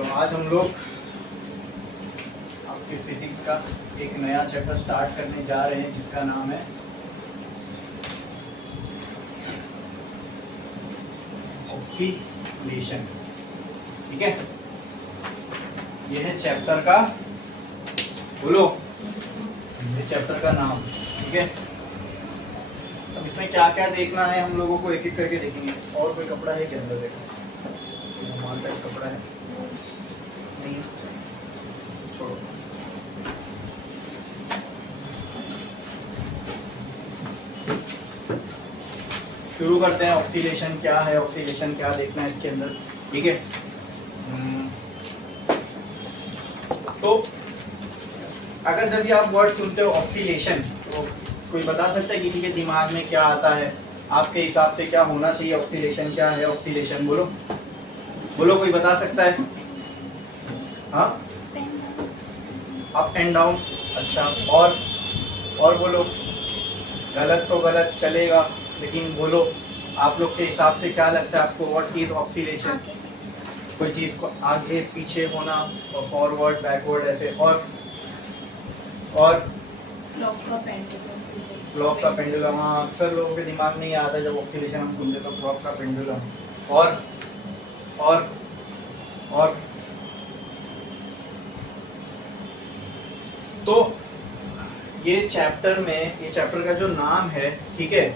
चलो आज हम लोग आपके फिजिक्स का एक नया चैप्टर स्टार्ट करने जा रहे हैं जिसका नाम है ऑक्सीलेशन। ठीक है, ये है चैप्टर का, बोलो, ये चैप्टर का नाम। ठीक है, अब इसमें क्या क्या देखना है हम लोगों को एक एक करके देखेंगे। और कोई कपड़ा है क्या अंदर? देखो रुमाल टाइप कपड़ा है, नहीं है? छोड़ो। शुरू करते हैं। ऑक्सीलेशन क्या है, ऑक्सीलेशन क्या देखना है इसके अंदर। ठीक है, तो अगर जब भी आप वर्ड सुनते हो ऑक्सीलेशन, तो कोई बता सकता है किसी के दिमाग में क्या आता है? आपके हिसाब से क्या होना चाहिए? ऑक्सीलेशन क्या है? ऑक्सीलेशन बोलो, बोलो, कोई बता सकता है? हाँ, अप एंड डाउन। अच्छा, और बोलो। गलत तो गलत चलेगा, लेकिन बोलो आप लोग के हिसाब से क्या लगता है आपको? What is oscillation? कोई चीज को आगे पीछे होना, और फॉरवर्ड बैकवर्ड ऐसे, और क्लॉक का पेंडुलम। हाँ, अक्सर लोगों के दिमाग में ही आता है जब ऑक्सीलेशन हम सुनते तो क्लॉक का पेंडुलम। और तो ये चैप्टर का जो नाम है, ठीक है,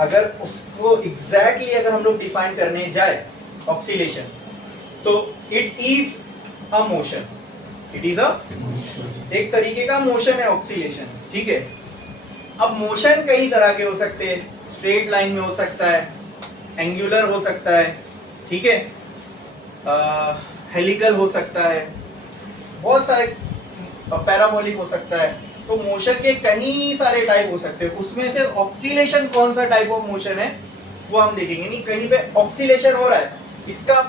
अगर उसको एग्जैक्टली अगर हम लोग डिफाइन करने जाए ऑक्सीलेशन, तो it is a motion. It is a एक तरीके का मोशन है ऑक्सीलेशन। ठीक है, अब मोशन कई तरह के हो सकते हैं। स्ट्रेट लाइन में हो सकता है, एंगुलर हो सकता है, ठीक है, हेलिकल हो सकता है, बहुत सारे, पैराबोलिक हो सकता है। तो मोशन के कई सारे टाइप हो सकते हैं। उसमें से ऑक्सीलेशन कौन सा टाइप ऑफ मोशन है वो हम देखेंगे। नहीं, कहीं पे ऑक्सीलेशन हो रहा है, इसका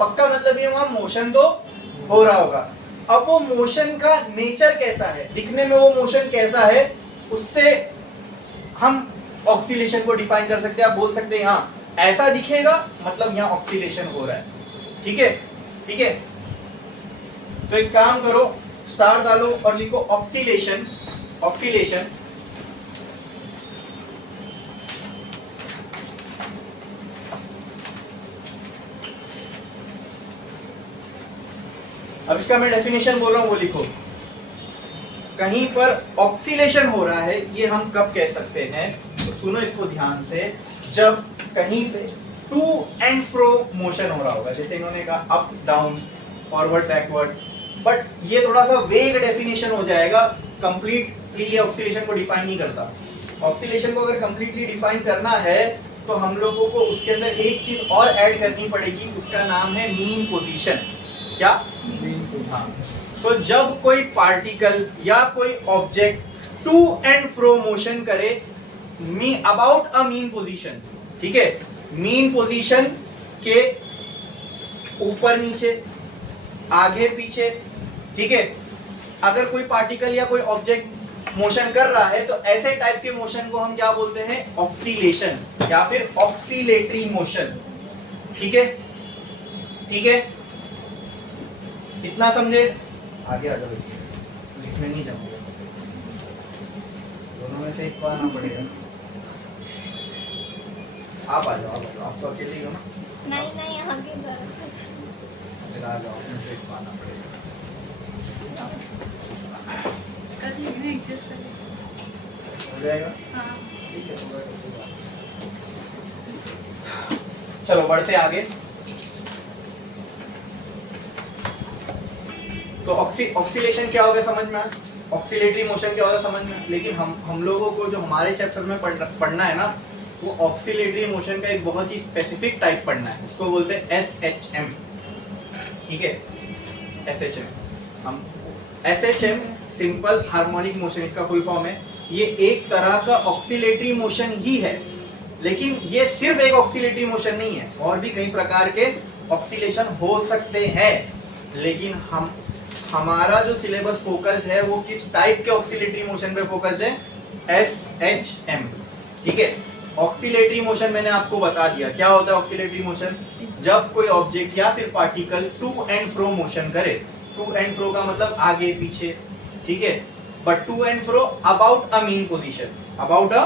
पक्का मतलब ये वहां मोशन तो हो रहा होगा। अब वो मोशन का नेचर कैसा है, दिखने में वो मोशन कैसा है, उससे हम ऑक्सीलेशन को डिफाइन कर सकते हैं। आप बोल सकते हैं हाँ ऐसा दिखेगा, मतलब यहाँ ऑक्सीलेशन हो रहा है। ठीक है, ठीक है, तो एक काम करो, स्टार डालो और लिखो ऑक्सीलेशन। ऑक्सीलेशन अब इसका मैं डेफिनेशन बोल रहा हूं, वो लिखो। कहीं पर ऑक्सीलेशन हो रहा है, ये हम कब कह सकते हैं? तो सुनो इसको ध्यान से। जब कहीं पे टू एंड फ्रो मोशन हो रहा होगा, जैसे इन्होंने कहा up down, forward backward, but ये थोड़ा सा वेग डेफिनेशन हो जाएगा। कंप्लीटली ये ऑक्सीलेशन को डिफाइन नहीं करता। ऑक्सीलेशन को अगर कंप्लीटली डिफाइन करना है तो हम लोगों को उसके अंदर एक चीज और ऐड करनी पड़ेगी, उसका नाम है मीन पोजीशन। क्या? हाँ, तो जब कोई पार्टिकल या कोई object to and fro motion करे अबाउट अ मीन पोजीशन, ठीक है, मीन पोजीशन के ऊपर नीचे, आगे पीछे, ठीक है, अगर कोई पार्टिकल या कोई ऑब्जेक्ट मोशन कर रहा है तो ऐसे टाइप के मोशन को हम क्या बोलते हैं? ऑक्सीलेशन या फिर ऑक्सीलेटरी मोशन। ठीक है, ठीक है, इतना समझे? आगे आ जाओ, लिखने नहीं जाऊंगा, दोनों में से एक को आना पड़ेगा। आप आ जाओ, आप तो अकेले ही हो ना? नहीं, आगे फिर आ जाओ, अपने से एक को आना पड़ेगा। हो जाएगा? हाँ। ठीक है, चलो बढ़ते आगे। तो ऑक्सीलेशन क्या होगा समझ में? ऑक्सीलेटरी मोशन क्या होगा समझ में? लेकिन हम लोगों को जो हमारे चैप्टर में पढ़ना है ना, वो ऑक्सीलेटरी मोशन का एक बहुत ही स्पेसिफिक टाइप पढ़ना है। उसको बोलते हैं SHM। ठीक है, SHM। हम SHM सिंपल हार्मोनिक मोशन इसका फुल फॉर्म है। ये एक तरह का ऑक्सीलेटरी मोशन ही है, लेकिन ये सिर्फ एक ऑक्सीलेटरी मोशन नहीं है, और भी कई प्रकार के ऑक्सीलेशन हो सकते हैं। लेकिन हमारा जो सिलेबस फोकस्ड है वो किस टाइप के ऑक्सीलेटरी मोशन पे फोकस्ड है? SHM। ठीक है, ऑक्सीलेटरी मोशन मैंने आपको बता दिया क्या होता है ऑक्सीलेटरी मोशन। जब कोई ऑब्जेक्ट या फिर particle to and fro motion करे, टू एंड फ्रो का मतलब आगे पीछे, ठीक है, but to and fro about a mean position, about a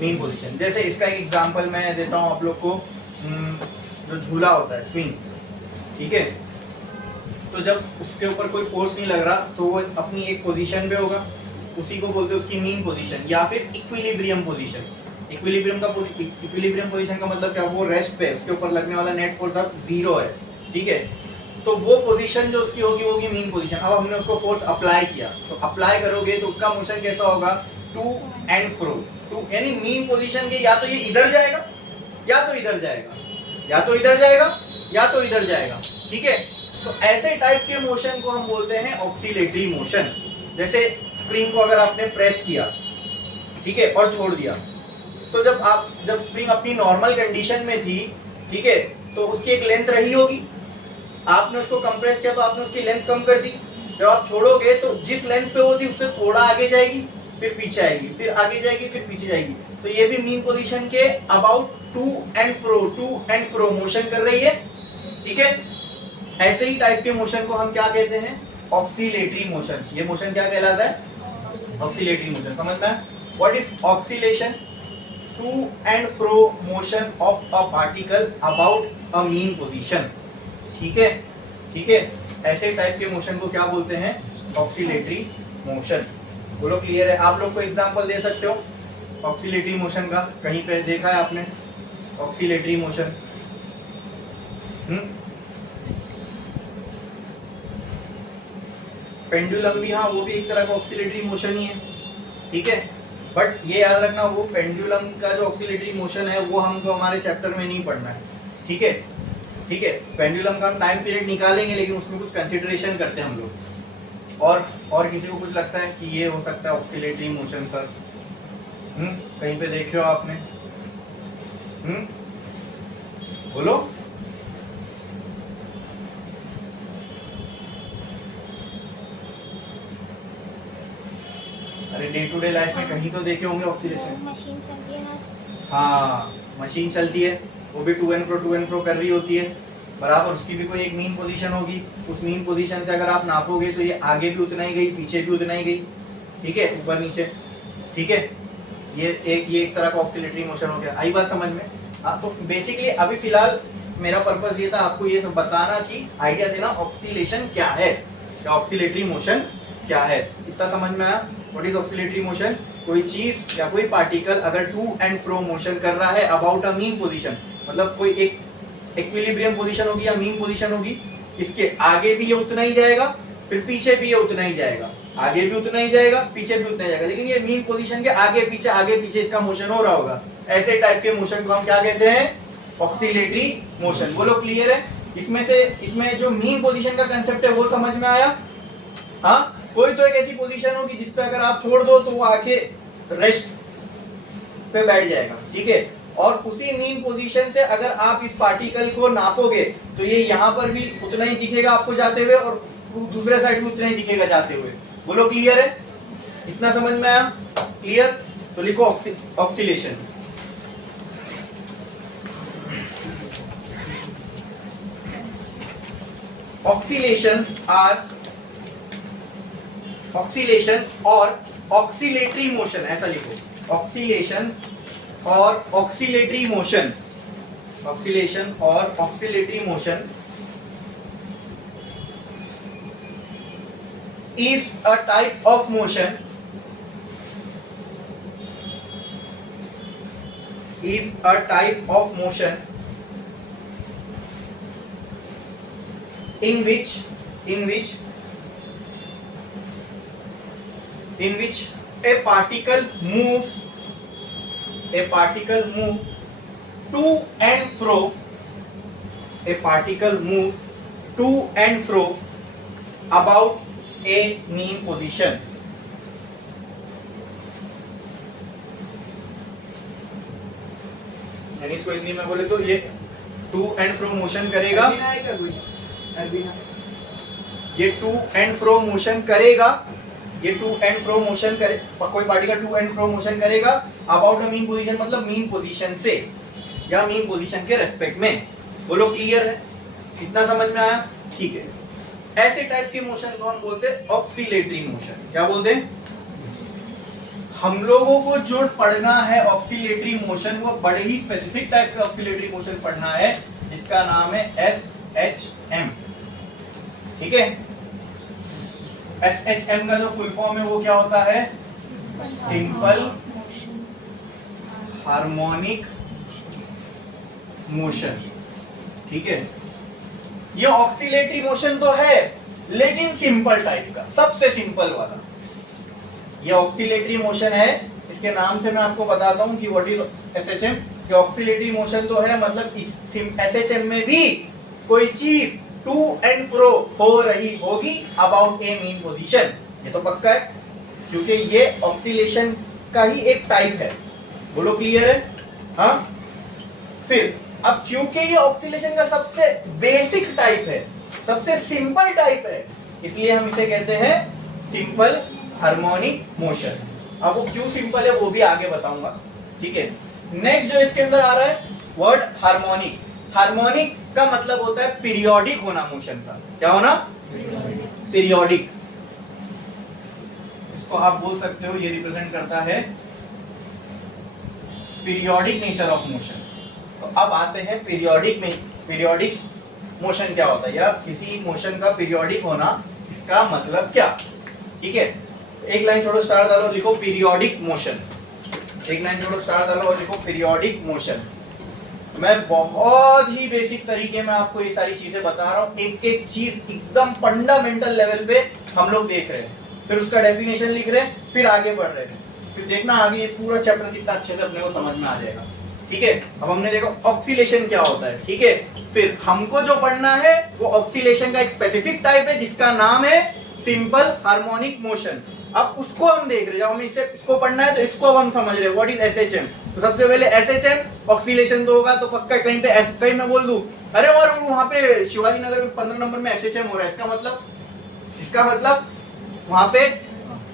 mean position. जैसे इसका एक एग्जांपल मैं देता हूं आप लोग को, जो झूला होता है स्विंग, ठीक है, तो जब उसके ऊपर कोई फोर्स नहीं लग रहा तो वो अपनी एक पोजीशन पे होगा, उसी को बोलते हैं उसकी मीन पोजीशन या फिर इक्विलिब्रियम पोजीशन। इक्विलिब्रियम पोजीशन का मतलब क्या, वो रेस्ट पे, उसके ऊपर लगने वाला नेट फोर्स अब 0 है, ठीक है, तो वो पोजीशन जो उसकी होगी वो होगी मीन पोजीशन। अब हमने उसको फोर्स अप्लाई किया, तो अप्लाई करोगे तो उसका मोशन कैसा होगा, टू एंड फ्रो, टू यानी मीन पोजीशन के या तो ये इधर जाएगा या तो इधर जाएगा, या तो इधर जाएगा या तो इधर जाएगा, ठीक है। तो ऐसे टाइप के मोशन को हम बोलते हैं ऑक्सीलेटरी मोशन। जैसे स्प्रिंग को अगर आपने प्रेस किया, ठीक है, और छोड़ दिया, तो जब स्प्रिंग अपनी नॉर्मल कंडीशन में थी, ठीक है, तो उसकी एक लेंथ रही होगी, आपने उसको कंप्रेस किया तो आपने उसकी लेंथ कम कर दी, जब आप छोड़ोगे तो जिस लेंथ पे वो थी उससे थोड़ा आगे जाएगी, फिर पीछे आएगी, फिर आगे जाएगी, फिर पीछे जाएगी। तो ये भी मीन पोजीशन के about to and fro motion कर रही है, ठीक है। ऐसे ही टाइप के मोशन को हम क्या कहते हैं, ऑक्सीलेटरी मोशन। ये मोशन क्या कहलाता है, ऑक्सीलेटरी मोशन। समझ में, what is oscillation, to and fro motion of a particle about a mean position, ठीक है, ठीक है। ऐसे टाइप के मोशन को क्या बोलते हैं, ऑक्सीलेटरी मोशन। बोलो क्लियर है। आप लोग को एग्जांपल दे सकते हो ऑक्सीलेटरी मोशन का, कहीं पे देखा है आपने ऑक्सीलेटरी मोशन? पेंडुलम भी, हाँ, वो भी एक तरह का ऑक्सीलेटरी मोशन ही है, ठीक है, बट ये याद रखना वो पेंडुलम का जो ऑक्सीलेटरी मोशन है वो हमको हमारे चैप्टर में नहीं पढ़ना है, ठीक है, ठीक है। पेंडुलम का हम टाइम पीरियड निकालेंगे लेकिन उसमें कुछ कंसिडरेशन करते हैं हम लोग। और किसी को कुछ लगता है कि ये हो सकता है ऑक्सीलेटरी मोशन सर? कहीं पे देखे हो आपने? बोलो। अरे डे टू डे लाइफ में कहीं तो देखे होंगे ऑक्सीलेशन। मशीन चलती है ना। हाँ, मशीन चलती है, वो भी टू एंड फ्रो कर रही होती है बराबर। उसकी भी कोई एक मीन पोजीशन होगी, उस मीन पोजीशन से अगर आप नापोगे तो ये आगे भी उतना ही गई, पीछे भी उतना ही गई, ठीक है, ऊपर नीचे, ठीक है। ये एक तरह का ऑक्सीलेटरी मोशन हो गया। आई बात समझ में? हाँ, तो बेसिकली अभी फिलहाल मेरा पर्पस ये था आपको ये सब बताना कि आइडिया देना ऑक्सीलेशन क्या है, या ऑक्सीलेटरी मोशन क्या है। इतना समझ में आया? What is oscillatory motion? कोई चीज या कोई पार्टिकल अगर टू एंड फ्रो मोशन कर रहा है अबाउट अ मीन पोजीशन, मतलब कोई एक इक्विलिब्रियम पोजीशन होगी या मीन पोजीशन होगी, इसके आगे भी ये उतना ही जाएगा, फिर पीछे भी ये उतना ही जाएगा, आगे भी उतना ही जाएगा, पीछे भी उतना ही जाएगा, लेकिन ये मीन पोजीशन के आगे पीछे इसका मोशन हो रहा होगा। ऐसे टाइप के मोशन को हम क्या कहते हैं? Oscillatory motion. बोलो क्लियर है? इसमें जो मीन पोजीशन का कंसेप्ट है वो समझ में आया? हाँ, कोई तो एक ऐसी पोजीशन होगी जिसपे अगर आप छोड़ दो तो वो आके रेस्ट पे बैठ जाएगा, ठीक है। और उसी मीन पोजीशन से अगर आप इस पार्टिकल को नापोगे तो ये यहाँ पर भी उतना ही दिखेगा आपको जाते हुए, और दूसरे साइड भी उतना ही दिखेगा जाते हुए। बोलो क्लियर है? इतना समझ में आया? क्लियर? तो लिखो ऑक्सीलेशन। ऑक्सीलेशन और ऑक्सीलेटरी मोशन, ऐसा लिखो, ऑक्सीलेशन और ऑक्सीलेटरी मोशन, ऑक्सीलेशन और oscillatory motion is a type of motion, is a type of motion in which a particle moves to and fro, a particle moves to and fro about a mean position. यानी इसको हिंदी में बोले तो ये to and fro motion करेगा, ये to and fro motion करेगा, ये टू एंड फ्रो मोशन करे, कोई particle to and fro motion करेगा अबाउट द मीन पोजीशन मतलब मीन पोजीशन से या मीन पोजीशन के रेस्पेक्ट में। बोलो क्लियर है, इतना समझ में आया? ठीक है। ऐसे टाइप के मोशन को हम बोलते हैं ऑक्सीलेटरी मोशन। क्या बोलते हैं? हम लोगों को जो पढ़ना है ऑक्सीलेटरी मोशन, वो बड़े ही स्पेसिफिक टाइप का ऑक्सीलेटरी मोशन पढ़ना है जिसका नाम है SHM। ठीक है, SHM का जो फुल फॉर्म है वो क्या होता है? Simple harmonic motion. ठीक है, ये ऑक्सीलेटरी मोशन तो है लेकिन सिंपल टाइप का, सबसे सिंपल वाला। ये ऑक्सीलेटरी मोशन है, इसके नाम से मैं आपको बताता हूं कि व्हाट इज SHM। ये ऑक्सीलेटरी मोशन तो है, मतलब इस SHM में भी कोई चीज टू एंड फ्रो हो रही होगी अबाउट ए मीन पोजीशन। ये तो पक्का है क्योंकि ये ऑक्सीलेशन का ही एक टाइप है। बोलो क्लियर है? हाँ। फिर अब क्योंकि ये ऑक्सीलेशन का सबसे बेसिक टाइप है, सबसे सिंपल टाइप है, इसलिए हम इसे कहते हैं सिंपल हार्मोनिक मोशन। अब वो क्यों सिंपल है वो भी आगे बताऊंगा। ठीक है, नेक्स्ट जो इसके अंदर आ रहा है वर्ड हार्मोनिक। हार्मोनिक का मतलब होता है पीरियोडिक होना मोशन का। क्या होना? पीरियोडिक। इसको आप बोल सकते हो ये रिप्रेजेंट करता है पीरियोडिक नेचर ऑफ मोशन। तो अब आते हैं पीरियोडिक में। पीरियोडिक मोशन क्या होता है या किसी मोशन का पीरियोडिक होना, इसका मतलब क्या? ठीक है, एक लाइन छोड़ो, स्टार डालो, लिखो पीरियोडिक मोशन। एक लाइन छोड़ो, स्टार डालो और लिखो पीरियोडिक मोशन। मैं बहुत ही बेसिक तरीके में आपको ये सारी चीजें बता रहा हूं, एक एक चीज एकदम फंडामेंटल लेवल पे हम लोग देख रहे हैं, फिर उसका डेफिनेशन लिख रहे हैं, फिर आगे बढ़ रहे हैं, फिर देखना आगे ये पूरा चैप्टर कितना अच्छे से अपने को समझ में आ जाएगा। ठीक है, अब हमने देखा ऑक्सीलेशन क्या होता है। ठीक है, फिर हमको जो पढ़ना है वो ऑक्सीलेशन का एक स्पेसिफिक टाइप है जिसका नाम है सिंपल हार्मोनिक मोशन। अब उसको हम देख रहे हैं, जब हमें इसको पढ़ना है तो इसको अब हम समझ रहे हैं व्हाट इज SHM। तो सबसे पहले SHM ऑक्सीलेशन तो होगा, तो पक्का कहीं पे कहीं मैं बोल दूं अरे और वहां पे शिवाजी नगर में 15 नंबर में SHM हो रहा है, इसका मतलब वहां पे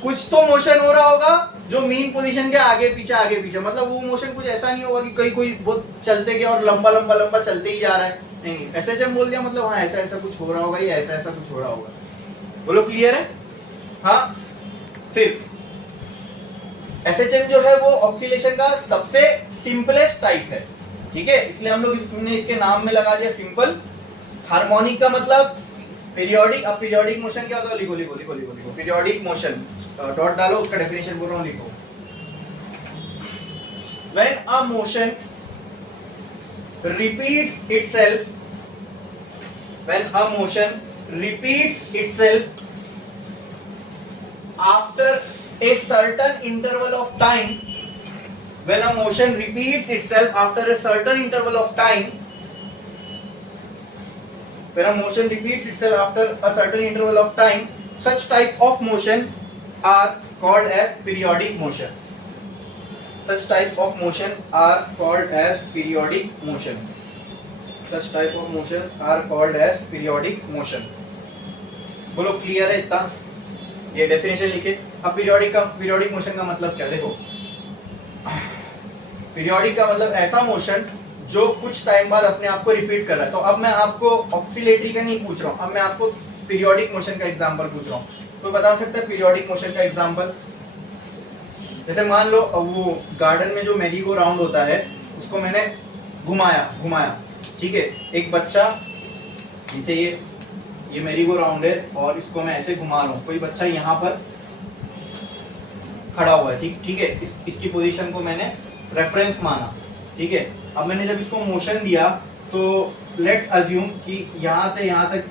कुछ तो मोशन हो रहा होगा जो मीन पोजीशन के आगे पीछे, मतलब वो मोशन कुछ ऐसा नहीं होगा कि कहीं कोई बहुत चलते गया और लंबा चलते ही जा रहा है। नहीं, SHM बोल दिया मतलब हाँ ऐसा कुछ हो रहा होगा या ऐसा कुछ हो रहा होगा। बोलो क्लियर है? हाँ। फिर SHM जो है वो ऑक्सीलेशन का सबसे सिंपलेस्ट टाइप है। ठीक है, इसलिए हम लोग इसके नाम में लगा दिया सिंपल। हार्मोनिक का मतलब पीरियोडिक। अब पीरियोडिक मोशन क्या होता है? लिखो लिखो लिखो लिखो लिखो पीरियोडिक मोशन, डॉट डालो, उसका डेफिनेशन बोल रहा हूं, लिखो। When a motion repeats itself, when a motion repeats itself after a certain interval of time, when a motion repeats itself after a certain interval of time, when a motion repeats itself after a certain interval of time, such type of motion are called as periodic motion. Such type of motion are called as periodic motion. Such type of motions are called as periodic motion. बोलो clear है इतना? ये definition लिखे। अब periodic motion का मतलब क्या? देखो, पीरियोडिक का मतलब ऐसा मोशन जो कुछ टाइम बाद अपने आप को रिपीट कर रहा है। तो अब मैं आपको ऑक्सीलेटरी का नहीं पूछ रहा हूं, अब मैं आपको पीरियोडिक मोशन का एग्जांपल पूछ रहा हूं। तो बता सकते हैं पीरियोडिक मोशन का एग्जांपल? जैसे मान लो वो गार्डन में जो मैरी गो राउंड होता है उसको मैंने घुमाया। ठीक है, एक बच्चा, जैसे ये मेरी गो राउंड है और इसको मैं ऐसे घुमा रहा हूँ, कोई बच्चा यहाँ पर खड़ा हुआ है। ठीक है, इसकी पोजीशन को मैंने रेफरेंस माना। ठीक है, अब मैंने जब इसको मोशन दिया तो लेट्स अज्यूम कि यहाँ से यहाँ तक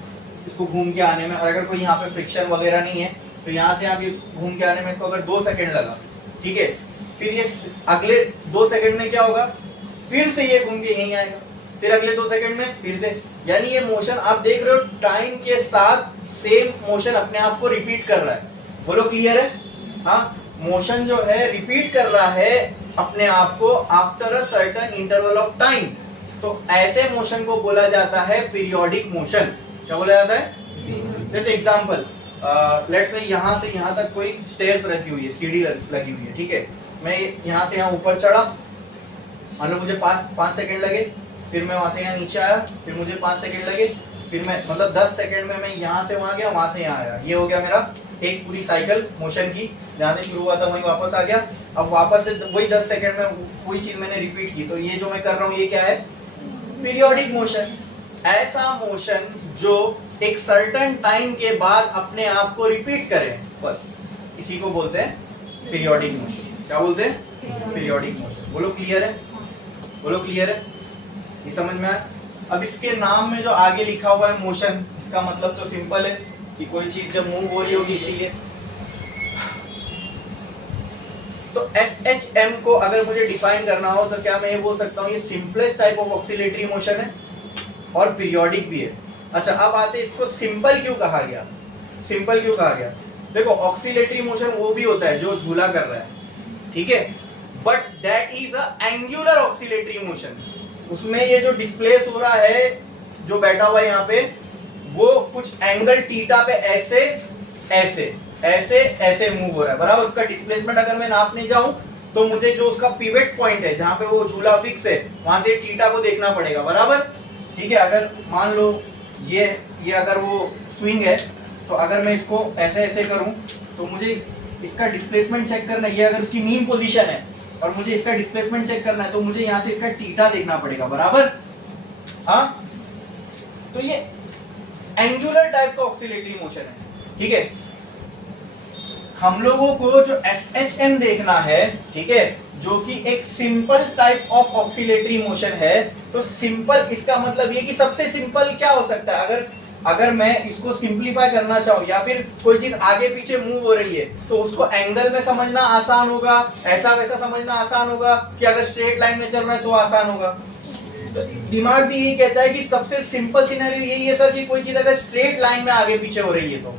इसको घूम के आने में, और अगर कोई यहाँ पे फ्रिक्शन वगैरह नहीं है तो यहाँ से यहाँ घूम के आने में इसको अगर 2 सेकंड लगा। ठीक है, फिर ये अगले 2 सेकंड में क्या होगा? फिर से ये घूम के यहीं आएगा, फिर अगले 2 सेकंड में फिर से, यानी ये मोशन आप देख रहे हो टाइम के साथ सेम मोशन अपने आप को रिपीट कर रहा है। बोलो क्लियर है? हाँ, मोशन जो है रिपीट कर रहा है अपने आप को after a certain interval of time. तो ऐसे मोशन को बोला जाता है पीरियोडिक मोशन। क्या बोला जाता है? जैसे एग्जांपल, लेट्स से यहां तक कोई स्टेयर्स रखी हुई है, सीढ़ी लगी हुई है। ठीक है, मैं यहाँ से यहाँ ऊपर चढ़ा, मान लो मुझे 5 सेकंड लगे, फिर मैं वहां से यहाँ नीचे आया, फिर मुझे 5 सेकंड लगे, फिर मैं मतलब 10 सेकंड में मैं यहाँ से वहां गया, वहां से यहाँ आया। ये हो गया मेरा एक पूरी साइकिल मोशन की, जहाँ से शुरू हुआ था वहीं वापस आ गया। अब वापस से वही 10 सेकंड में वही चीज मैंने रिपीट की। तो ये जो मैं कर रहा हूँ ये क्या है? Periodic motion. ऐसा मोशन जो एक सर्टेन टाइम के बाद अपने आप को रिपीट करे, बस इसी को बोलते हैं पीरियोडिक मोशन। क्या बोलते हैं? Periodic motion. बोलो क्लियर है? बोलो क्लियर है? ये समझ में आया? अब इसके नाम में जो आगे लिखा हुआ है मोशन, इसका मतलब तो सिंपल है कि कोई चीज जब मूव हो रही होगी इसीलिए। तो SHM को अगर मुझे डिफाइन करना हो तो क्या मैं ये बोल सकता हूँ ये simplest type of oscillatory motion है और पीरियोडिक भी है। अच्छा, अब आते हैं इसको सिंपल क्यों कहा गया? सिंपल क्यों कहा गया? देखो, ऑक्सीलेटरी मोशन वो भी होता है जो झूला कर रहा है, ठीक है, but that is a angular oscillatory motion. उसमें ये जो डिस्प्लेस हो रहा है, जो बैठा हुआ है यहाँ पे, वो कुछ एंगल थीटा पे ऐसे ऐसे ऐसे ऐसे मूव हो रहा है, बराबर। उसका डिस्प्लेसमेंट अगर मैं नापने जाऊं तो मुझे जो उसका पिवट पॉइंट है जहां पे वो झूला फिक्स है, वहां से थीटा को देखना पड़ेगा, बराबर। ठीक है, अगर मान लो ये अगर वो स्विंग है, तो अगर मैं इसको ऐसे ऐसे करूं तो मुझे इसका डिस्प्लेसमेंट चेक करना है। ये अगर उसकी मीन पोजीशन है और मुझे इसका डिस्प्लेसमेंट चेक करना है, तो मुझे यहां से इसका थीटा देखना पड़ेगा, बराबर। हाँ, तो ये एंगुलर टाइप का ऑक्सीलेटरी मोशन है, ठीक है। हम लोगों को जो SHM देखना है, ठीक है, जो कि एक simple type of oscillatory motion है। तो सिंपल इसका मतलब ये कि सबसे सिंपल क्या हो सकता है? अगर मैं इसको सिंप्लीफाई करना चाहूं या फिर कोई चीज आगे पीछे मूव हो रही है तो उसको एंगल में समझना आसान होगा, ऐसा वैसा समझना आसान होगा, कि अगर स्ट्रेट लाइन में चल रहा है तो आसान होगा। तो दिमाग भी यही कहता है कि सबसे सिंपल सिनेरियो यही है सर, कि कोई चीज अगर स्ट्रेट लाइन में आगे पीछे हो रही है तो,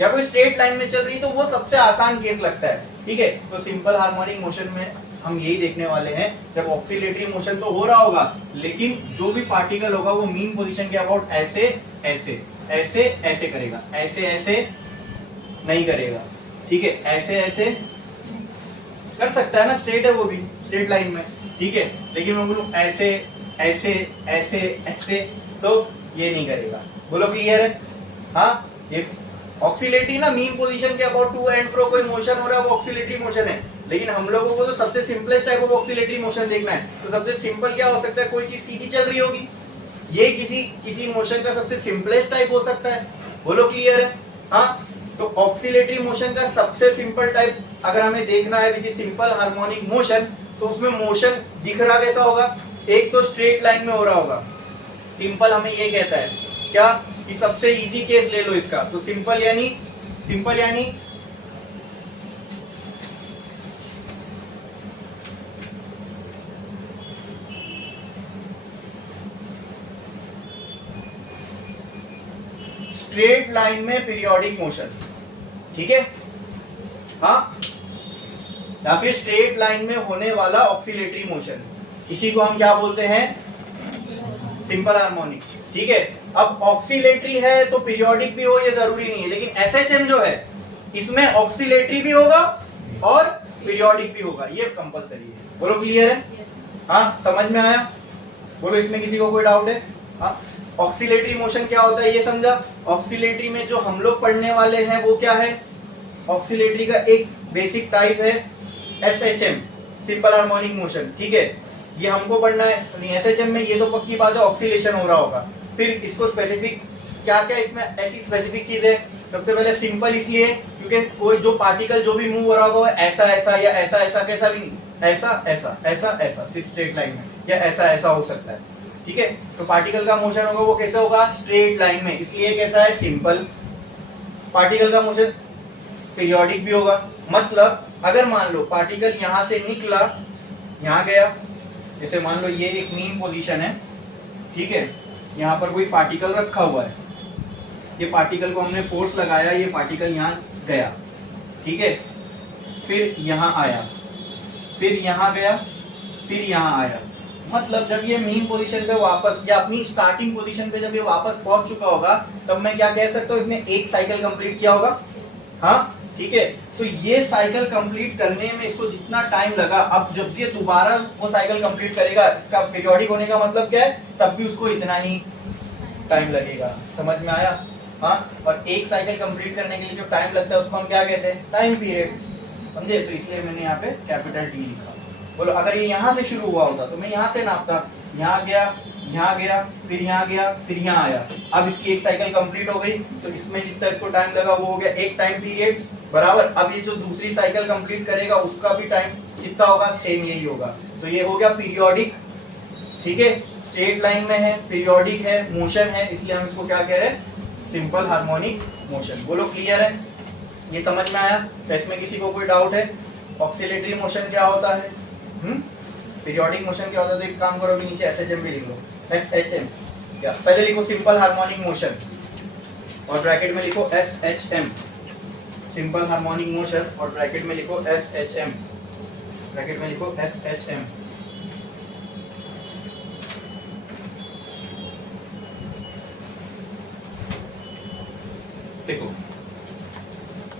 या कोई स्ट्रेट लाइन में चल रही है तो वो सबसे आसान केस लगता है, ठीक है। तो सिंपल हार्मोनिक मोशन में हम यही देखने वाले हैं, जब ऑक्सीलेटरी मोशन तो हो रहा होगा, लेकिन जो भी पार्टिकल होगा वो मीन पोजीशन के अबाउट ऐसे ऐसे ऐसे ऐसे करेगा, ऐसे ऐसे नहीं करेगा, ठीक है, ऐसे ऐसे कर सकता है ना, स्ट्रेट है वो भी, स्ट्रेट लाइन में, ठीक है, लेकिन मैं बोलूं ऐसे ऐसे ऐसे ऐसे तो ये नहीं करेगा। बोलो क्लियर है? हाँ, ये ऑक्सीलेटरी ना मीन पोजीशन के अबाउट टू एंड फ्रो कोई मोशन हो रहा है वो ऑक्सीलेटरी मोशन है। लेकिन हम लोगों को तो सबसे simplest type of oscillatory motion देखना है, तो सबसे सिंपल क्या हो सकता है? कोई चीज सीधी चल रही होगी, ये किसी मोशन का सबसे सिंपलेस्ट टाइप हो सकता है। बोलो क्लियर है? हाँ, तो ऑक्सीलेटरी मोशन का सबसे सिंपल टाइप अगर हमें देखना है which is simple harmonic motion, तो उसमें मोशन दिख रहा कैसा होगा? एक तो स्ट्रेट लाइन में हो रहा होगा। सिंपल हमें ये कहता है क्या कि सबसे इजी केस ले लो इसका, तो सिंपल यानी स्ट्रेट लाइन में पीरियोडिक मोशन, ठीक है, हाँ, या फिर स्ट्रेट लाइन में होने वाला ऑक्सीलेटरी मोशन, इसी को हम क्या बोलते हैं? सिंपल हार्मोनिक, ठीक है। अब ऑक्सीलेटरी है तो पीरियोडिक भी हो ये जरूरी नहीं है, लेकिन SHM जो है इसमें ऑक्सीलेटरी भी होगा और पीरियोडिक भी होगा, ये कंपलसरी है। बोलो क्लियर है? हाँ, समझ में आया? बोलो इसमें किसी को कोई डाउट है? हाँ, ऑक्सीलेटरी मोशन क्या होता है ये समझा। ऑक्सीलेटरी में जो हम लोग पढ़ने वाले हैं वो क्या है? ऑक्सीलेटरी का एक बेसिक टाइप है SHM, सिंपल हार्मोनिक मोशन, ठीक है, ये हमको पढ़ना है। SHM में ये तो पक्की बात है ऑक्सीलेशन हो रहा होगा। फिर इसको स्पेसिफिक क्या क्या इसमें ऐसी स्पेसिफिक चीजें, सबसे पहले सिंपल इसलिए क्योंकि कोई जो पार्टिकल जो भी मूव हो रहा होगा ऐसा ऐसा या ऐसा ऐसा कैसा भी नहीं, ऐसा ऐसा ऐसा ऐसा सिर्फ स्ट्रेट लाइन में, या ऐसा ऐसा हो सकता है, ठीक है। तो पार्टिकल का मोशन होगा वो कैसे होगा? स्ट्रेट लाइन में, इसलिए कैसा है? सिंपल। पार्टिकल का मोशन पीरियोडिक भी होगा, मतलब अगर मान लो पार्टिकल यहां से निकला, यहां गया, जैसे मान लो ये एक मीन पोजीशन है, ठीक है, यहाँ पर कोई पार्टिकल रखा हुआ है, ये पार्टिकल को हमने फोर्स लगाया, ये पार्टिकल यहाँ गया, ठीक है, फिर यहाँ आया, फिर यहाँ गया, फिर यहाँ आया, मतलब जब ये मीन पोजीशन पे वापस या अपनी स्टार्टिंग पोजीशन पे जब ये वापस पहुंच चुका होगा, तब मैं क्या कह सकता हूँ? इसने एक साइकिल कंप्लीट किया होगा। हाँ, ठीक है। तो ये साइकिल कंप्लीट करने में इसको जितना टाइम लगा, अब जब ये दोबारा वो साइकिल कंप्लीट करेगा, इसका पीरियोडिक होने का मतलब क्या है, तब भी उसको इतना ही टाइम लगेगा। समझ में आया? हाँ। और एक साइकिल कंप्लीट करने के लिए जो टाइम लगता है उसको हम क्या कहते हैं, टाइम पीरियड। समझे? तो इसलिए मैंने यहाँ पे कैपिटल टी लिखा। बोलो अगर ये यहाँ से शुरू हुआ होता तो मैं यहाँ से नापता, यहाँ गया, यहाँ गया, फिर यहाँ गया, फिर यहाँ आया। अब इसकी एक साइकिल कंप्लीट हो गई, तो इसमें जितना इसको टाइम लगा वो हो गया एक टाइम पीरियड, बराबर। अब ये जो दूसरी साइकिल कंप्लीट करेगा उसका भी टाइम कितना होगा, सेम यही होगा। तो ये हो गया पीरियोडिक, ठीक है। स्ट्रेट लाइन में है, पीरियोडिक है, मोशन है, इसलिए हम इसको क्या कह रहे हैं, सिंपल हार्मोनिक मोशन। बोलो क्लियर है? ये समझ में आया? तो इसमें किसी को कोई डाउट है? ऑक्सीलेटरी मोशन क्या होता है, पीरियोडिक मोशन क्या होता है? तो एक काम करो, अभी नीचे एसएचएम भी लिख लो, एसएचएम। क्या पहले लिखो सिंपल हार्मोनिक मोशन और ब्रैकेट में लिखो एसएचएम, सिंपल हार्मोनिक मोशन, और ब्रैकेट में लिखो एसएचएम, ब्रैकेट में लिखो एसएचएम। देखो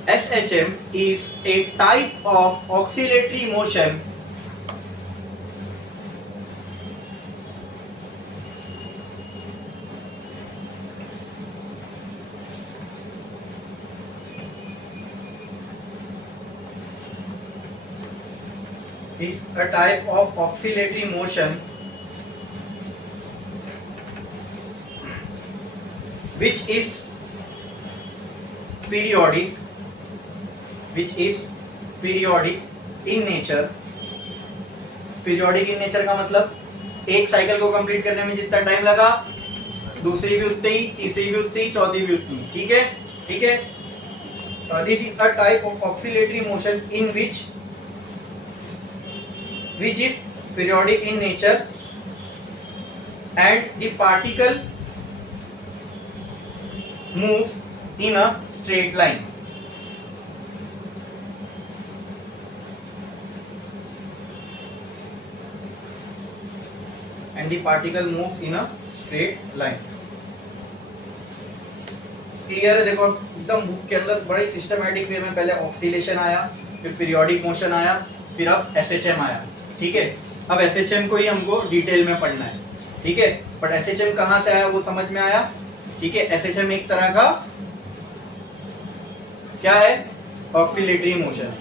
SHM is a type of oscillatory motion which is periodic in nature। Periodic in nature का मतलब एक साइकिल को कंप्लीट करने में जितना टाइम लगा, दूसरी भी उतनी ही, तीसरी भी उतनी ही, चौथी भी उतनी। ठीक है, ठीक है। This is a type of oscillatory motion in which is periodic in nature and the particle moves in a straight line। and the particle moves in a straight line। Clear है? देखो एकदम बुक के अंदर बड़े systematic way में पहले oscillation आया, फिर पीरियोडिक मोशन आया, फिर अब एसएचएम आया। ठीक है, अब एसएचएम को ही हमको डिटेल में पढ़ना है। ठीक है, बट एसएचएम कहां से आया वो समझ में आया। ठीक है, एसएचएम एक तरह का क्या है, ऑक्सीलेटरी मोशन।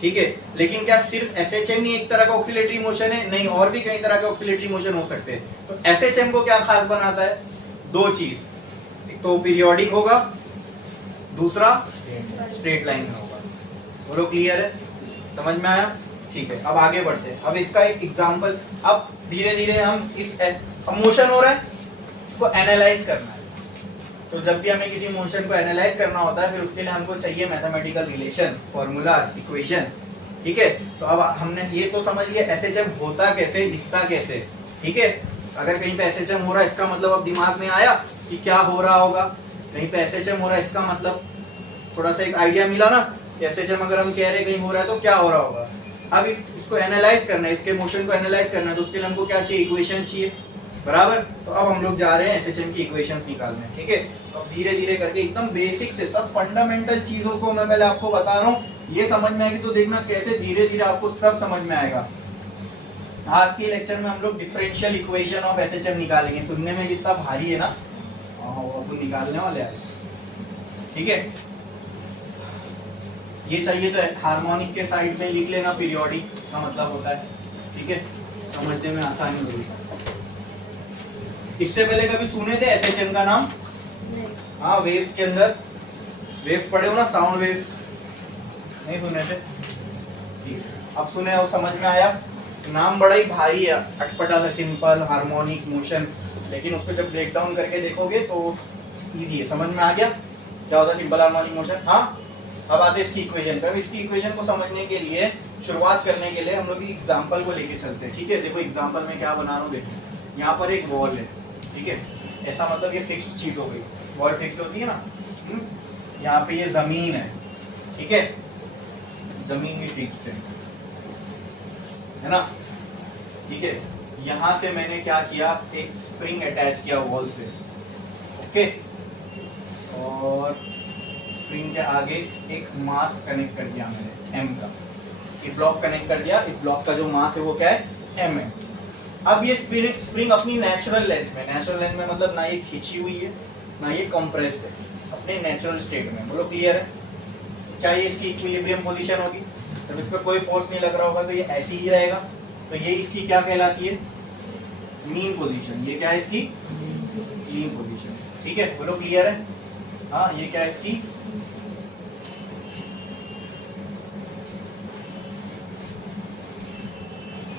ठीक है, लेकिन क्या सिर्फ एसएचएम ही एक तरह का ऑक्सीलेटरी मोशन है? नहीं, और भी कई तरह के ऑक्सीलेटरी मोशन हो सकते हैं। तो एसएचएम को क्या खास बनाता है? दो चीज, एक तो पीरियोडिक होगा, दूसरा स्ट्रेट लाइन में होगा। बोलो क्लियर है? समझ में आया? ठीक है, अब आगे बढ़ते हैं। अब इसका एक एग्जांपल, अब धीरे धीरे हम इस मोशन हो रहा है, इसको एनालाइज करना है। तो जब भी हमें किसी मोशन को एनालाइज करना होता है, फिर उसके लिए हमको चाहिए मैथमेटिकल रिलेशन, फॉर्मूलाज, इक्वेशन। ठीक है, तो अब हमने ये तो समझ लिया एसएचएम होता कैसे, दिखता कैसे। ठीक है, अगर कहीं पे एसएचएम हो रहा है इसका मतलब अब दिमाग में आया कि क्या हो रहा होगा। कहीं पे एसएचएम हो रहा है इसका मतलब थोड़ा सा एक आइडिया मिला ना कि एसएचएम अगर हम कह रहे हैं कहीं हो रहा है तो क्या हो रहा होगा। अब इसको एनालाइज करना है, इसके मोशन को एनालाइज करना है, तो उसके लिए हमको क्या चाहिए, इक्वेशन चाहिए, बराबर। तो अब हम लोग जा रहे हैं एसएचएम की इक्वेशंस निकालने। ठीक है, तो धीरे धीरे करके एकदम बेसिक से सब फंडामेंटल चीजों को मैं पहले आपको बता रहा हूँ, ये समझ में आएगी तो देखना कैसे धीरे धीरे आपको सब समझ में आएगा। आज के लेक्चर में हम लोग डिफरेंशियल इक्वेशन ऑफ एसएचएम निकालेंगे। सुनने में कितना भारी है ना, वो अपन निकालने वाले आज। ठीक है, ये चाहिए तो हार्मोनिक के साइड में लिख लेना, पीरियोडिक इसका मतलब होता है। ठीक है, समझने में आसानी होगी। इससे पहले कभी सुने थे एसएचएम का नाम? हाँ, वेव्स के अंदर वेव्स पढ़े हो ना, साउंड वेव्स, नहीं सुने थे? अब सुने और समझ में आया। नाम बड़ा ही भारी है, अटपटा है, सिंपल हार्मोनिक मोशन, लेकिन उसको जब ब्रेक डाउन करके देखोगे तो इजी है, समझ में आ गया क्या होता है सिंपल हार्मोनिक मोशन। हाँ, अब आते हैं इसकी इक्वेशन पर। इसकी इक्वेशन को समझने के लिए, शुरुआत करने के लिए हम लोग एग्जाम्पल को लेके चलते हैं। ठीक है, देखो एग्जाम्पल में क्या बना रहा हूँ। देखो यहाँ पर एक वॉल है, ठीक है, ऐसा मतलब ये फिक्स्ड चीज हो गई, वॉल फिक्स्ड होती है ना। यहाँ पे ये जमीन है, ठीक है, जमीन भी फिक्स्ड है ना। ठीक है, यहां से मैंने क्या किया, एक स्प्रिंग अटैच किया वॉल से, ओके, और स्प्रिंग के आगे एक मास कनेक्ट कर दिया मैंने m का, एक ब्लॉक कनेक्ट कर दिया, इस ब्लॉक का जो मास है वो क्या है, m है। अब ये स्प्रिंग अपनी नेचुरल लेंथ में मतलब ना ये खींची हुई है ना ये कंप्रेस्ड है, अपने नेचुरल स्टेट में, बोलो क्लियर है। क्या ये इसकी इक्विलिब्रियम पोजीशन होगी, जब इस पर कोई फोर्स नहीं लग रहा होगा तो ये ऐसी ही रहेगा, तो ये इसकी क्या कहलाती है, मीन पोजीशन। ये क्या है इसकी मीन पोजीशन, ठीक है, बोलो क्लियर है। हाँ, ये क्या है इसकी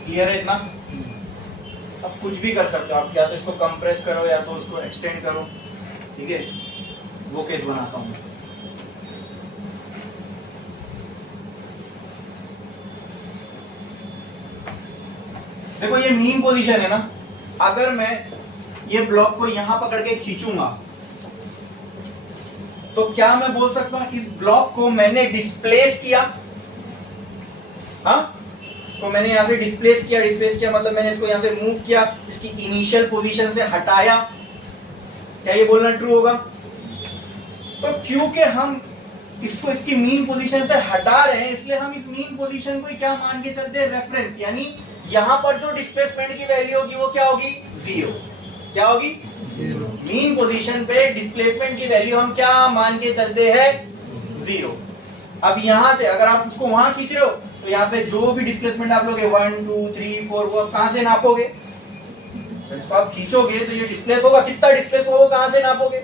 क्लियर है इतना। अब कुछ भी कर सकते हो आप, या तो इसको कंप्रेस करो या तो उसको एक्सटेंड करो, ठीक है, वो केस बनाता हूं। देखो ये मीन पोजीशन है ना, अगर मैं ये ब्लॉक को यहां पकड़ के खींचूंगा तो क्या मैं बोल सकता हूं इस ब्लॉक को मैंने डिस्प्लेस किया। हाँ, इसको मैंने यहां से डिस्प्लेस किया मतलब मैंने इसको यहां से मूव किया, इसकी इनिशियल पोजीशन से हटाया। क्या ये बोलना ट्रू होगा? तो क्योंकि हम इसको इसकी मीन पोजीशन से हटा रहे हैं इसलिए हम इस मीन पोजीशन को क्या मान के चलते हैं, रेफरेंस। यानी यहां पर जो डिस्प्लेसमेंट की वैल्यू होगी वो क्या होगी, जीरो। क्या होगी, जीरो। मीन पोजीशन पे डिस्प्लेसमेंट की वैल्यू हम क्या मान के चलते हैं, जीरो। अब यहां से अगर आप उसको वहां खींच रहे हो तो यहाँ पे जो भी डिस्प्लेसमेंट आप लोगे 1 2 3 4 वो कहां से नापोगे, तो इसको आप खींचोगे तो ये डिस्प्लेस होगा, कितना डिस्प्लेस होगा कहां से नापोगे,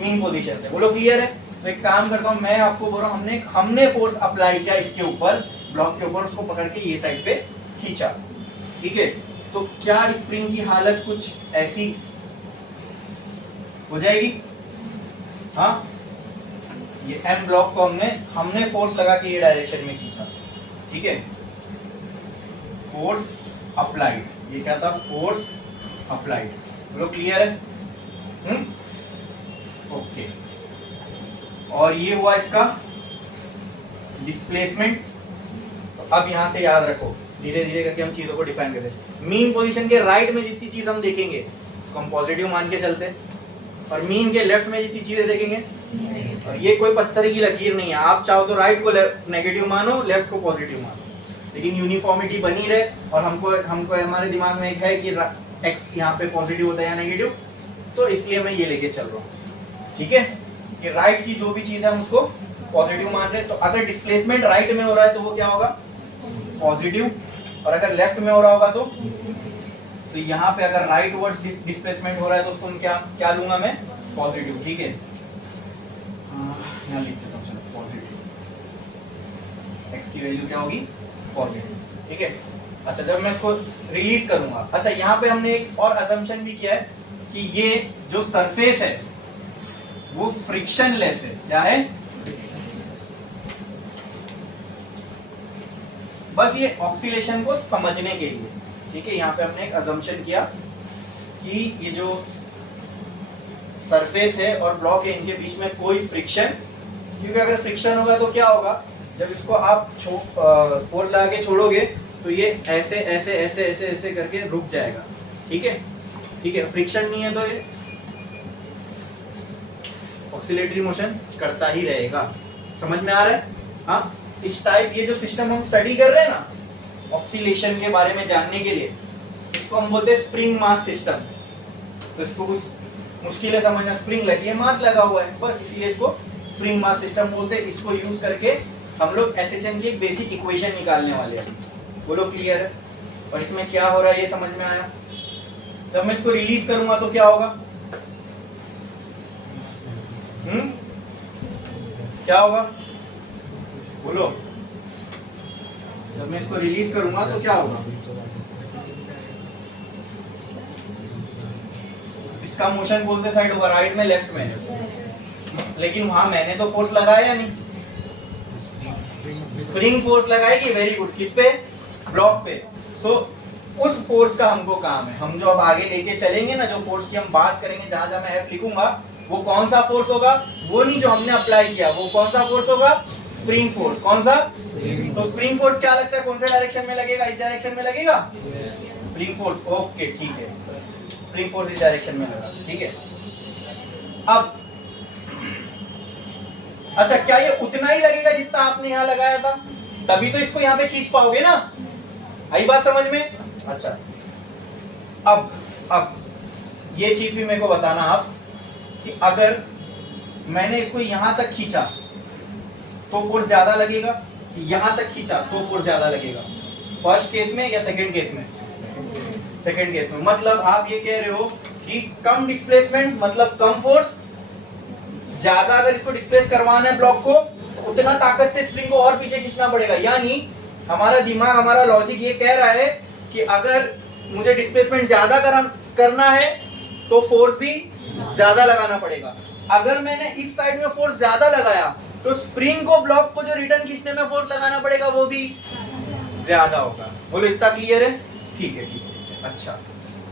मीन पोजीशन से। बोलो क्लियर है। तो एक काम करता हूं, मैं आपको बोल रहा हूं हमने फोर्स अप्लाई किया इसके ऊपर, ब्लॉक के ऊपर, उसको पकड़ के ये साइड पे खींचा, ठीक है। तो क्या स्प्रिंग की हालत कुछ ऐसी हो जाएगी। हाँ, ये एम ब्लॉक को हमने फोर्स लगा के ये डायरेक्शन में खींचा, ठीक है, फोर्स अप्लाइड, ये क्या था, फोर्स अप्लाइड। बोलो क्लियर है। ओके, और ये हुआ इसका डिस्प्लेसमेंट। तो अब यहां से याद रखो, धीरे धीरे करके हम चीजों को डिफाइन करते हैं। मीन पोजीशन के राइट में जितनी चीज हम देखेंगे उसको हम पॉजिटिव मान के चलते हैं, और मीन के लेफ्ट में जितनी चीजें देखेंगे, और ये कोई पत्थर की लकीर नहीं है, आप चाहो तो राइट को नेगेटिव मानो, लेफ्ट को पॉजिटिव मानो, लेकिन यूनिफॉर्मिटी बनी रहे। और हमको हमारे दिमाग में एक है कि एक्स यहाँ पे पॉजिटिव होता है या नेगेटिव, तो इसलिए मैं ये लेके चल रहा हूँ, ठीक है, कि राइट की जो भी चीज है हम उसको पॉजिटिव मान रहे हैं। तो अगर डिस्प्लेसमेंट राइट में हो रहा है तो वो क्या होगा, पॉजिटिव, और अगर लेफ्ट में हो रहा होगा तो यहाँ पे अगर राइट वर्ड्स डिस्प्लेसमेंट हो रहा है तो उसको क्या लूंगा मैं, पॉजिटिव, ठीक है। यहाँ लिख देता हूँ, चलो पॉजिटिव, एक्स की वैल्यू क्या होगी, पॉजिटिव, ठीक है। अच्छा, जब मैं इसको रिलीज करूंगा, अच्छा यहाँ पे हमने एक और असम्पशन भी किया है कि ये जो सरफेस है वो फ्रिक्शनलेस है। क्या है, बस ये ऑक्सीलेशन को समझने के लिए, ठीक है। यहाँ पे हमने एक असम्पशन किया कि ये जो सरफेस है और ब्लॉक है इनके बीच में कोई फ्रिक्शन, क्योंकि अगर फ्रिक्शन होगा तो क्या होगा, जब इसको आप फोर्स लगा के छोड़ोगे तो ये ऐसे ऐसे ऐसे ऐसे ऐसे करके रुक जाएगा, ठीक है, ठीक है। फ्रिक्शन नहीं है तो ये ऑक्सीलेटरी मोशन करता ही रहेगा। समझ में आ रहा है। हाँ, इस टाइप ये जो सिस्टम हम स्टडी कर रहे हैं ना ऑक्सीलेशन के बारे में जानने के लिए, इसको हम बोलते हैं स्प्रिंग मास सिस्टम। तो इसको कुछ मुश्किल है समझना, स्प्रिंग लगी है, मास लगा हुआ है, बस इसीलिए इसको स्प्रिंग मास सिस्टम बोलते हैं। इसको यूज करके हम लोग एसएचएम की एक बेसिक इक्वेशन निकालने वाले हैं। बोलो क्लियर है। और इसमें क्या हो रहा है ये समझ में आया। जब मैं इसको रिलीज करूंगा तो क्या होगा, क्या होगा, बोलो। जब मैं इसको रिलीज करूंगा तो क्या होगा, इसका मोशन कौन से साइड होगा, राइट में लेफ्ट में। लेकिन वहां मैंने तो फोर्स लगाया या नहीं, स्प्रिंग फोर्स लगाएगी। वेरी गुड, किस पे, ब्लॉक पे। सो उस फोर्स का हमको काम है, हम जो अब आगे लेके चलेंगे ना, जो फोर्स की हम बात करेंगे, जहां जहां मैं एफ लिखूंगा वो कौन सा फोर्स होगा, वो नहीं जो हमने अप्लाई किया, वो कौन सा फोर्स होगा, स्प्रिंग फोर्स। कौन सा, तो स्प्रिंग फोर्स क्या लगता है, कौन से डायरेक्शन में लगेगा, इस डायरेक्शन में लगेगा, स्प्रिंग फोर्स। ओके ठीक है, स्प्रिंग फोर्स इस डायरेक्शन में लगा, ठीक है। अब अच्छा, क्या ये उतना ही लगेगा जितना आपने यहाँ लगाया था? तभी तो इसको यहाँ पे खींच पाओगे ना। आई बात समझ में? अच्छा, अब ये चीज भी मेरे को बताना आप कि अगर मैंने इसको यहां तक खींचा तो फोर्स ज्यादा लगेगा, यहां तक खींचा तो फोर्स ज्यादा लगेगा। फर्स्ट केस में या सेकंड केस में? सेकंड केस में। मतलब आप ये कह रहे हो कि कम डिस्प्लेसमेंट मतलब कम फोर्स, ज्यादा अगर इसको डिस्प्लेस करवाना है ब्लॉक को, उतना ताकत से स्प्रिंग को और पीछे खींचना पड़ेगा। यानी हमारा दिमाग, हमारा लॉजिक ये कह रहा है कि अगर मुझे डिस्प्लेसमेंट ज्यादा करना है तो फोर्स भी ज्यादा लगाना पड़ेगा। अगर मैंने इस साइड में फोर्स ज्यादा लगाया तो स्प्रिंग को, ब्लॉक को जो रिटर्न खींचने में फोर्स लगाना पड़ेगा वो भी ज्यादा होगा। बोलो इतना क्लियर है? ठीक है, ठीक है। अच्छा,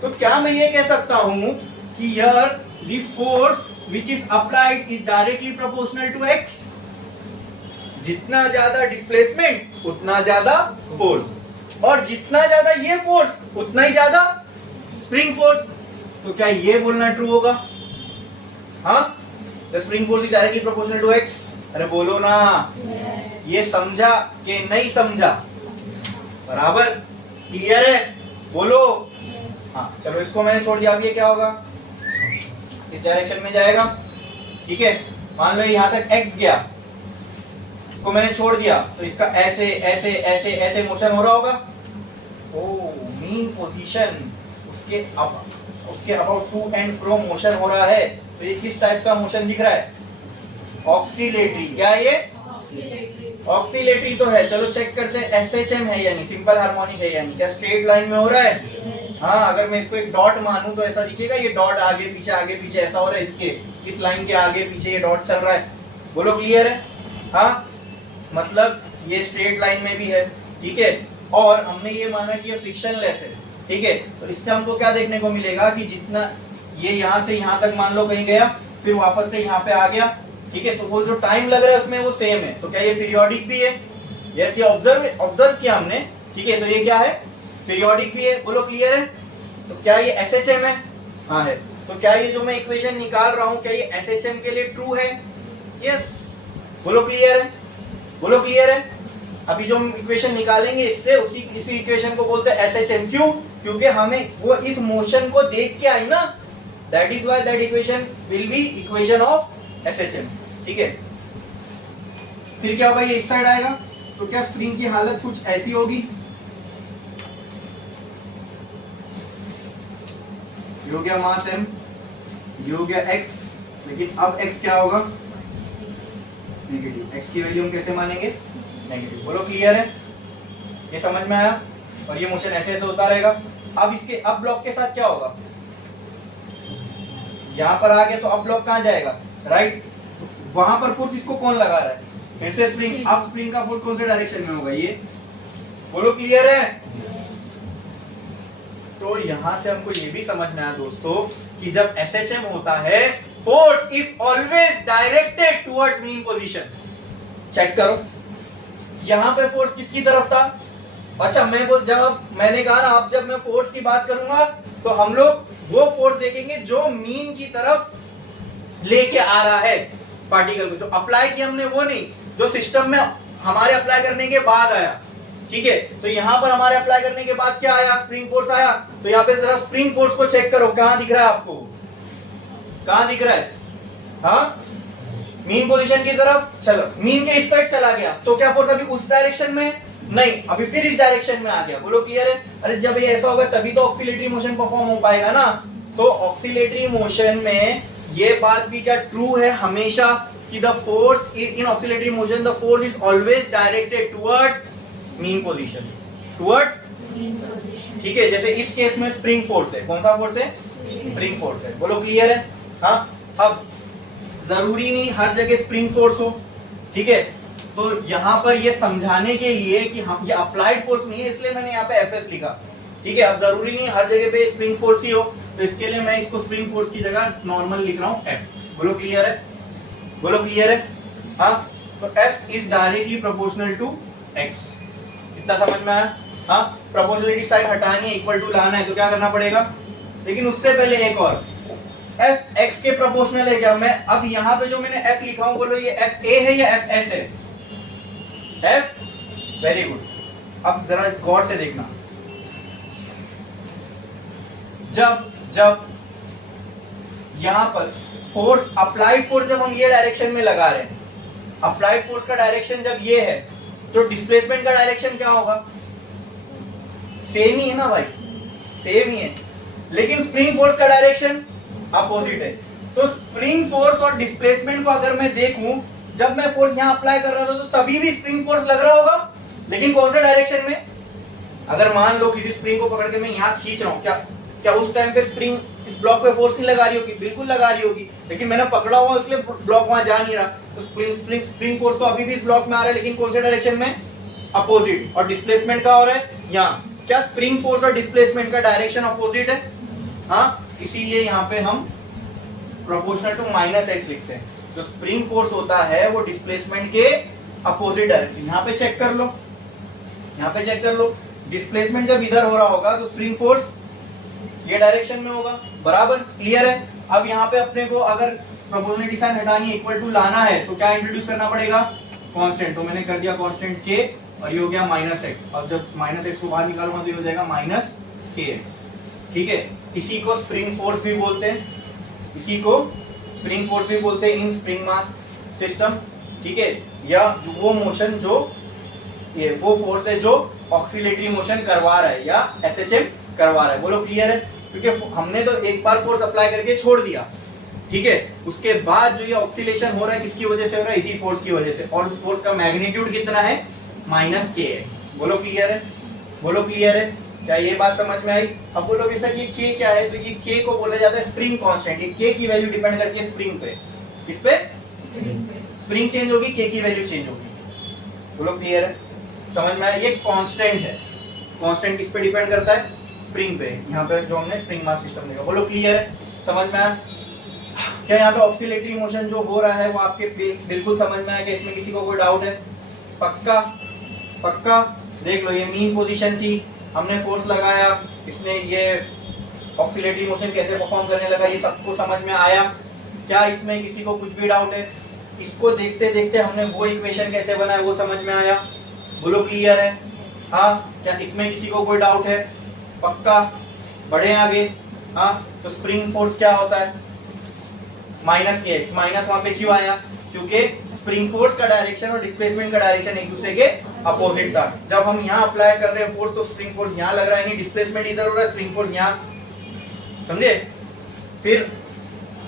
तो क्या मैं ये कह सकता हूं कि here the force which is applied is directly proportional to x? जितना ज्यादा डिस्प्लेसमेंट उतना ज्यादा फोर्स, और जितना ज्यादा ये फोर्स उतना ही ज्यादा स्प्रिंग फोर्स। तो क्या ये बोलना ट्रू होगा? हाँ, the spring force is directly proportional to x। अरे बोलो ना, ये समझा कि नहीं समझा? बराबर क्लियर है? बोलो। हाँ चलो, इसको मैंने छोड़ दिया। अब ये क्या होगा? इस डायरेक्शन में जाएगा। ठीक है, मान लो यहां तक x गया, इसको मैंने छोड़ दिया तो इसका ऐसे ऐसे ऐसे ऐसे मोशन हो रहा होगा। ओ, मीन पोजीशन, उसके about to and fro motion हो रहा है। तो ये किस टाइप का मोशन दिख रहा है? ऑक्सीलेटरी। क्या ये? ऑक्सीलेटरी तो है। चलो चेक करते हैं SHM है यानी सिंपल हार्मोनिक है, यानी क्या स्ट्रेट लाइन में हो रहा है? हाँ, अगर मैं इसको एक डॉट मानूं तो ऐसा दिखेगा, ये डॉट आगे पीछे ऐसा हो रहा है, इसके इस लाइन के आगे पीछे ये डॉट चल रहा है। बोलो क्लियर है? हाँ, मतलब ये स्ट्रेट लाइन में भी है। ठीक है, और हमने ये माना कि ये फ्रिक्शनलेस है। ठीक है, तो इससे हमको क्या देखने को मिलेगा कि जितना ये यहां से यहां तक मान लो कहीं गया, फिर वापस से यहाँ पे आ गया। ठीक है, तो वो जो टाइम लग रहा है उसमें वो सेम है। तो क्या ये पीरियोडिक भी है? यस, ये ऑब्जर्व किया हमने। ठीक है, तो ये क्या है? पीरियोडिक भी है। बोलो क्लियर है? तो क्या ये SHM है? हाँ है। तो क्या ये जो मैं इक्वेशन निकाल रहा हूं, क्या ये SHM के लिए ट्रू है? यस। बोलो क्लियर है? बोलो क्लियर है? अभी जो हम इक्वेशन निकालेंगे इससे, इसी इक्वेशन को बोलते हैं SHM। क्यों? क्योंकि हमें वो इस मोशन को देख के आई ना, that is why that equation will be equation of SHM। ठीक है, फिर क्या होगा? ये इस साइड आएगा तो क्या स्प्रिंग की हालत कुछ ऐसी होगी, ये हो गया मास m, ये हो गया x, लेकिन अब x क्या होगा? नेगेटिव। x की वैल्यू हम कैसे मानेंगे? नेगेटिव। बोलो क्लियर है? ये समझ में आया? और ये मोशन ऐसे ऐसे होता रहेगा। अब ब्लॉक के साथ क्या होगा? यहां पर आ गया तो अब ब्लॉक कहां जाएगा? राइट। वहां पर फोर्स इसको कौन लगा रहा है? फिर से स्प्रिंग। अब स्प्रिंग का फोर्स कौन से डायरेक्शन में होगा? ये। बोलो क्लियर है? तो यहां से हमको ये भी समझ में आया दोस्तों कि जब SHM होता है, force is always directed towards mean position. Check करो, यहां पे फोर्स किसकी तरफ था? अच्छा, मैंने कहा ना, अब जब मैं फोर्स की बात करूंगा तो हम लोग वो फोर्स देखेंगे जो मीन की तरफ लेके आ रहा है पार्टिकल को। जो अप्लाई किया हमने वो नहीं, जो सिस्टम में हमारे अप्लाई करने के बाद आया। ठीक है, तो यहां पर हमारे अप्लाई करने के बाद क्या आया? स्प्रिंग फोर्स आया। तो यहां पे जरा स्प्रिंग फोर्स को चेक करो, कहां दिख रहा है आपको? कहां दिख रहा है? हाँ, मीन पोजीशन की तरफ। चलो, मीन के इस साइड चला गया तो क्या फोर्स अभी उस डायरेक्शन में? नहीं, अभी फिर इस डायरेक्शन में आ गया। बोलो क्लियर है? अरे जब ये ऐसा होगा तभी तो ऑक्सीलेटरी मोशन परफॉर्म हो पाएगा ना। तो ऑक्सीलेटरी मोशन में ये बात भी क्या ट्रू है हमेशा कि the force is in oscillatory motion, the force is always directed towards mean position, towards. ठीक है, जैसे इस केस में स्प्रिंग फोर्स है। कौन सा फोर्स है? स्प्रिंग फोर्स है। बोलो क्लियर है? हाँ, अब जरूरी नहीं हर जगह स्प्रिंग फोर्स हो। ठीक है, तो यहां पर ये समझाने के लिए कि हम ये अप्लाइड फोर्स नहीं है, इसलिए मैंने यहाँ पे FS लिखा। ठीक है, अब जरूरी नहीं हर जगह पे स्प्रिंग फोर्स ही हो, तो इसके लिए मैं इसको स्प्रिंग फोर्स की जगह नॉर्मल लिख रहा हूं F। बोलो क्लियर है? बोलो क्लियर है? हाँ, तो F is directly proportional to x। इतना समझ में आया? हाँ, प्रोपोर्शनलिटी साइन हटानी है, इक्वल टू लाना है, तो क्या करना पड़ेगा? लेकिन उससे पहले एक और, एफ एक्स के प्रोपोर्शनल है क्या? मैं अब यहां पे जो मैंने एफ लिखा हूं, बोलो ये एफ ए है या एफ एस है? F, very good. अब जरा गौर से देखना, जब जब यहां पर फोर्स, अप्लाइड फोर्स जब हम ये डायरेक्शन में लगा रहे हैं, अप्लाइड फोर्स का डायरेक्शन जब ये है, तो डिस्प्लेसमेंट का डायरेक्शन क्या होगा? सेम ही है ना भाई, सेम ही है। लेकिन स्प्रिंग फोर्स का डायरेक्शन अपोजिट है। तो स्प्रिंग फोर्स और डिस्प्लेसमेंट को अगर मैं देखूं, जब मैं फोर्स यहां अप्लाई कर रहा था तो तभी भी स्प्रिंग फोर्स लग रहा होगा, लेकिन कौन से डायरेक्शन में? अगर मान लो किसी स्प्रिंग को पकड़ के मैं यहां खींच रहा हूं, क्या उस टाइम पे स्प्रिंग इस ब्लॉक पे फोर्स नहीं लगा रही होगी? बिल्कुल लगा रही होगी, लेकिन मैंने पकड़ा हुआ इसलिए ब्लॉक वहां जा नहीं रहा। तो स्प्रिंग फोर्स तो अभी भी इस ब्लॉक में आ रहा है, लेकिन कौन से डायरेक्शन में? अपोजिट। और डिस्प्लेसमेंट का हो रहा है यहाँ। क्या स्प्रिंग फोर्स और डिस्प्लेसमेंट का डायरेक्शन अपोजिट है? हाँ, इसीलिए यहाँ पे हम प्रोपोर्शनल टू माइनस एक्स लिखते हैं। जो स्प्रिंग फोर्स होता है वो डिस्प्लेसमेंट के अपोजिट डायरेक्शन। यहाँ पे चेक कर लो, यहाँ पे चेक कर लो, डिस्प्लेसमेंट जब इधर हो रहा होगा तो स्प्रिंग फोर्स ये डायरेक्शन में होगा, बराबर। क्लियर है? अब यहाँ पे अपने को अगर प्रोपोर्शनलिटी साइन हटानी, इक्वल टू लाना है, तो क्या इंट्रोड्यूस करना पड़ेगा? कांस्टेंट। तो मैंने कर दिया कांस्टेंट के, और ये हो गया माइनस एक्स। अब जब माइनस एक्स को बाहर निकालूंगा तो ये हो जाएगा माइनस के एक्स। ठीक है, इसी को स्प्रिंग फोर्स भी बोलते हैं, इसी को स्प्रिंग फोर्स भी बोलते हैं इन स्प्रिंग मास सिस्टम। ठीक है, या वो मोशन जो ये वो फोर्स है जो ऑक्सीलेटरी मोशन करवा रहा है या एसएचएम करवा रहा है। बोलो क्लियर है? क्योंकि हमने तो एक बार फोर्स अप्लाई करके छोड़ दिया, ठीक है, उसके बाद जो ये ऑक्सीलेशन हो रहा है किसकी वजह से हो रहा है? इसी फोर्स की वजह से। और उस फोर्स का मैग्नीट्यूड कितना है? Minus k x. बोलो क्लियर है? बोलो क्लियर है? क्या ये बात समझ में आई? अब बोलोगे सर ये के क्या है? तो ये के को बोला जाता है स्प्रिंग कांस्टेंट। ये के की वैल्यू डिपेंड करती है स्प्रिंग पे। किस पे? स्प्रिंग चेंज होगी, के की वैल्यू चेंज होगी। बोलो क्लियर है? समझ में आया? ये कांस्टेंट है। कांस्टेंट किस पे डिपेंड करता है? स्प्रिंग पे। यहाँ पे जो हमने स्प्रिंग मास सिस्टम देखा। बोलो क्लियर है? समझ में आया? क्या यहाँ पे ऑक्सीलेटरी मोशन जो हो रहा है वो आपके बिल्कुल समझ में आया? कि इसमें किसी को कोई डाउट है? पक्का? पक्का? देख लो, ये मीन पोजीशन थी, हमने फोर्स लगाया, इसने ये ऑक्सीलेटरी मोशन कैसे परफॉर्म करने लगा, ये सबको समझ में आया। क्या इसमें किसी को कुछ भी डाउट है? इसको देखते देखते हमने वो इक्वेशन कैसे बनाया वो समझ में आया। बोलो क्लियर है? हाँ, क्या इसमें किसी को कोई डाउट है? पक्का? बढ़े आगे। हाँ, तो स्प्रिंग फोर्स क्या होता है? Minus k x. माइनस वहां पे क्यों आया? क्योंकि स्प्रिंग फोर्स का डायरेक्शन और डिस्प्लेसमेंट का डायरेक्शन एक दूसरे के अपोजिट था। जब हम यहाँ अप्लाई कर रहे हैं फोर्स, तो स्प्रिंग फोर्स यहाँ लग रहा है, डिस्प्लेसमेंट इधर हो रहा है, स्प्रिंग फोर्स यहाँ। समझे? फिर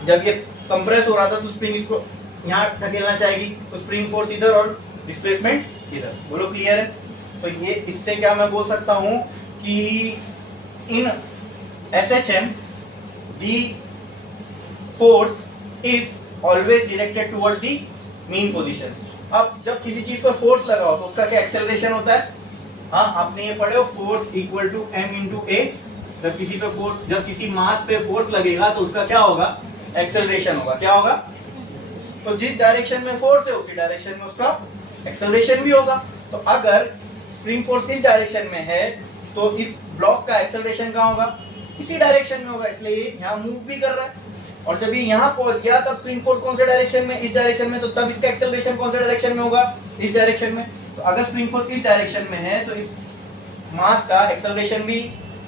जब ये कंप्रेस हो रहा था तो स्प्रिंग इसको यहाँ ढकेलना चाहेगी, तो स्प्रिंग फोर्स इधर और डिस्प्लेसमेंट इधर। बोलो क्लियर है? तो ये इससे क्या मैं बोल सकता हूं कि इन SHM the force is always directed towards the mean position. अब जब किसी चीज पर फोर्स लगाओ तो उसका क्या एक्सेलरेशन होता है? हाँ, आपने ये पढ़े हो, force equal to m into a. जब किसी पे फोर्स, जब किसी मास पे फोर्स लगेगा तो उसका क्या होगा? एक्सेलरेशन होगा। क्या होगा? तो जिस डायरेक्शन में फोर्स है उसी डायरेक्शन में उसका एक्सेलरेशन भी होगा। तो अगर स्प्रिंग फोर्स इस डायरेक्शन में है तो इस ब्लॉक का एक्सेलरेशन कहाँ होगा? इसी डायरेक्शन में होगा, इसलिए ये यहाँ मूव भी कर रहा है। और जब ये यहाँ पहुंच गया तब स्प्रिंग फोर्स कौन से डायरेक्शन में? इस डायरेक्शन में। तो तब इसका एक्सेलरेशन कौन से डायरेक्शन में होगा? इस डायरेक्शन में। तो अगर स्प्रिंग फोर्स इस डायरेक्शन में है तो इस मास का एक्सेलरेशन भी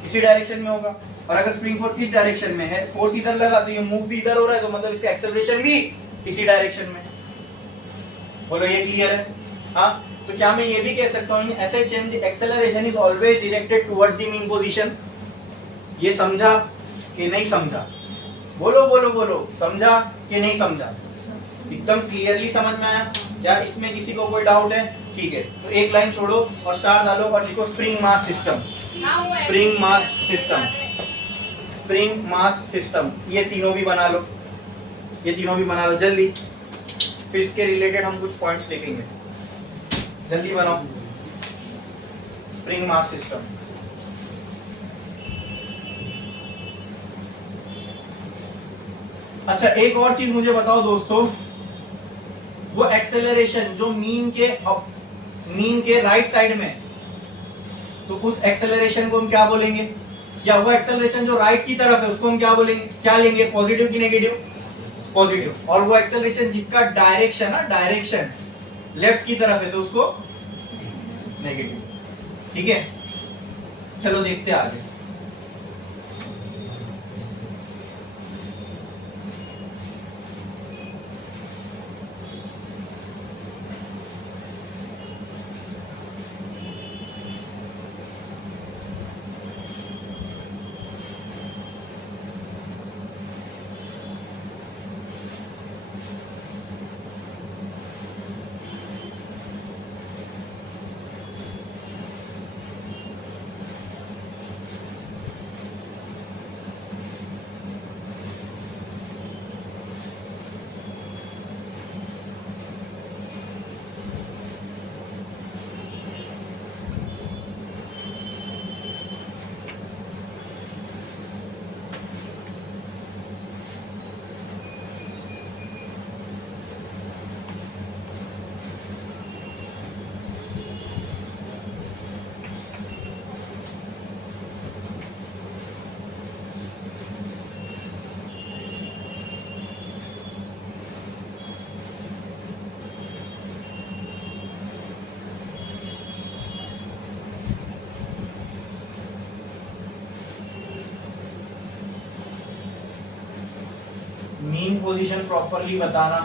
इसी डायरेक्शन में होगा। और अगर स्प्रिंग फोर्स इस डायरेक्शन में है, फोर्स इधर लगा तो ये मूव भी इधर हो रहा है, तो मतलब इसका एक्सेलरेशन भी इसी डायरेक्शन में। बोलो ये क्लियर है? हाँ, तो क्या मैं ये भी कह सकता हूँ SHM the acceleration is always directed towards the mean position? ये समझा कि नहीं समझा? बोलो बोलो बोलो, समझा कि नहीं समझा? एकदम क्लियरली समझ में आया? क्या इसमें किसी को कोई डाउट है? ठीक है, तो एक लाइन छोड़ो और स्टार डालो और लिखो spring mass system. Spring mass system, spring mass system. ये तीनों भी बना लो, ये तीनों भी बना लो जल्दी। फिर इसके रिलेटेड हम कुछ पॉइंट्स लिखेंगे, जल्दी बनाओ। Spring mass system. अच्छा, एक और चीज मुझे बताओ दोस्तों, वो एक्सेलरेशन जो मीन के राइट साइड में, तो उस एक्सेलरेशन को हम क्या बोलेंगे? या वो एक्सेलरेशन जो राइट की तरफ है उसको हम क्या बोलेंगे, क्या लेंगे, पॉजिटिव की नेगेटिव, पॉजिटिव। और वो एक्सेलरेशन जिसका डायरेक्शन ना, डायरेक्शन लेफ्ट की तरफ है तो उसको नेगेटिव। ठीक है, चलो देखते हैं आगे। मीन पोजीशन प्रॉपरली बताना।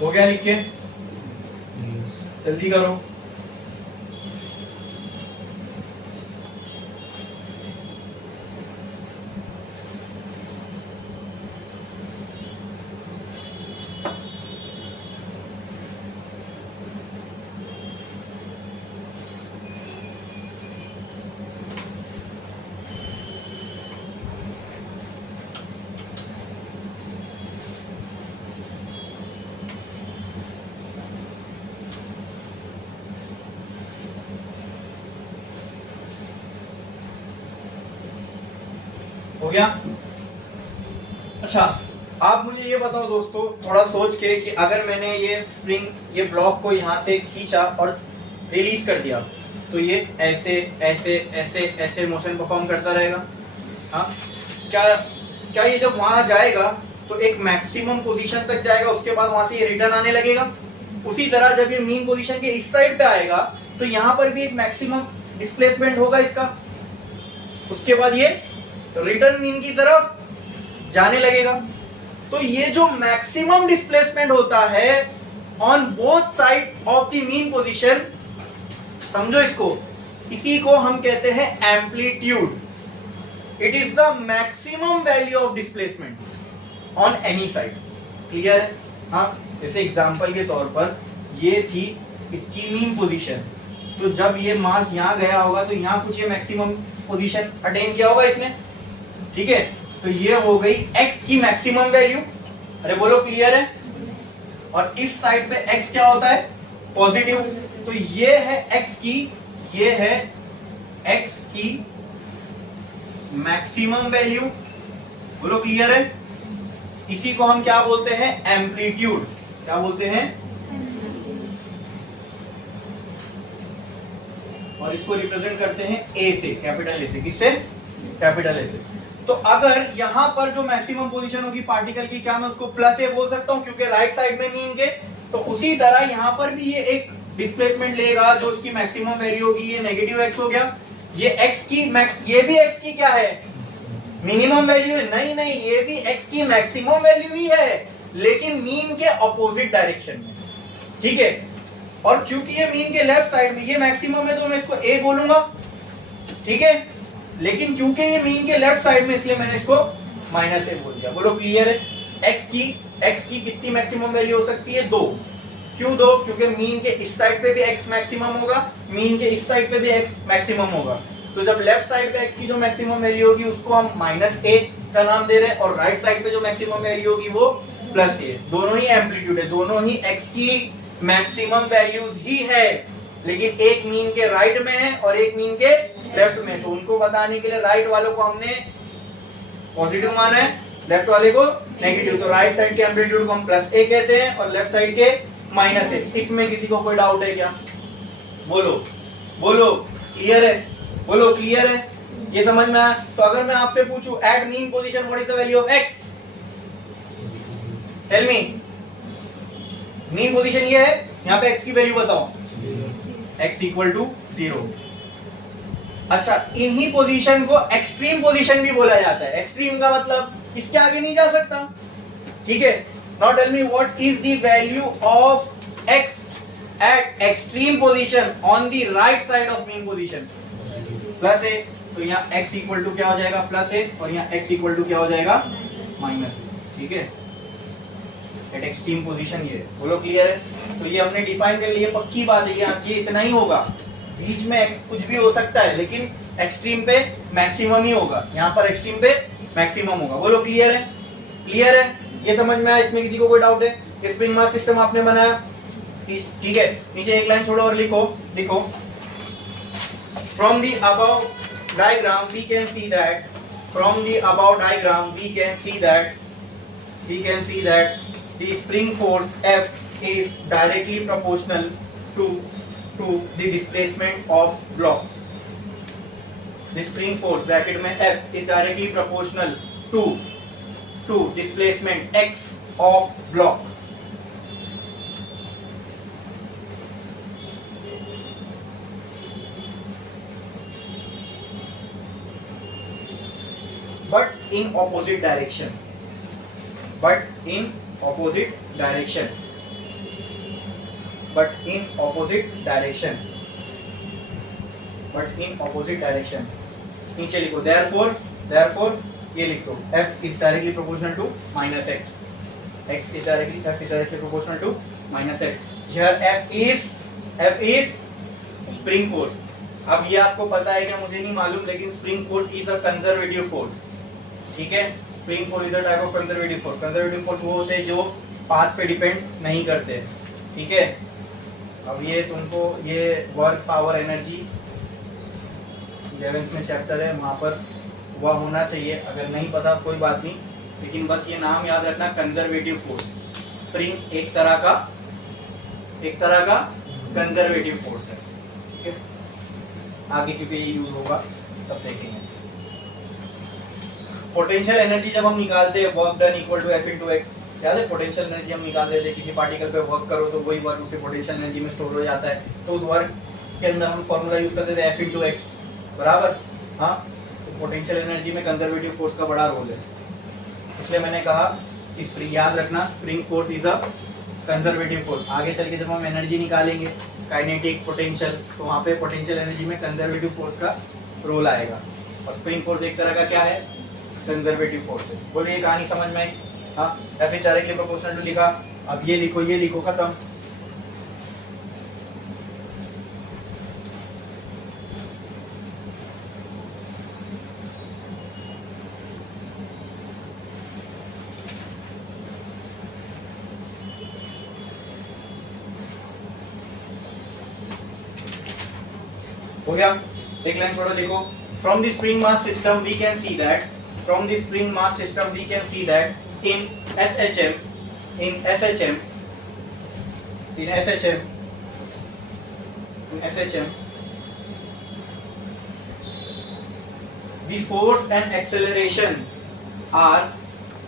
हो गया लिख के, जल्दी करो। हो गया। अच्छा, आप मुझे ये बताओ दोस्तों, थोड़ा सोच के, कि अगर मैंने ये स्प्रिंग, ये ब्लॉक को यहां से खींचा और रिलीज कर दिया तो ये ऐसे ऐसे ऐसे ऐसे मोशन परफॉर्म करता रहेगा। हाँ, क्या क्या ये जब वहां जाएगा तो एक मैक्सिमम पोजीशन तक जाएगा, उसके बाद वहां से ये रिटर्न आने लगेगा। उसी तरह जब ये मीन पोजीशन के इस साइड पे आएगा तो यहां पर भी एक मैक्सिमम डिस्प्लेसमेंट होगा इसका, उसके बाद ये रिटर्न मीन की तरफ जाने लगेगा। तो ये जो मैक्सिमम डिस्प्लेसमेंट होता है on both side of the mean position, समझो इसको, इसी को हम कहते हैं amplitude. It is the maximum value of displacement on any side. Clear है? हाँ, जैसे एग्जांपल के तौर पर ये थी इसकी मीन पोजीशन, तो जब ये मास यहां गया होगा तो यहां कुछ ये मैक्सिमम पोजीशन अटेन किया होगा इसने। ठीक है, तो ये हो गई x की मैक्सिमम वैल्यू। अरे बोलो, क्लियर है? और इस साइड पे x क्या होता है? पॉजिटिव। तो ये है x की, ये है x की मैक्सिमम वैल्यू। बोलो, क्लियर है? इसी को हम क्या बोलते हैं? एम्पलीट्यूड। क्या बोलते हैं? और इसको रिप्रेजेंट करते हैं a से, कैपिटल A से। किससे? कैपिटल A से। तो अगर यहां पर जो मैक्सिमम पोजीशन होगी पार्टिकल की, क्या मैं उसको प्लस ए बोल सकता हूं क्योंकि राइट साइड में मीन के? तो उसी तरह यहां पर भी ये एक डिस्प्लेसमेंट लेगा जो उसकी मैक्सिमम वैल्यू होगी, ये नेगेटिव एक्स हो गया। ये एक्स की ये भी एक्स की क्या है? मिनिमम वैल्यू है? नहीं नहीं, ये भी एक्स की मैक्सिमम वैल्यू ही है, लेकिन मीन के ऑपोजिट डायरेक्शन में। ठीक है, और क्योंकि ये मीन के लेफ्ट साइड में ये मैक्सिमम है तो मैं इसको ए बोलूंगा। ठीक है, लेकिन क्योंकि ये मीन के लेफ्ट साइड में इसलिए मैंने इसको माइनस ए बोल दिया। बोलो, क्लियर है? एक्स की कितनी मैक्सिमम वैल्यू हो सकती है? 2। क्यों 2? क्योंकि मीन के इस साइड पे भी एक्स मैक्सिमम होगा, मीन के इस साइड पे भी एक्स मैक्सिमम होगा। तो जब लेफ्ट साइड पे एक्स की जो मैक्सिमम वैल्यू होगी उसको हम माइनस ए का नाम दे रहे हैं, और राइट साइड पे जो मैक्सिमम वैल्यू होगी वो प्लस ए। दोनों ही एम्पलीट्यूड है, दोनों ही एक्स की मैक्सिमम वैल्यूज ही है, लेकिन एक मीन के राइट में है और एक मीन के लेफ्ट में। तो उनको बताने के लिए राइट वालों को हमने पॉजिटिव माना है लेफ्ट वाले को नेगेटिव, तो राइट साइड के एम्पलीट्यूड को हम प्लस ए कहते हैं और लेफ्ट साइड के माइनस ए। इसमें किसी को कोई डाउट है क्या? बोलो बोलो, क्लियर है? बोलो क्लियर है? ये समझ में आया? तो अगर मैं आपसे पूछूं at mean position what is the value of x, tell me. Mean position ये है, यहाँ पे एक्स की वैल्यू बताओ, एक्स इक्वल टू 0। अच्छा, इन्हीं पोजीशन को एक्सट्रीम पोजीशन भी बोला जाता है। एक्सट्रीम का मतलब इसके आगे नहीं जा सकता, ठीक है? Now tell me what is the value of x at extreme position on the right side of mean position, plus a. तो यहाँ x इक्वल टू क्या हो जाएगा? प्लस ए, और यहाँ x इक्वल टू क्या हो जाएगा? माइनस ए, ठीक है? एट एक्सट्रीम पोजीशन ये, बोलो क्लियर है? तो ये हमने डिफाइन कर लिया, पक्की बात है, ये इतना ही होगा। बीच में x कुछ भी हो सकता है, लेकिन एक्सट्रीम पे मैक्सिमम ही होगा। यहाँ पर एक्सट्रीम पे मैक्सिमम होगा। बोलो क्लियर है? क्लियर है? ये समझ में आया? इसमें किसी को कोई डाउट है? स्प्रिंग मास सिस्टम आपने बनाया, ठीक है? नीचे एक लाइन छोड़ो और लिखो, लिखो from the above diagram we can see that, from the above diagram we can see that the spring force F is directly proportional to the displacement of block. The spring force bracket में F is directly proportional to displacement x of block. But in opposite direction. But in opposite direction. But in opposite direction. But in opposite direction. नीचे लिखो therefore ये लिखो F is directly proportional to minus x. F is directly proportional to minus x. Here F is spring force. अब ये आपको पता है क्या? मुझे नहीं मालूम, लेकिन spring force is a conservative force, ठीक है? Spring force is a type of conservative force. Conservative force वो होते हैं जो पाथ पे डिपेंड नहीं करते, ठीक है? अब ये तुमको ये वर्क पावर एनर्जी 11th में चैप्टर है, वहां पर वह होना चाहिए। अगर नहीं पता कोई बात नहीं, लेकिन बस ये नाम याद रखना, कंजर्वेटिव फोर्स। स्प्रिंग एक तरह का कंजर्वेटिव फोर्स है, ठीक है? आगे क्योंकि ये यूज होगा तब देखेंगे। पोटेंशियल एनर्जी जब हम निकालते हैं, work done equal to F into x, याद है? पोटेंशियल एनर्जी हम निकालते थे, किसी पार्टिकल पे वर्क करो तो वही वर्क उसके पोटेंशियल एनर्जी में स्टोर हो जाता है। तो उस वर्क के अंदर हम फॉर्मूला यूज करते थे F इंटू एक्स बराबर। हाँ, तो पोटेंशियल एनर्जी में कंजर्वेटिव फोर्स का बड़ा रोल है, इसलिए मैंने कहा कि याद रखना spring force is a conservative force. आगे चल के जब हम एनर्जी निकालेंगे, काइनेटिक, पोटेंशियल, तो वहाँ पे पोटेंशियल एनर्जी में कंजर्वेटिव फोर्स का रोल आएगा। और स्प्रिंग फोर्स एक तरह का क्या है? कंजर्वेटिव फोर्स है। बोलिए कहानी समझ में आई? हाँ, F is directly proportional to लिखा। अब ये लिखो खत्म। हो गया? एक लाइन छोड़ो, लिखो from the spring mass system we can see that, from the spring mass system we can see that in SHM the force and acceleration are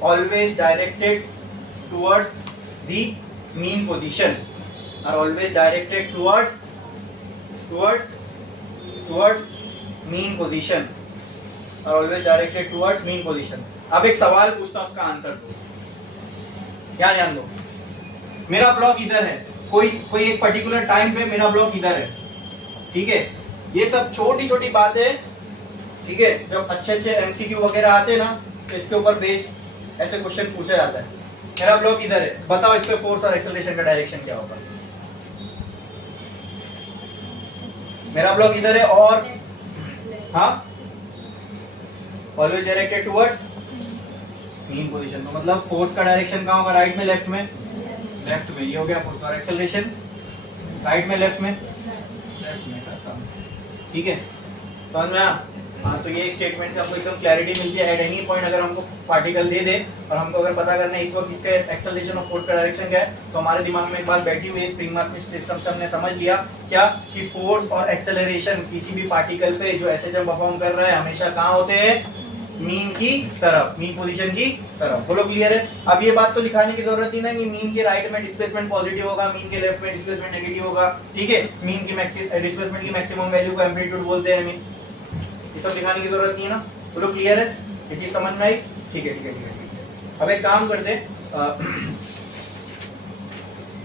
always directed towards the mean position, are always directed towards mean position, are always directed towards mean position. अब एक सवाल पूछता हूं, उसका answer दो। क्या ध्यान दो, मेरा ब्लॉक इधर है, कोई एक पर्टिकुलर टाइम पे मेरा ब्लॉक इधर है, ठीक है? ये सब छोटी छोटी बातें, ठीक है? जब अच्छे MCQ वगैरह आते हैं ना, तो इसके ऊपर बेस्ड ऐसे क्वेश्चन पूछा जाता है। मेरा ब्लॉक इधर है, बताओ इस पे फोर्स और एक्सेलरेशन का डायरेक्शन क्या होगा? मेरा ब्लॉक इधर है और हाँ, always directed towards mean position. तो मतलब फोर्स का डायरेक्शन कहाँ होगा? राइट में, लेफ्ट में? लेफ्ट में। ये हो गया फोर्स का। एक्सेलरेशन राइट में, लेफ्ट में? लेफ्ट में करता हूं, ठीक है? समझ में आया? हाँ, तो ये स्टेटमेंट से हमको एकदम क्लैरिटी मिलती है। एट एनी पॉइंट अगर हमको पार्टिकल दे दे और हमको अगर पता करना है इस वक्त इसके एक्सेलरेशन ऑफ फोर्स का डायरेक्शन क्या है, तो हमारे दिमाग में एक बात बैठी हुई है। स्प्रिंग मास सिस्टम से हमने समझ लिया क्या कि फोर्स और एक्सेलरेशन किसी भी पार्टिकल पे जो एसएचएम परफॉर्म कर रहा है हमेशा कहाँ होते हैं, मीन की तरफ, मीन पोजीशन की तरफ। बोलो क्लियर है। अब ये बात तो लिखाने की जरूरत नहीं ना कि मीन के राइट में डिस्प्लेसमेंट पॉजिटिव होगा, मीन के लेफ्ट में डिस्प्लेसमेंट नेगेटिव होगा। ठीक है, मीन की डिस्प्लेसमेंट की मैक्सिमम वैल्यू को एम्पलीट्यूड बोलते हैं मीन। ये सब लिखाने की जरूरत नहीं है ना। बोलो क्लियर है, ये चीज समझ में आई। ठीक है ठीक है ठीक है। अब एक काम करते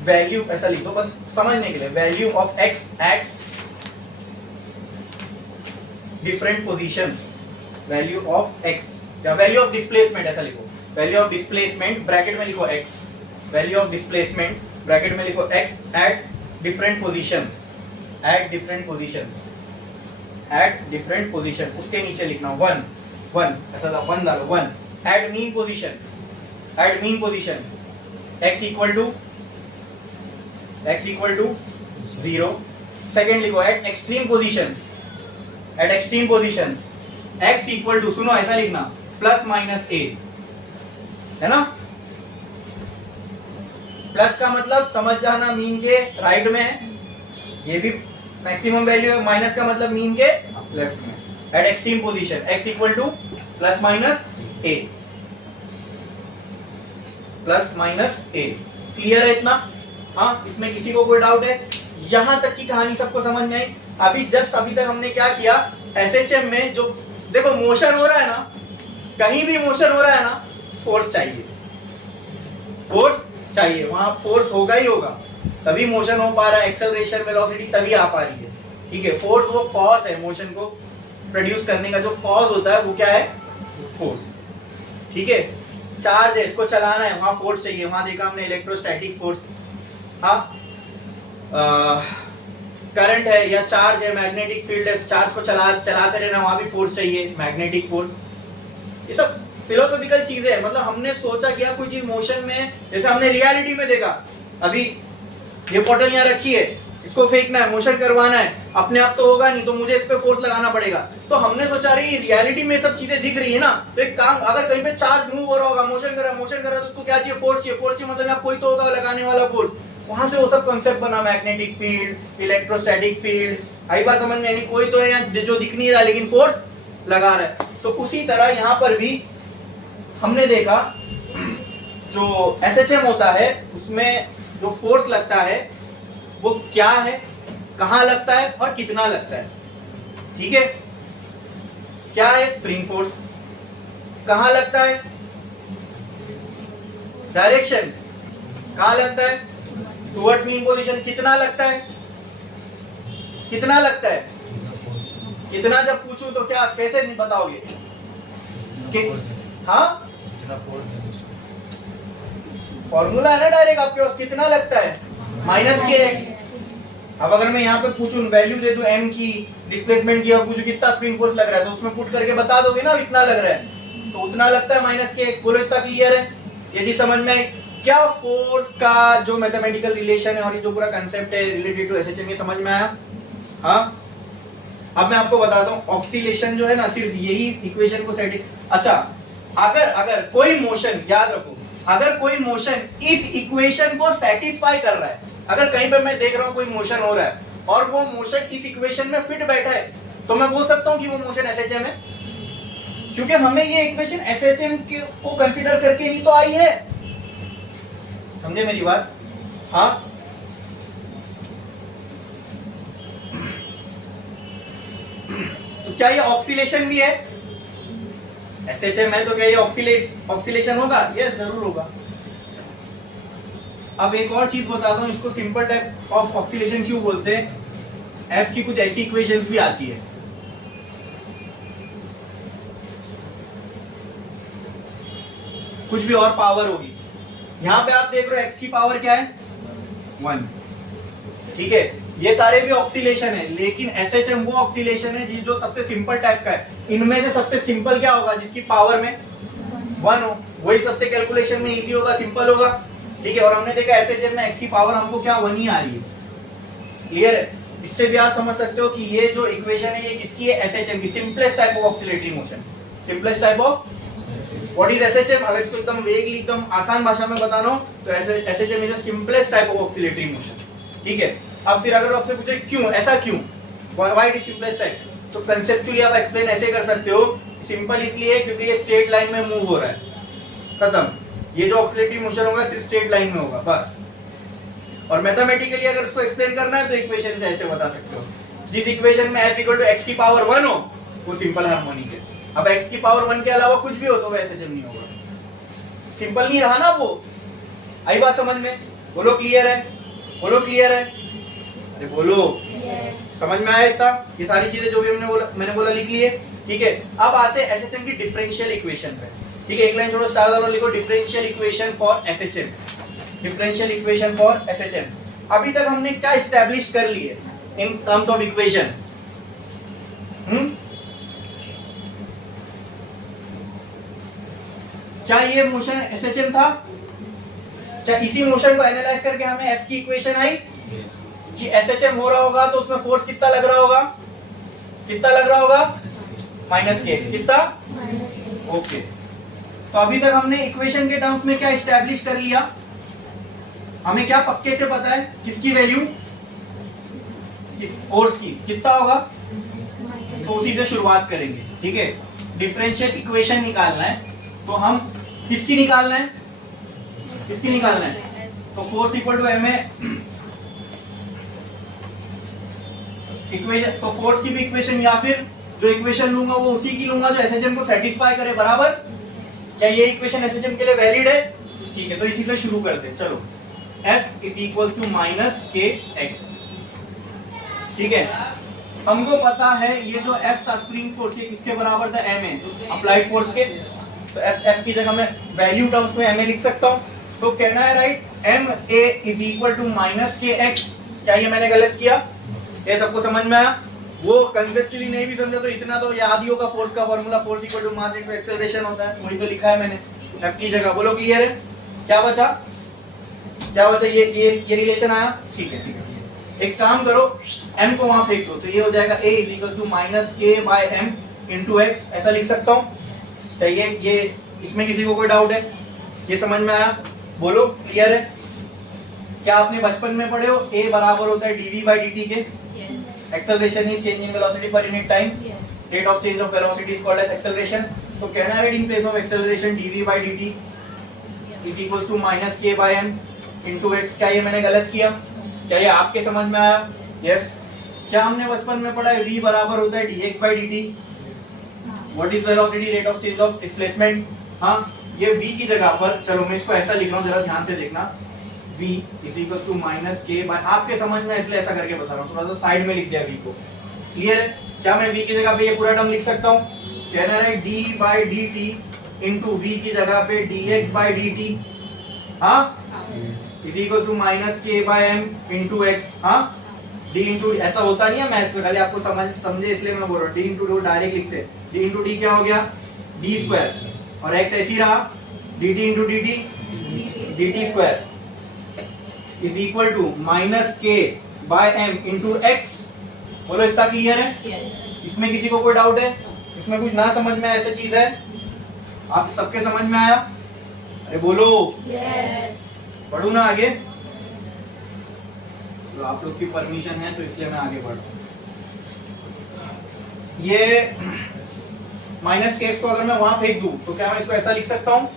वैल्यू ऐसा लिख दो बस समझने के लिए, value of x at different positions, value of x या वैल्यू ऑफ डिस्प्लेसमेंट ऐसा लिखो। वैल्यू ऑफ डिस्प्लेसमेंट ब्रैकेट में लिखो x, value of displacement bracket में लिखो x at different positions, at different positions, at different position. उसके नीचे लिखना वन, वन ऐसा था, वन डालो, one at mean position, at mean position x equal to 0। Second लिखो at extreme positions, at extreme positions x equal to, सुनो ऐसा लिखना, प्लस माइनस a, है ना। प्लस का मतलब समझ जाना मीन के राइट में है, ये भी मैक्सिमम वैल्यू है। माइनस का मतलब मीन के लेफ्ट में। Eight extreme position x equal to plus minus a, plus minus a। Clear है इतना? हाँ, इसमें किसी को कोई डाउट है? यहां तक की कहानी सबको समझ में आई। अभी तक हमने क्या किया, एसएचएम में जो देखो मोशन हो रहा है ना, कहीं भी मोशन हो रहा है ना, फोर्स चाहिए, फोर्स चाहिए, वहां फोर्स होगा ही होगा, तभी मोशन हो पा रहा है, एक्सेलरेशन वेलोसिटी तभी आ पा रही है। ठीक है, फोर्स वो कॉज है, मोशन को प्रोड्यूस करने का जो कॉज होता है वो क्या है, फोर्स। ठीक है, चार्ज है, इसको चलाना है, वहां फोर्स चाहिए, वहां देखा हमने इलेक्ट्रोस्टैटिक फोर्स। हाँ, करंट है या चार्ज है, मैग्नेटिक फील्ड है, चार्ज को चलाते रहना, वहां भी फोर्स चाहिए, मैग्नेटिक फोर्स। ये सब फिलोसॉफिकल चीजें है। मतलब हमने सोचा किया कोई चीज मोशन में, जैसे हमने रियलिटी में देखा, अभी ये बोतल यहाँ रखी है, इसको फेंकना है, मोशन करवाना है, अपने आप तो होगा नहीं, तो मुझे इस पे फोर्स लगाना पड़ेगा। तो हमने सोचा रही रियलिटी में सब चीजें दिख रही है ना, तो एक काम, अगर कहीं पे चार्ज मूव हो रहा होगा, मोशन कर रहा है, तो उसको क्या चाहिए, फोर्स चाहिए। फोर्स चाहिए मतलब कोई तो होगा लगाने वाला फोर्स। वहां से वो सब कॉन्सेप्ट बना, मैग्नेटिक फील्ड, इलेक्ट्रोस्टैटिक फील्ड। आई बात समझ में? कोई तो है यहाँ जो दिख नहीं रहा लेकिन फोर्स लगा रहा है। तो उसी तरह यहाँ पर भी हमने देखा जो एसएचएम होता है उसमें जो फोर्स लगता है वो क्या है, कहां लगता है और कितना लगता है। ठीक है, क्या है, स्प्रिंग फोर्स। कहां लगता है, डायरेक्शन, कहां लगता है, टुवर्ड्स मीन पोजीशन। कितना लगता है, कितना लगता है, कितना जब पूछूं तो क्या कैसे नहीं बताओगे कि हाँ, फॉर्मूला है ना डायरेक्ट आपके पास, कितना लगता है, माइनस के एक्स। अब अगर मैं यहाँ पे पूछूं, वैल्यू दे दूं m की, डिस्प्लेसमेंट की, और पूछूं कितना स्प्रिंग फोर्स लग रहा है, तो उसमें पुट करके बता दोगे ना इतना लग रहा है, तो उतना लगता है माइनस के एक्स। बोलो इतना क्लियर है? ये चीज समझ में आई? क्या फोर्स का जो मैथमेटिकल रिलेशन है और ये जो पूरा कंसेप्ट है रिलेटेड टू एसएचएम, ये समझ में आया? हाँ, अब मैं आपको बताता हूँ, ऑक्सीलेशन जो है ना, सिर्फ यही इक्वेशन को सेट। अच्छा, अगर कोई मोशन, याद रखो, अगर कोई मोशन इस इक्वेशन को सेटिस्फाई कर रहा है, अगर कहीं पर मैं देख रहा हूं कोई मोशन हो रहा है और वो मोशन इस इक्वेशन में फिट बैठा है, तो मैं बोल सकता हूं कि वो मोशन एसएचएम है, क्योंकि हमें ये इक्वेशन एसएचएम को कंसीडर करके ही तो आई है। समझे मेरी बात? हाँ, तो क्या ये ऑक्सीलेशन भी है? एसएचएम है तो क्या ये ऑक्सीलेशन होगा? यस, जरूर होगा। अब एक और चीज बताता हूं, इसको सिंपल टाइप ऑफ ऑक्सीलेशन क्यों बोलते हैं। एफ की कुछ ऐसी इक्वेशंस भी आती है, कुछ भी और पावर होगी। यहां पे आप देख रहे हो एक्स की पावर क्या है, 1। ठीक है, ये सारे भी ऑक्सीलेशन है, लेकिन एसएचएम वो ऑक्सीलेशन है जो सबसे सिंपल टाइप का है। इनमें से सबसे सिंपल क्या होगा, जिसकी पावर में 1 हो, वही सबसे कैलकुलेशन में इजी होगा, सिंपल होगा। ठीक है, और हमने देखा एसएचएम में एक्स की पावर हमको क्या 1 ही आ रही है। क्लियर है? इससे भी आप समझ सकते हो कि ये जो इक्वेशन है ये किसकी है, एसएचएम की, simplest type of oscillatory motion, simplest type of. What is SHM? अगर इसको एकदम वेगली एकदम आसान भाषा में बताना हो तो SHM is the simplest type of oscillatory motion. ठीक है, अब फिर अगर आपसे पूछे क्यों, ऐसा क्यों, why it is simplest type, तो कंसेप्चुअली आप एक्सप्लेन ऐसे कर सकते हो, सिंपल इसलिए क्योंकि ये स्ट्रेट लाइन में मूव हो रहा है, खत्म। ये जो ऑक्सीलेटरी मोशन होगा सिर्फ स्ट्रेट लाइन में होगा बस। और मैथमेटिकली अगर उसको एक्सप्लेन करना है तो इक्वेशन से ऐसे बता सकते हो, जिस इक्वेशन में f इक्वल टू x की पावर 1 हो वो सिंपल हार्मोनिक है। अब x की पावर 1 के अलावा कुछ भी हो तो वैसे जम नहीं होगा, सिंपल नहीं रहा ना वो। आई बात समझ में? बोलो क्लियर है, बोलो क्लियर है, अरे बोलो। समझ में आया इतना? ये सारी चीजें जो भी मैंने बोला लिख लिए। ठीक है, अब आते हैं एसएचएम की डिफरेंशियल इक्वेशन पे। ठीक है, एक लाइन छोड़ो, स्टार वाला लिखो, differential equation for SHM, differential equation for SHM. अभी तक हमने क्या एस्टैब्लिश कर लिए इन टर्म्स ऑफ इक्वेशन? क्या ये मोशन एसएचएम था? क्या इसी मोशन को एनालाइज करके हमें एफ की इक्वेशन आई कि एसएचएम हो रहा होगा तो उसमें फोर्स कितना लग रहा होगा, कितना लग रहा होगा, माइनस के, कितना, ओके। तो अभी तक हमने इक्वेशन के टर्म्स में क्या एस्टैब्लिश कर लिया, हमें क्या पक्के से पता है किसकी वैल्यू, इस फोर्स की कितना होगा, तो उसी से शुरुआत करेंगे। ठीक है, डिफरेंशियल इक्वेशन निकालना है तो हम किसकी निकालना है, किसकी निकालना है, तो force equal to m a equation, तो फोर्स की भी इक्वेशन या फिर जो इक्वेशन लूंगा वो उसी की लूंगा जो एसएचएम को सेटिस्फाई करे, बराबर। क्या ये इक्वेशन एसएचएम के लिए वैलिड है? ठीक है, तो इसी से शुरू करते हैं। चलो, F is equal to minus k x. ठीक है, हमको पता है ये जो F था स्प्रिंग फोर्स ये किसके बराबर था, एम ए, अप्लाइड फोर्स के। तो F की जगह मैं वैल्यू टर्म्स में एम ए लिख सकता हूं। तो कहना है right, m a is equal to minus k x. क्या ये मैंने गलत किया? ये सबको समझ में आया? वो कंसेप्चुअली नहीं भी समझा तो इतना तो याद ही होगा, फोर्स का formula force equal to mass into acceleration होता है, वही तो लिखा है मैंने F की जगह। बोलो क्लियर है? क्या बचा, क्या बचा, ये रिलेशन आया। ठीक है, ठीक है, एक काम करो, m को वहां फेंक दो तो ये हो जाएगा a is equal to minus k by m into x, ऐसा लिख सकता हूँ। ये इसमें किसी को कोई डाउट है? ये समझ में आया? बोलो क्लियर है? क्या आपने बचपन में पढ़े हो a बराबर होता है dv बाई dt के, acceleration is change in velocity per unit time, rate of change of velocity is called as acceleration. तो कहना है in place of acceleration dv by dt is equal to minus k by m into x. क्या ये मैंने गलत किया? क्या ये आपके समझ में आया? यस। क्या हमने बचपन में पढ़ा है v बराबर होता है dx by dt, what is velocity, rate of change of displacement. हाँ, ये v की जगह पर, चलो मैं इसको ऐसा लिख रहा हूँ, जरा ध्यान से देखना, v is equal to minus k by, आपके समझ में इसलिए ऐसा करके बता रहा हूँ, थोड़ा सा साइड में लिख दिया v को। क्लियर है? क्या मैं v की जगह पे ये पूरा टर्म लिख सकता हूँ? कहना है d by d t into v की जगह पे dx बाई डी टी, हाँ, is equal to minus k by m into x. हाँ, डी इंटू, ऐसा होता नहीं है मैथ्स में, खाली आपको समझे इसलिए मैं बोल रहा हूँ, डी इंटू डी डायरेक्ट लिखते, डी इंटू डी क्या हो गया, डी स्क्वायर, और एक्स ऐसी रहा, d t into d t, d t square is equal to minus k by m into x. बोलो इतना क्लियर है? yes. इसमें किसी को कोई डाउट है? इसमें कुछ ना समझ में ऐसा चीज है? आप सबके समझ में आया? अरे बोलो yes. पढ़ू ना आगे? तो आप लोग की परमिशन है तो इसलिए मैं आगे बढ़ रहा हूं। ये माइनस के एक्स को अगर मैं वहां फेंक दूं तो क्या मैं इसको ऐसा लिख सकता हूं,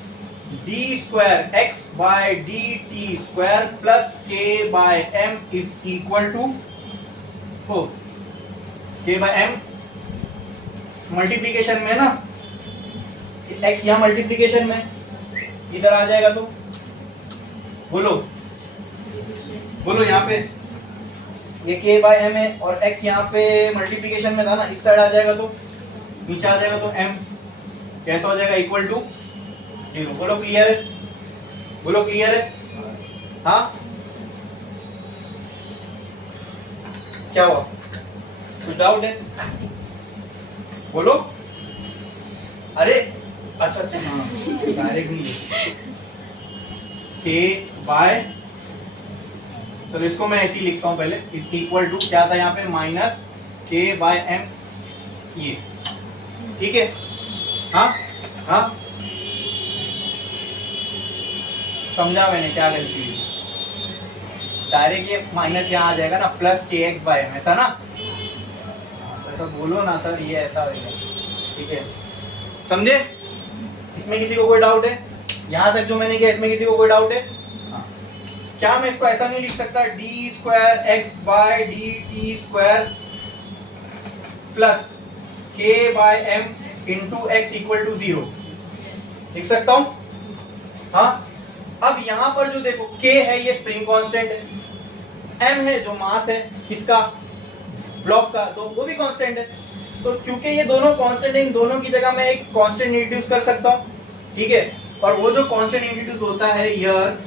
d square x by d t square plus k by m is equal to k by m multiplication में ना, एक्स यहां मल्टीप्लीकेशन में, इधर आ जाएगा तो बोलो बोलो, यहाँ पे ये के बाय एम है और एक्स यहाँ पे मल्टीप्लीकेशन में था ना, इस साइड आ जाएगा तो नीचे आ जाएगा तो एम कैसा हो जाएगा, इक्वल टू 0। बोलो क्लियर है? बोलो क्लियर है? हाँ, क्या हुआ, कुछ डाउट है? बोलो। अरे अच्छा अच्छा, हाँ डायरेक्ट नहीं, के बाय चलो इसको मैं ऐसे ही लिखता हूं पहले, इज इक्वल टू क्या था यहाँ पे, माइनस के बाय एम, ये ठीक है। हाँ हाँ समझा मैंने क्या गलती हुई, डायरेक्ट ये माइनस यहाँ आ जाएगा ना, प्लस के एक्स बाय एम, ऐसा ना, ऐसा बोलो ना सर, ये ऐसा होगा, ठीक है, समझे? इसमें किसी को कोई डाउट है? यहां तक जो मैंने किया इसमें किसी को कोई डाउट है? हाँ। क्या मैं इसको ऐसा नहीं लिख सकता, d square x by d t square plus k by m into x equal to 0, लिख सकता हूं? हाँ। अब यहां पर जो देखो k है ये स्प्रिंग कांस्टेंट है, m है जो मास है इसका ब्लॉक का, तो वो भी कांस्टेंट है। तो क्योंकि ये दोनों कांस्टेंट है, इन दोनों की जगह मैं एक कांस्टेंट इंट्रोड्यूस कर सकता हूं, ठीक है। और वो जो कांस्टेंट इंट्रोड्यूस होता है here,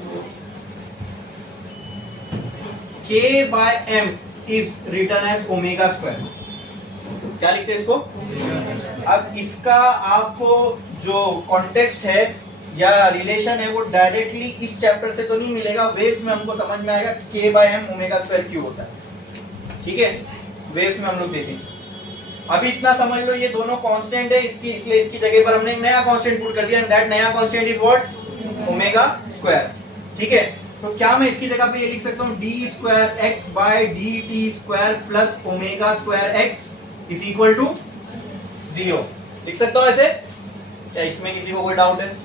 k by m is written as omega square. क्या लिखते हैं इसको? अब इसका आपको जो कॉन्टेक्स्ट है या रिलेशन है वो डायरेक्टली इस चैप्टर से तो नहीं मिलेगा, वेव्स में हमको समझ में आएगा k by m omega square क्यों होता है, ठीक है, वेव्स में हम लोग देखेंगे। अभी इतना समझ लो, ये दोनों कांस्टेंट है इसकी, इसलिए इसकी जगह पर हमने एक नया कांस्टेंट पुट कर दिया, एंड दैट नया constant is what, omega square, ठीक है। तो क्या मैं इसकी जगह पे ये लिख सकता हूँ, d square x by d t square plus omega square x is equal to 0, लिख सकता हूँ ऐसे? क्या इसमें किसी को कोई डाउट है?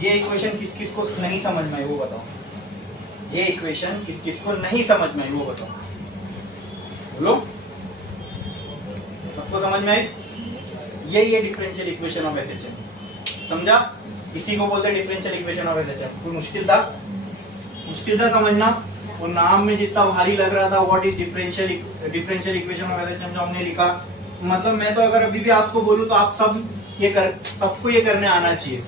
ये इक्वेशन किस किस को नहीं समझ में आई वो बताओ, ये इक्वेशन किस किस को नहीं समझ में आई वो बताओ, बोलो। सबको समझ में आई? यही है डिफरेंशियल इक्वेशन ऑफ एसएचएम, समझा? इसी को बोलते हैं डिफरेंशियल इक्वेशन ऑफ एसएचएम। कोई मुश्किल था? मुश्किल था समझना? वो नाम में जितना भारी लग रहा था, what is differential equation of SHM जो हमने लिखा, मतलब मैं तो अगर अभी भी आपको बोलूं तो आप सबको ये करने आना चाहिए।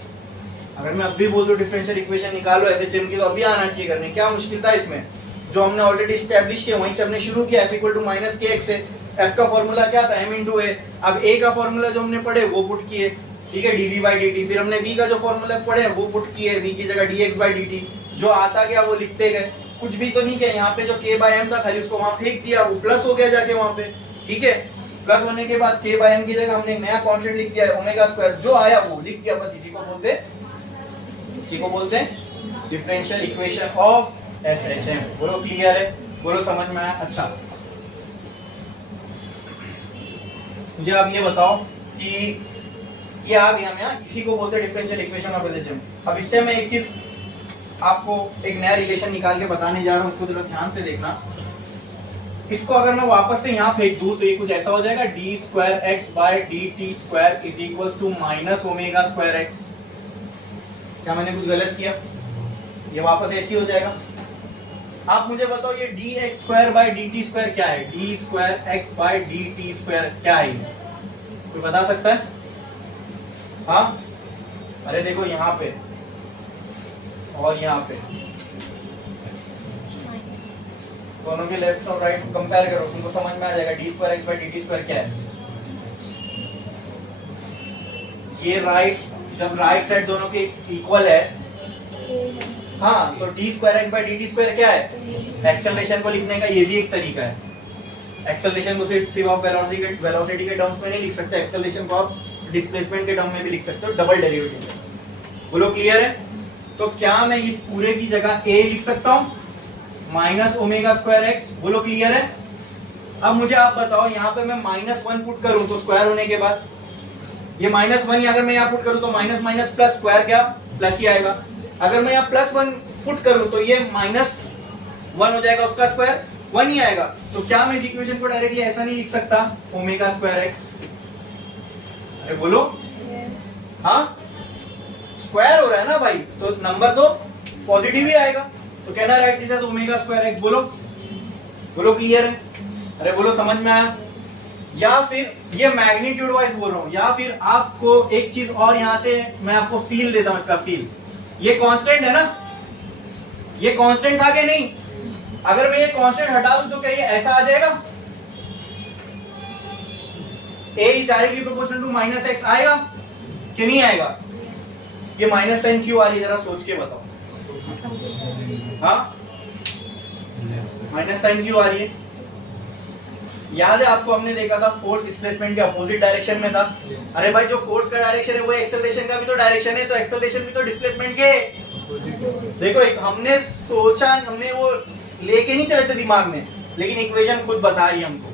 अगर मैं अभी बोल दूं डिफरेंशियल इक्वेशन निकालो एसएचएम की, तो अभी आना चाहिए करने। क्या मुश्किल था इसमें? जो हमने ऑलरेडी एस्टैब्लिश किया वहीं से हमने शुरू किया, f equal to minus k x है। f का फॉर्मूला क्या था, m इंटू ए। अब a का फॉर्मूला जो हमने पढ़े वो पुट किए, ठीक है, dv बाई dt। फिर हमने v का जो फॉर्मूला पढ़े वो पुट किए, v की जगह dx बाई dt। जो आता गया वो लिखते गए, कुछ भी तो नहीं किया। यहाँ पे जो k बाय m था खाली उसको वहां फेंक दिया, वो प्लस हो गया जाके वहां पे, ठीक है। प्लस होने के बाद k बाय m की जगह हमने एक नया कॉन्स्टेंट लिख दिया है ओमेगा स्क्वायर, जो आया वो लिख दिया, बस इसी को बोलते हैं डिफरेंशियल इक्वेशन ऑफ एसएचएम। बोलो क्लियर है? बोलो समझ में आया? अच्छा, मुझे आप ये बताओ कि ये आ गया मैं, इसी को बोलते हैं डिफरेंशियल इक्वेशन ऑफ एसएचएम। अब इससे मैं एक चीज आपको एक नया रिलेशन निकाल के बताने जा रहा हूं, उसको जरा ध्यान से देखना। इसको अगर मैं वापस से यहाँ फेंक दूं तो ये कुछ ऐसा हो जाएगा, d square x by d t square is equal to minus omega square x. क्या मैंने कुछ गलत किया? ये वापस ऐसे ही हो जाएगा। आप मुझे बताओ ये d x square by d t square क्या है? D square x by d t square क्या है? कोई बता सकता है? हाँ, अरे देखो यहाँ पे और यहाँ पे दोनों के लेफ्ट और राइट कंपेयर करो, तुमको समझ में आ जाएगा d square x by d t square क्या है। ये राइट, जब राइट साइड दोनों के इक्वल है, हाँ, तो d square x by d t square क्या है? एक्सेलरेशन को लिखने का ये भी एक तरीका है। एक्सेलरेशन को सिर्फ आप वेलोसिटी के टर्म्स में नहीं लिख सकते, एक्सेलरेशन को आप डिस्प्लेसमेंट के टर्म में भी लिख सकते हो, डबल डेरिवेटिव में। बोलो क्लियर है? तो क्या मैं इस पूरे की जगह a लिख सकता हूं माइनस ओमेगा स्क्वायर एक्स? बोलो क्लियर है? अब मुझे आप बताओ, यहाँ पे मैं -1 पुट करूं तो स्क्वायर होने के बाद ये -1 अगर मैं यहाँ पुट करूं तो माइनस माइनस प्लस स्क्वायर क्या? प्लस ही आएगा। अगर मैं यहाँ +1 पुट करूं तो ये -1 हो जाएगा, उसका स्क्वायर 1 ही आएगा। तो क्या मैं इस इक्वेशन को डायरेक्टली ऐसा नहीं लिख सकता, ओमेगा स्क्वायर एक्स? अरे बोलो हाँ, स्क्वायर हो रहा है ना भाई, तो नंबर तो पॉजिटिव ही आएगा। तो कहना right this as omega square x. बोलो क्लियर है? अरे बोलो समझ में आया? या फिर ये मैग्नीट्यूड वाइज बोल रहा हूं, या फिर आपको एक चीज और यहां से मैं आपको फील देता हूं, इसका फील। ये कांस्टेंट है ना, ये कांस्टेंट था कि नहीं? अगर मैं ये कांस्टेंट हटा दूं तो क्या ये ऐसा आ जाएगा? a is directly proportional to -x आएगा कि नहीं आएगा? ये माइनस साइन क्यों आ रही है, जरा सोच के बताओ। हाँ, माइनस साइन क्यों आ रही है? याद है आपको, हमने देखा था फोर्स डिस्प्लेसमेंट के अपोजिट डायरेक्शन में था। अरे भाई, जो फोर्स का डायरेक्शन है वो एक्सेलरेशन का भी तो डायरेक्शन है, तो एक्सेलरेशन भी तो डिस्प्लेसमेंट के। देखो, एक हमने सोचा, हमने वो लेके नहीं चले थे दिमाग में, लेकिन इक्वेशन खुद बता रही है हमको।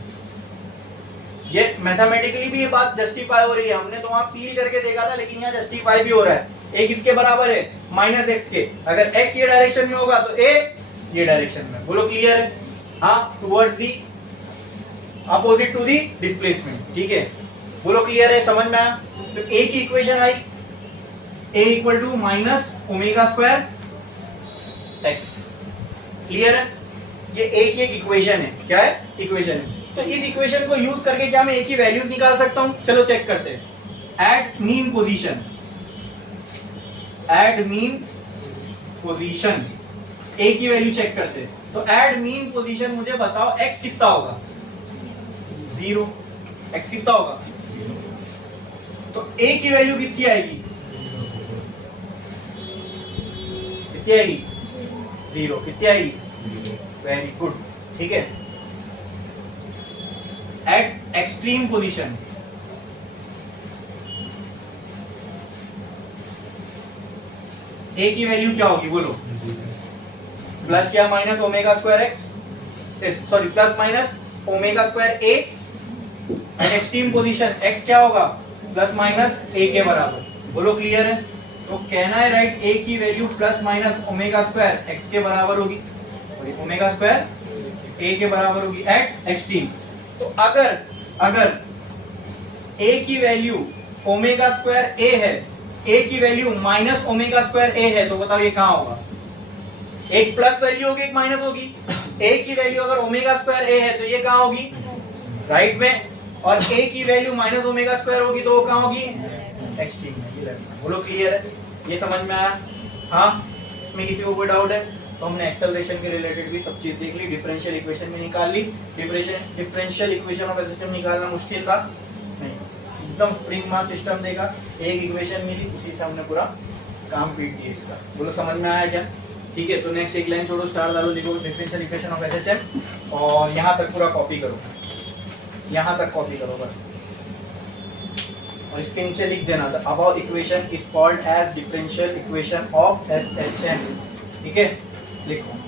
ये मैथमेटिकली भी ये बात जस्टिफाई हो रही है, हमने तो वहां फील करके देखा था, लेकिन यहाँ जस्टिफाई भी हो रहा है। एक इसके बराबर है माइनस एक्स के, अगर एक्स ये डायरेक्शन में होगा तो ए ये डायरेक्शन में। बोलो क्लियर है? हाँ, towards the opposite to the displacement. ठीक है, बोलो क्लियर है, समझ में आया? तो ए की इक्वेशन आई, a equal to minus omega square x. Clear है? ये ए की एक इक्वेशन है। क्या है? इक्वेशन है। तो इस इक्वेशन को यूज करके क्या मैं ए की वैल्यूज निकाल सकता हूं? चलो चेक करते हैं। At mean position, at mean position a की वैल्यू चेक करते हैं। तो एट मीन पोजीशन मुझे बताओ एक्स कितना होगा? 0। एक्स कितना होगा? तो ए की वैल्यू कितनी आएगी? कितनी आएगी? 0। कितनी आएगी? Very good. ठीक है, एट एक्सट्रीम पोजीशन ए की वैल्यू क्या होगी? बोलो। प्लस या minus omega square x, sorry plus minus omega square ए। एट एक्सट्रीम पोजीशन एक्स क्या होगा? प्लस माइनस ए के बराबर। बोलो क्लियर है? तो कहना है राइट, ए की value plus minus omega square x के बराबर होगी, ओमेगा स्क्वायर ए के बराबर होगी एट एक्सट्रीम। तो अगर ए की वैल्यू ओमेगा स्क्वायर ए है, ए की वैल्यू माइनस ओमेगा स्क्वायर ए है, तो बताओ ये कहां होगा? एक प्लस वैल्यू होगी, एक माइनस होगी। ए की वैल्यू अगर ओमेगा स्क्वायर ए है तो ये कहां होगी? राइट में। और ए की वैल्यू माइनस ओमेगा स्क्वायर होगी तो वो कहां होगी? एक्सट्रीम में, ये लेफ्ट में। बोलो क्लियर है? ये समझ में आया? हाँ, इसमें किसी को कोई डाउट है? तो हमने एक्सेलरेशन के रिलेटेड भी सब चीज देख ली, डिफरेंशियल इक्वेशन भी निकाल ली। डिफरेंशियल इक्वेशन ऑफ सिस्टम निकालना मुश्किल था नहीं, एकदम स्प्रिंग मास सिस्टम देखा, एक इक्वेशन मिली, उसी से हमने पूरा काम पीट दिया इसका। बोलो समझ में आया क्या? ठीक है, तो नेक्स्ट एक लाइन छोड़ो, स्टार डालो, लिखो डिफरेंशियल इक्वेशन ऑफ एसएचएम और यहां तक पूरा कॉपी करो, यहां तक कॉपी करो बस। और इसके नीचे लिख देना, the above equation is called as differential equation of SHM. ठीक है, लिखो।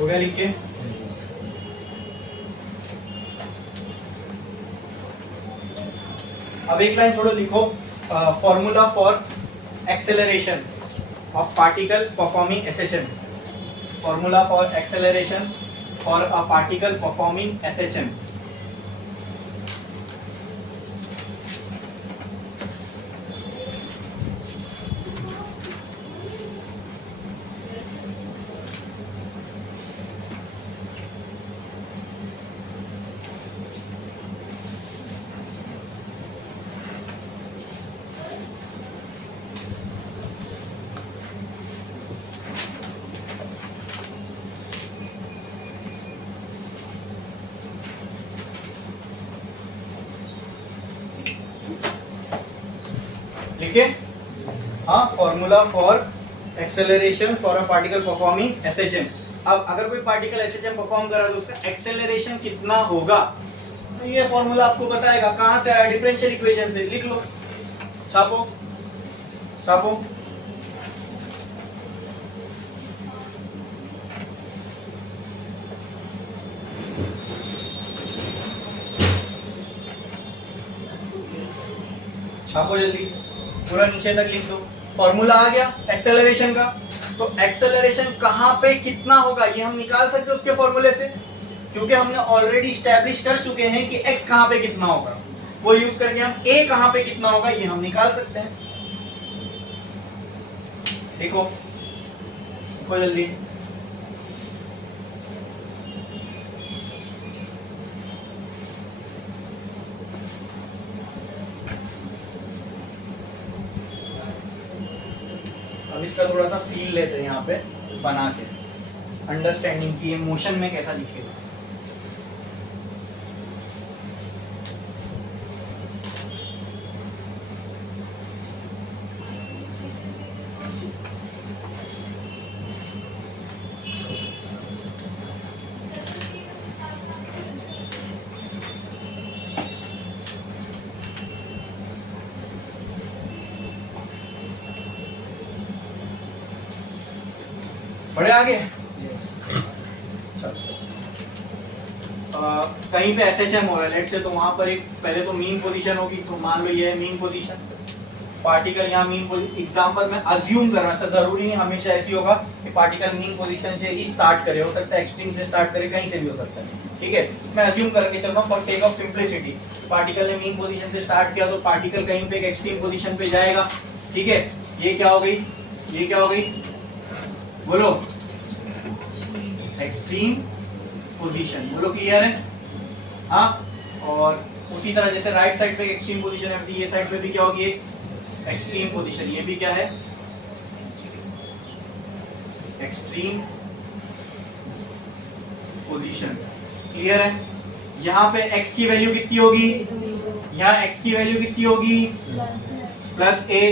हो गया लिख के? अब एक लाइन छोड़ो, लिखो formula for acceleration of particle performing SHM। Formula for acceleration for a particle performing SHM। लिखे? हाँ, formula for acceleration for a particle performing SHM। अब अगर कोई पार्टिकल SHM परफॉर्म कर रहा है तो उसका एक्सेलरेशन कितना होगा, तो ये फॉर्मूला आपको बताएगा। कहां से आया? डिफरेंशियल इक्वेशन से। लिख लो, छापो छापो। छापो जल्दी, पूरा नीचे तक लिख दो। फॉर्मूला आ गया एक्सेलरेशन का, तो एक्सेलरेशन कहां पे कितना होगा ये हम निकाल सकते हैं उसके फॉर्मूले से, क्योंकि हमने ऑलरेडी स्टैब्लिश कर चुके हैं कि x कहां पे कितना होगा। वो यूज करके हम a कहां पे कितना होगा ये हम निकाल सकते हैं। देखो देखो जल्दी। अब इसका थोड़ा सा फील लेते हैं यहाँ पे बना के, अंडरस्टैंडिंग की मोशन में कैसा दिखेगा। बढ़े आगे? कहीं पे SHM हो रहा है लेट से, तो वहां पर एक पहले तो मीन पोजीशन होगी, तो मान लो ये है मीन पोजीशन। पार्टिकल यहाँ मीन पोजीशन, एग्जांपल में अज्यूम कर रहा हूं, जरूरी नहीं हमेशा ऐसी होगा कि पार्टिकल मीन पोजीशन से ही स्टार्ट करे, हो सकता है एक्सट्रीम से स्टार्ट करे, कहीं से भी हो सकता है। ठीक है, मैं अज्यूम करके चल रहा हूँ for sake of simplicity. Particle ने मीन पोजीशन से स्टार्ट किया तो पार्टिकल कहीं पे एक एक्सट्रीम पोजीशन पे जाएगा। ठीक है, ये क्या हो गई, ये क्या हो गई, बोलो, एक्सट्रीम पोजीशन। बोलो क्लियर है? हाँ, और उसी तरह जैसे राइट साइड पे एक्सट्रीम पोजीशन है, वैसे ये साइड पे भी क्या होगी, एक्सट्रीम पोजीशन। ये भी क्या है, एक्सट्रीम पोजीशन। क्लियर है? यहाँ पे x की वैल्यू कितनी होगी, यहाँ x की वैल्यू कितनी होगी, +a।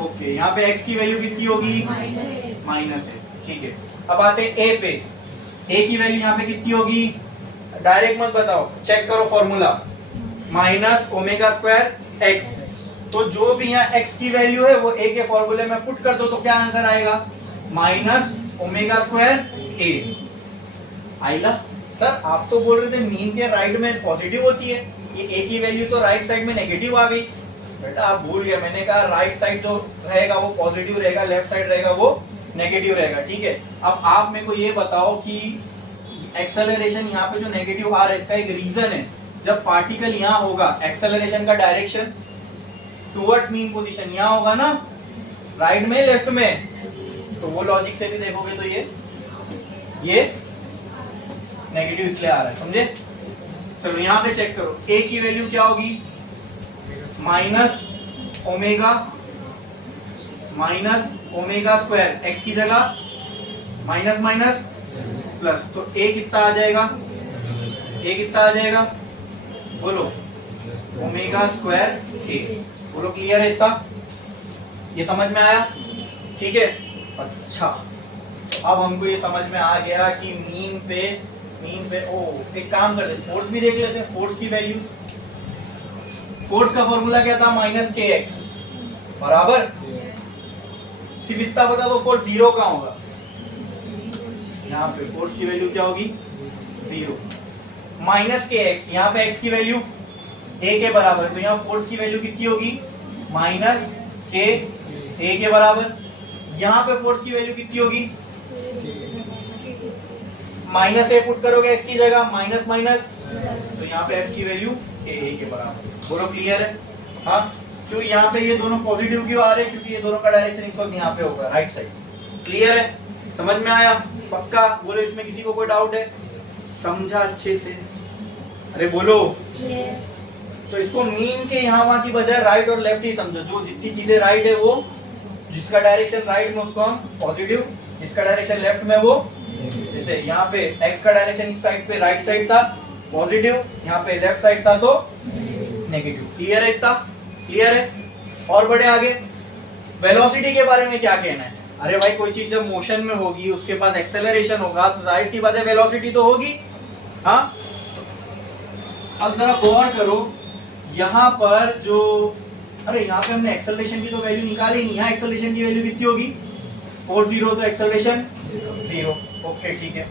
ओके, यहाँ पे x की वैल्यू कितनी होगी, -a। ठीक है, अब आते हैं a पे। a की वैल्यू यहाँ पे कितनी होगी, डायरेक्ट मत बताओ, चेक करो फॉर्मूला, -ω² x। तो जो भी यहाँ x की वैल्यू है वो a के फॉर्मूले में पुट कर दो, तो क्या आंसर आएगा, -ω² a। आइला सर आप तो बोल रहे थे मीन के राइट में पॉजिटिव होती है, ये a की वैल्यू तो राइट साइड में नेगेटिव आ गई। बेटा आप भूल गए, मैंने कहा राइट साइड जो रहेगा वो पॉजिटिव रहेगा, लेफ्ट साइड रहेगा वो नेगेटिव रहेगा। ठीक है, अब आप मेरे को ये बताओ कि एक्सेलरेशन यहाँ पे जो नेगेटिव आ रहा है इसका एक रीजन है। जब पार्टिकल यहाँ होगा, एक्सेलरेशन का डायरेक्शन टुवर्ड्स मीन पोजीशन यहाँ होगा ना, राइट में लेफ्ट में, तो वो लॉजिक से भी देखोगे तो ये नेगेटिव इसलिए आ रहा है, समझे? चलो यहाँ पे चेक करो, a की वैल्यू क्या होगी, -ω² x की जगह माइनस माइनस प्लस, तो a कितना आ जाएगा, a कितना आ जाएगा, बोलो, ω² a। बोलो क्लियर है इतना, ये समझ में आया? ठीक है, अच्छा अब हमको ये समझ में आ गया कि मीन पे एक काम करते, फोर्स भी देख लेते हैं, फोर्स की वैल्यूज। फोर्स का फॉर्मूला क्या था, -kx बराबर, सिर्फ इतना बता दो फोर्स जीरो कहां होगा, यहाँ पे फोर्स की वैल्यू क्या होगी 0 माइनस के एक्स, यहाँ पे एक्स की वैल्यू ए के बराबर है तो यहाँ फोर्स की वैल्यू कितनी होगी माइनस के ए के बराबर। यहाँ पे फोर्स की वैल्यू कितनी होगी माइनस ए पुट करोगे एक्स की जगह माइनस माइनस तो यहाँ पे एफ की वैल्यू ए के बराबर। बोलो क्लियर है? हाँ, क्यों यहाँ पे ये दोनों पॉजिटिव क्यों आ रहे हैं? क्योंकि ये दोनों का डायरेक्शन इस वक्त यहाँ पे होगा राइट साइड। क्लियर है? समझ में आया? पक्का? बोलो इसमें किसी को कोई डाउट है? समझा अच्छे से? अरे बोलो yes. तो इसको मीन के यहाँ वहां की बजाय राइट और लेफ्ट ही समझो। जो जितनी चीजें राइट है वो, जिसका डायरेक्शन राइट में उसको हम पॉजिटिव, जिसका डायरेक्शन लेफ्ट में वो, जैसे यहाँ पे एक्स का डायरेक्शन इस साइड पे राइट साइड था पॉजिटिव, यहाँ पे लेफ्ट साइड था तो नेगेटिव। क्लियर है? इतना क्लियर है? और बढ़े आगे। वेलोसिटी के बारे में क्या कहना है? अरे भाई कोई चीज जब मोशन में होगी उसके पास एक्सेलरेशन होगा तो जाहिर सी बात है वेलोसिटी तो होगी। हाँ, अब जरा गौर करो यहाँ पर जो, अरे यहाँ पे हमने एक्सेलरेशन की तो वैल्यू निकाली नहीं, यहाँ एक्सेलरेशन की वैल्यू कितनी होगी 4 तो एक्सेलरेशन 0। ओके ठीक है,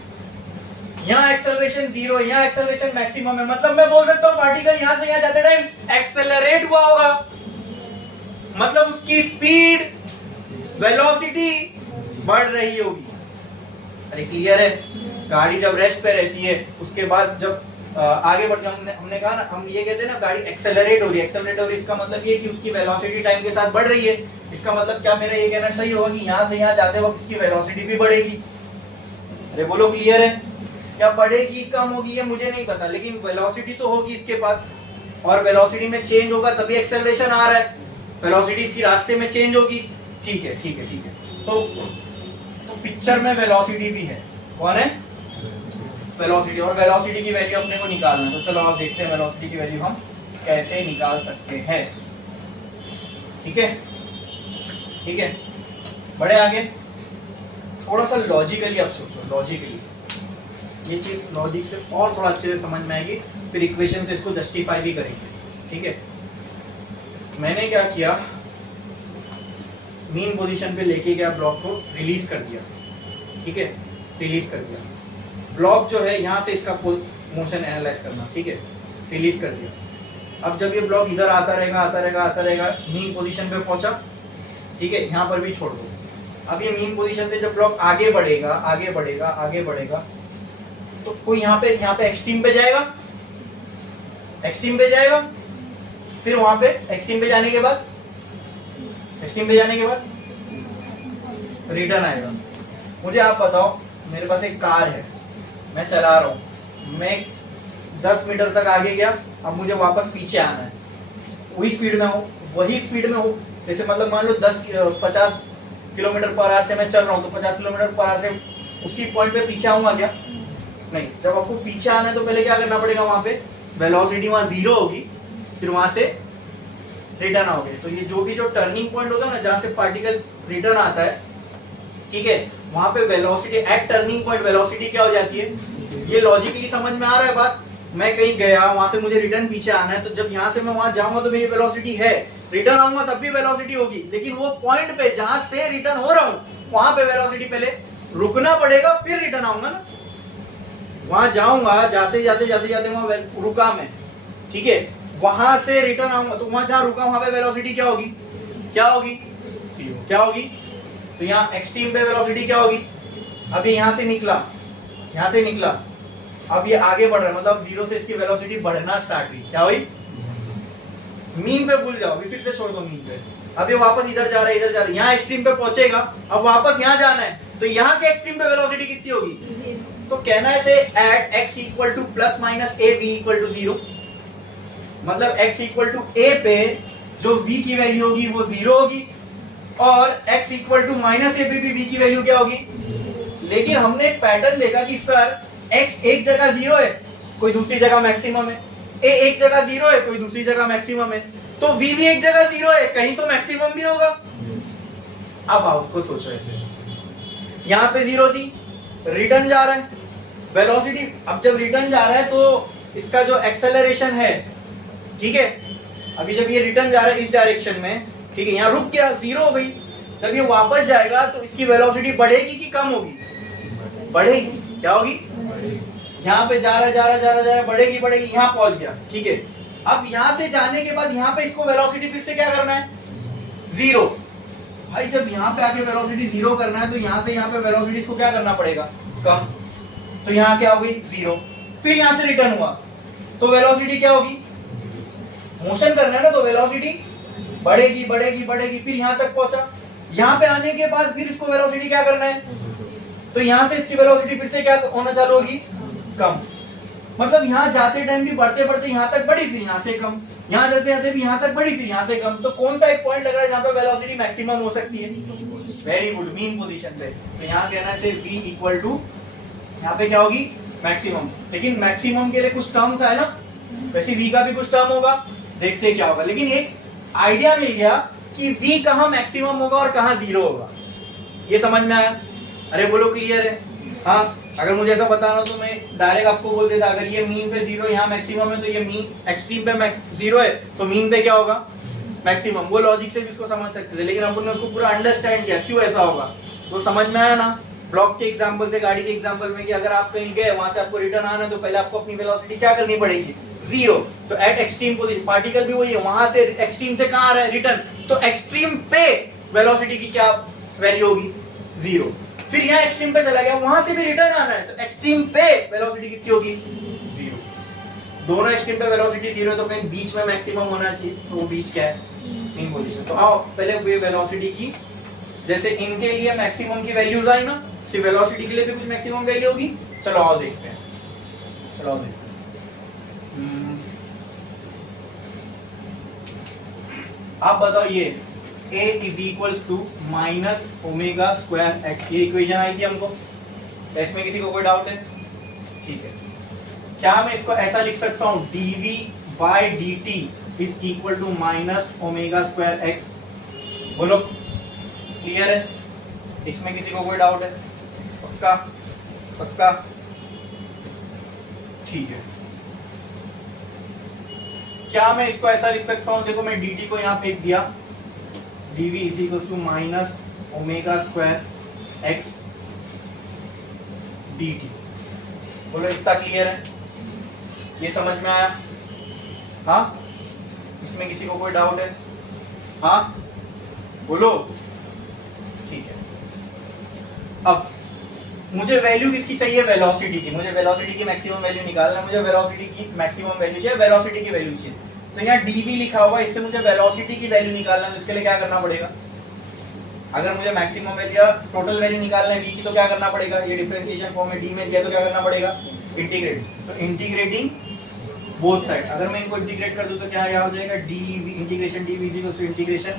यहाँ एक्सेलरेशन 0, यहाँ एक्सेलरेशन मैक्सिमम है, मतलब मैं बोल सकता हूँ पार्टिकल यहाँ से यहाँ जाते टाइम एक्सेलरेट हुआ होगा, मतलब उसकी स्पीड वेलोसिटी बढ़ रही होगी। अरे क्लियर है? गाड़ी जब रेस्ट पे रहती है उसके बाद जब आगे बढ़ते हमने कहा ना, हम ये कहते हैं ना गाड़ी एक्सेलरेट हो रही है। एक्सेलरेट हो रही है इसका मतलब ये कि उसकी वेलोसिटी टाइम के साथ बढ़ रही है। इसका मतलब क्या मेरा ये कहना सही होगा कि यहाँ से यहाँ जाते वक्त इसकी वेलोसिटी भी बढ़ेगी। अरे बोलो क्लियर है? क्या बढ़ेगी कम होगी ये मुझे नहीं पता, लेकिन वेलोसिटी तो होगी इसके पास, और वेलोसिटी में चेंज होगा तभी एक्सेलरेशन आ रहा है। वेलोसिटी इसकी रास्ते में चेंज होगी। ठीक है ठीक है ठीक है। तो पिक्चर में वेलोसिटी भी है। कौन है? वेलोसिटी। और वेलोसिटी की वैल्यू अपने को निकालना है, तो चलो आप देखते हैं वेलोसिटी की वैल्यू हम कैसे निकाल सकते हैं। ठीक है ठीक है, बढ़े आगे। थोड़ा सा लॉजिकली अब सोचो, लॉजिकली ये चीज लॉजिक से और थोड़ा अच्छे से समझ में आएगी, फिर इक्वेशन से इसको जस्टिफाई भी करेंगे। ठीक है, मैंने क्या किया, मीन पोजीशन पे लेके गया ब्लॉक को, रिलीज कर दिया। ठीक है, रिलीज कर दिया ब्लॉक जो है, यहाँ से इसका मोशन एनालाइज करना। ठीक है, रिलीज कर दिया। अब जब ये ब्लॉक इधर आता रहेगा आता रहेगा आता रहेगा, मीन पोजीशन पे पहुंचा। ठीक है, यहाँ पर भी छोड़ दो। अब ये मीन पोजीशन से जब ब्लॉक आगे बढ़ेगा आगे बढ़ेगा आगे बढ़ेगा, तो कोई यहाँ पे एक्सट्रीम पे जाएगा, एक्सट्रीम पे जाएगा, फिर वहां पे एक्सट्रीम पे जाने के बाद रिटर्न आएगा। मुझे आप बताओ, मेरे पास एक कार है, मैं चला रहा हूं, मैं 10 मीटर तक आगे गया, अब मुझे वापस पीछे आना है, वही स्पीड में हूँ, जैसे मतलब मान लो 50 किलोमीटर पर आवर से मैं चल रहा हूँ, तो 50 किलोमीटर पर आवर से उसी पॉइंट पे पीछे आऊंगा क्या? नहीं। जब आपको पीछे आना है तो पहले क्या करना पड़ेगा, वहां पे वेलोसिटी वहां 0 होगी, फिर वहां से रिटर्न आओगे। तो ये जो टर्निंग पॉइंट होता है ना, जहां से पार्टिकल रिटर्न आता है, ठीक है, वहां पे velocity at turning point velocity क्या हो जाती है। ये लॉजिकली समझ में आ रहा है बात? मैं कहीं गया, वहां से मुझे रिटर्न पीछे आना है, तो जब यहाँ से मैं वहां जाऊंगा तो मेरी वेलोसिटी है, रिटर्न आऊंगा तब भी वेलोसिटी होगी, लेकिन वो पॉइंट पे जहां से रिटर्न हो रहा हूं वहां पे वेलोसिटी पहले रुकना पड़ेगा, फिर रिटर्न आऊंगा ना। वहां जाऊंगा, जाते जाते वहां रुका मैं, ठीक है, वहां से रिटर्न आऊंगा, तो वहां जहां रुका वहां पे वेलोसिटी क्या होगी? क्या होगी? तो यहाँ एक्सट्रीम पे वेलोसिटी क्या होगी? अब ये यहाँ से निकला, अब ये आगे बढ़ रहा है, मतलब 0 से इसकी वेलोसिटी बढ़ना स्टार्ट हुई। क्या हुई? मीन पे भूल जाओ, अभी फिर से छोड़ दो मीन पे। अब ये वापस इधर जा रहा है, यहाँ एक्सट्रीम पे पहुंचेगा, अब वापस यहाँ जाना है, तो यहाँ के एक्सट्रीम पे वेलोसिटी कितनी होगी? तो कहना है से at x equal to plus minus a v equal to 0, मतलब x इक्वल टू a पे जो v की वैल्यू होगी वो 0 होगी, और x equal to minus a पे भी v की वैल्यू क्या होगी? लेकिन हमने एक पैटर्न देखा कि सर x एक जगह 0 है, कोई दूसरी जगह मैक्सिमम है, a एक जगह 0 है, कोई दूसरी जगह मैक्सिमम है, तो v भी एक जगह 0 है, कहीं तो मैक्सिमम भी होगा। अब आओ उसको सोचो ऐसे, यहाँ पे 0 थी, रिटर्न जा रहा है वेलोसिटी, अब जब रिटर्न जा रहा है तो इसका जो एक्सेलरेशन है, ठीक है, अभी जब ये रिटर्न जा रहा है इस डायरेक्शन में, ठीक है, यहाँ रुक गया, 0 हो गई, जब ये वापस जाएगा तो इसकी वेलोसिटी बढ़ेगी कि कम होगी? बढ़ेगी, क्या होगी, यहाँ पे जा रहा बढ़ेगी बढ़ेगी, यहाँ पहुंच गया, ठीक है। अब यहाँ से जाने के बाद यहाँ पे इसको वेलोसिटी फिर से क्या करना है, जीरो। भाई जब यहाँ पे आके वेलोसिटी जीरो करना है तो यहाँ से यहाँ पे वेलोसिटी इसको क्या करना पड़ेगा, कम, तो यहाँ क्या होगी, जीरो। फिर यहाँ से रिटर्न हुआ तो वेलोसिटी क्या होगी, मोशन करना है ना, तो वेलोसिटी बढ़ेगी बढ़ेगी बढ़ेगी, फिर यहाँ तक पहुंचा। यहाँ पे आने के बाद फिर इसको वेलोसिटी क्या करना है, तो यहाँ से इसकी वेलोसिटी फिर से क्या होना चालू होगी, कम। मतलब यहाँ जाते टाइम भी बढ़ते बढ़ते यहाँ तक बढ़ी, फिर यहाँ से कम, यहाँ जाते जाते भी यहाँ तक बढ़ी, फिर यहाँ से कम। तो कौन सा एक पॉइंट लग रहा है जहाँ पे वेलोसिटी मैक्सिमम हो सकती है, वेरी गुड, मीन पोजीशन पे। तो यहाँ कहना है v इक्वल टू, यहाँ पे क्या होगी, मैक्सिमम। लेकिन मैक्सिमम के लिए कुछ टर्म्स है ना, वैसे v का भी कुछ टर्म होगा, देखते क्या होगा। लेकिन एक आइडिया मिल गया कि v कहाँ मैक्सिमम होगा और कहाँ जीरो होगा, ये समझ में आया। अरे बोलो क्लियर है, हाँ। अगर मुझे ऐसा बताना हो तो मैं डायरेक्ट आपको बोल देता, अगर ये मीन पे जीरो, यहाँ मैक्सिमम है, तो ये मीन एक्सट्रीम पे जीरो है, तो मीन पे क्या होगा, मैक्सिमम। वो लॉजिक से भी इसको समझ सकते थे, लेकिन अपन ने उसको पूरा अंडरस्टैंड किया क्यों ऐसा होगा, तो समझ में आया ना। ब्लॉक के एग्जांपल से, गाड़ी के एग्जांपल में, कि अगर आप कहीं गए, वहां से आपको रिटर्न आना है, तो पहले आपको अपनी वेलोसिटी क्या करनी पड़ेगी, जीरो। तो एट एक्सट्रीम पोजीशन, पार्टिकल भी वही है, वहां से एक्सट्रीम से कहाँ आ रहा है, रिटर्न, तो एक्सट्रीम पे वेलोसिटी की क्या वैल्यू होगी, जीरो। फिर यहाँ एक्सट्रीम पे चला गया, वहां से भी रिटर्न आना है, तो एक्सट्रीम पे वेलोसिटी कितनी होगी, जीरो। दोनों एक्सट्रीम पे वेलोसिटी जीरो, तो कहीं बीच में मैक्सिमम होना चाहिए, तो वो बीच क्या है, मीन पोजीशन। तो आओ पहले ये वेलोसिटी की, जैसे इनके लिए मैक्सिमम की वैल्यूज आई ना, सिर्फ वेलोसिटी के लिए भी कुछ मैक्सिमम वैल्यू होगी। चलो आओ देखते हैं, चलो आओ देखते हैं। आप बताओ, ये a is equals to minus omega square x, ये इक्वेशन आई थी हमको, इसमें किसी को कोई डाउट है, ठीक है। क्या मैं इसको ऐसा लिख सकता हूं, dv by dt is equal to minus omega square x, बोलो क्लियर है, इसमें किसी को कोई डाउट है, पक्का पक्का, ठीक है। क्या मैं इसको ऐसा लिख सकता हूं, देखो मैं dt को यहां फेंक दिया, dv is equal to minus omega square x dt, बोलो इतना क्लियर है, ये समझ में आया, हाँ। इसमें किसी को कोई डाउट है, हाँ बोलो, ठीक है। अब मुझे वैल्यू किसकी चाहिए, वेलोसिटी की, मुझे वेलोसिटी की मैक्सिमम वैल्यू निकालना है, मुझे वेलोसिटी की मैक्सिमम वैल्यू चाहिए, वेलोसिटी की वैल्यू चाहिए। तो यहाँ dv लिखा हुआ, इससे मुझे वेलोसिटी की वैल्यू निकालना है, तो इसके लिए क्या करना पड़ेगा, अगर मुझे मैक्सिमम वैल्यू या टोटल वैल्यू निकालना है v की, तो क्या करना पड़ेगा, ये डिफरेंशिएशन फॉर्म में d में दिया, तो क्या करना पड़ेगा, इंटीग्रेट। तो इंटीग्रेटिंग बोथ साइड, अगर मैं इनको इंटीग्रेट कर दूं तो क्या हो जाएगा, dv integration dv is equal to integration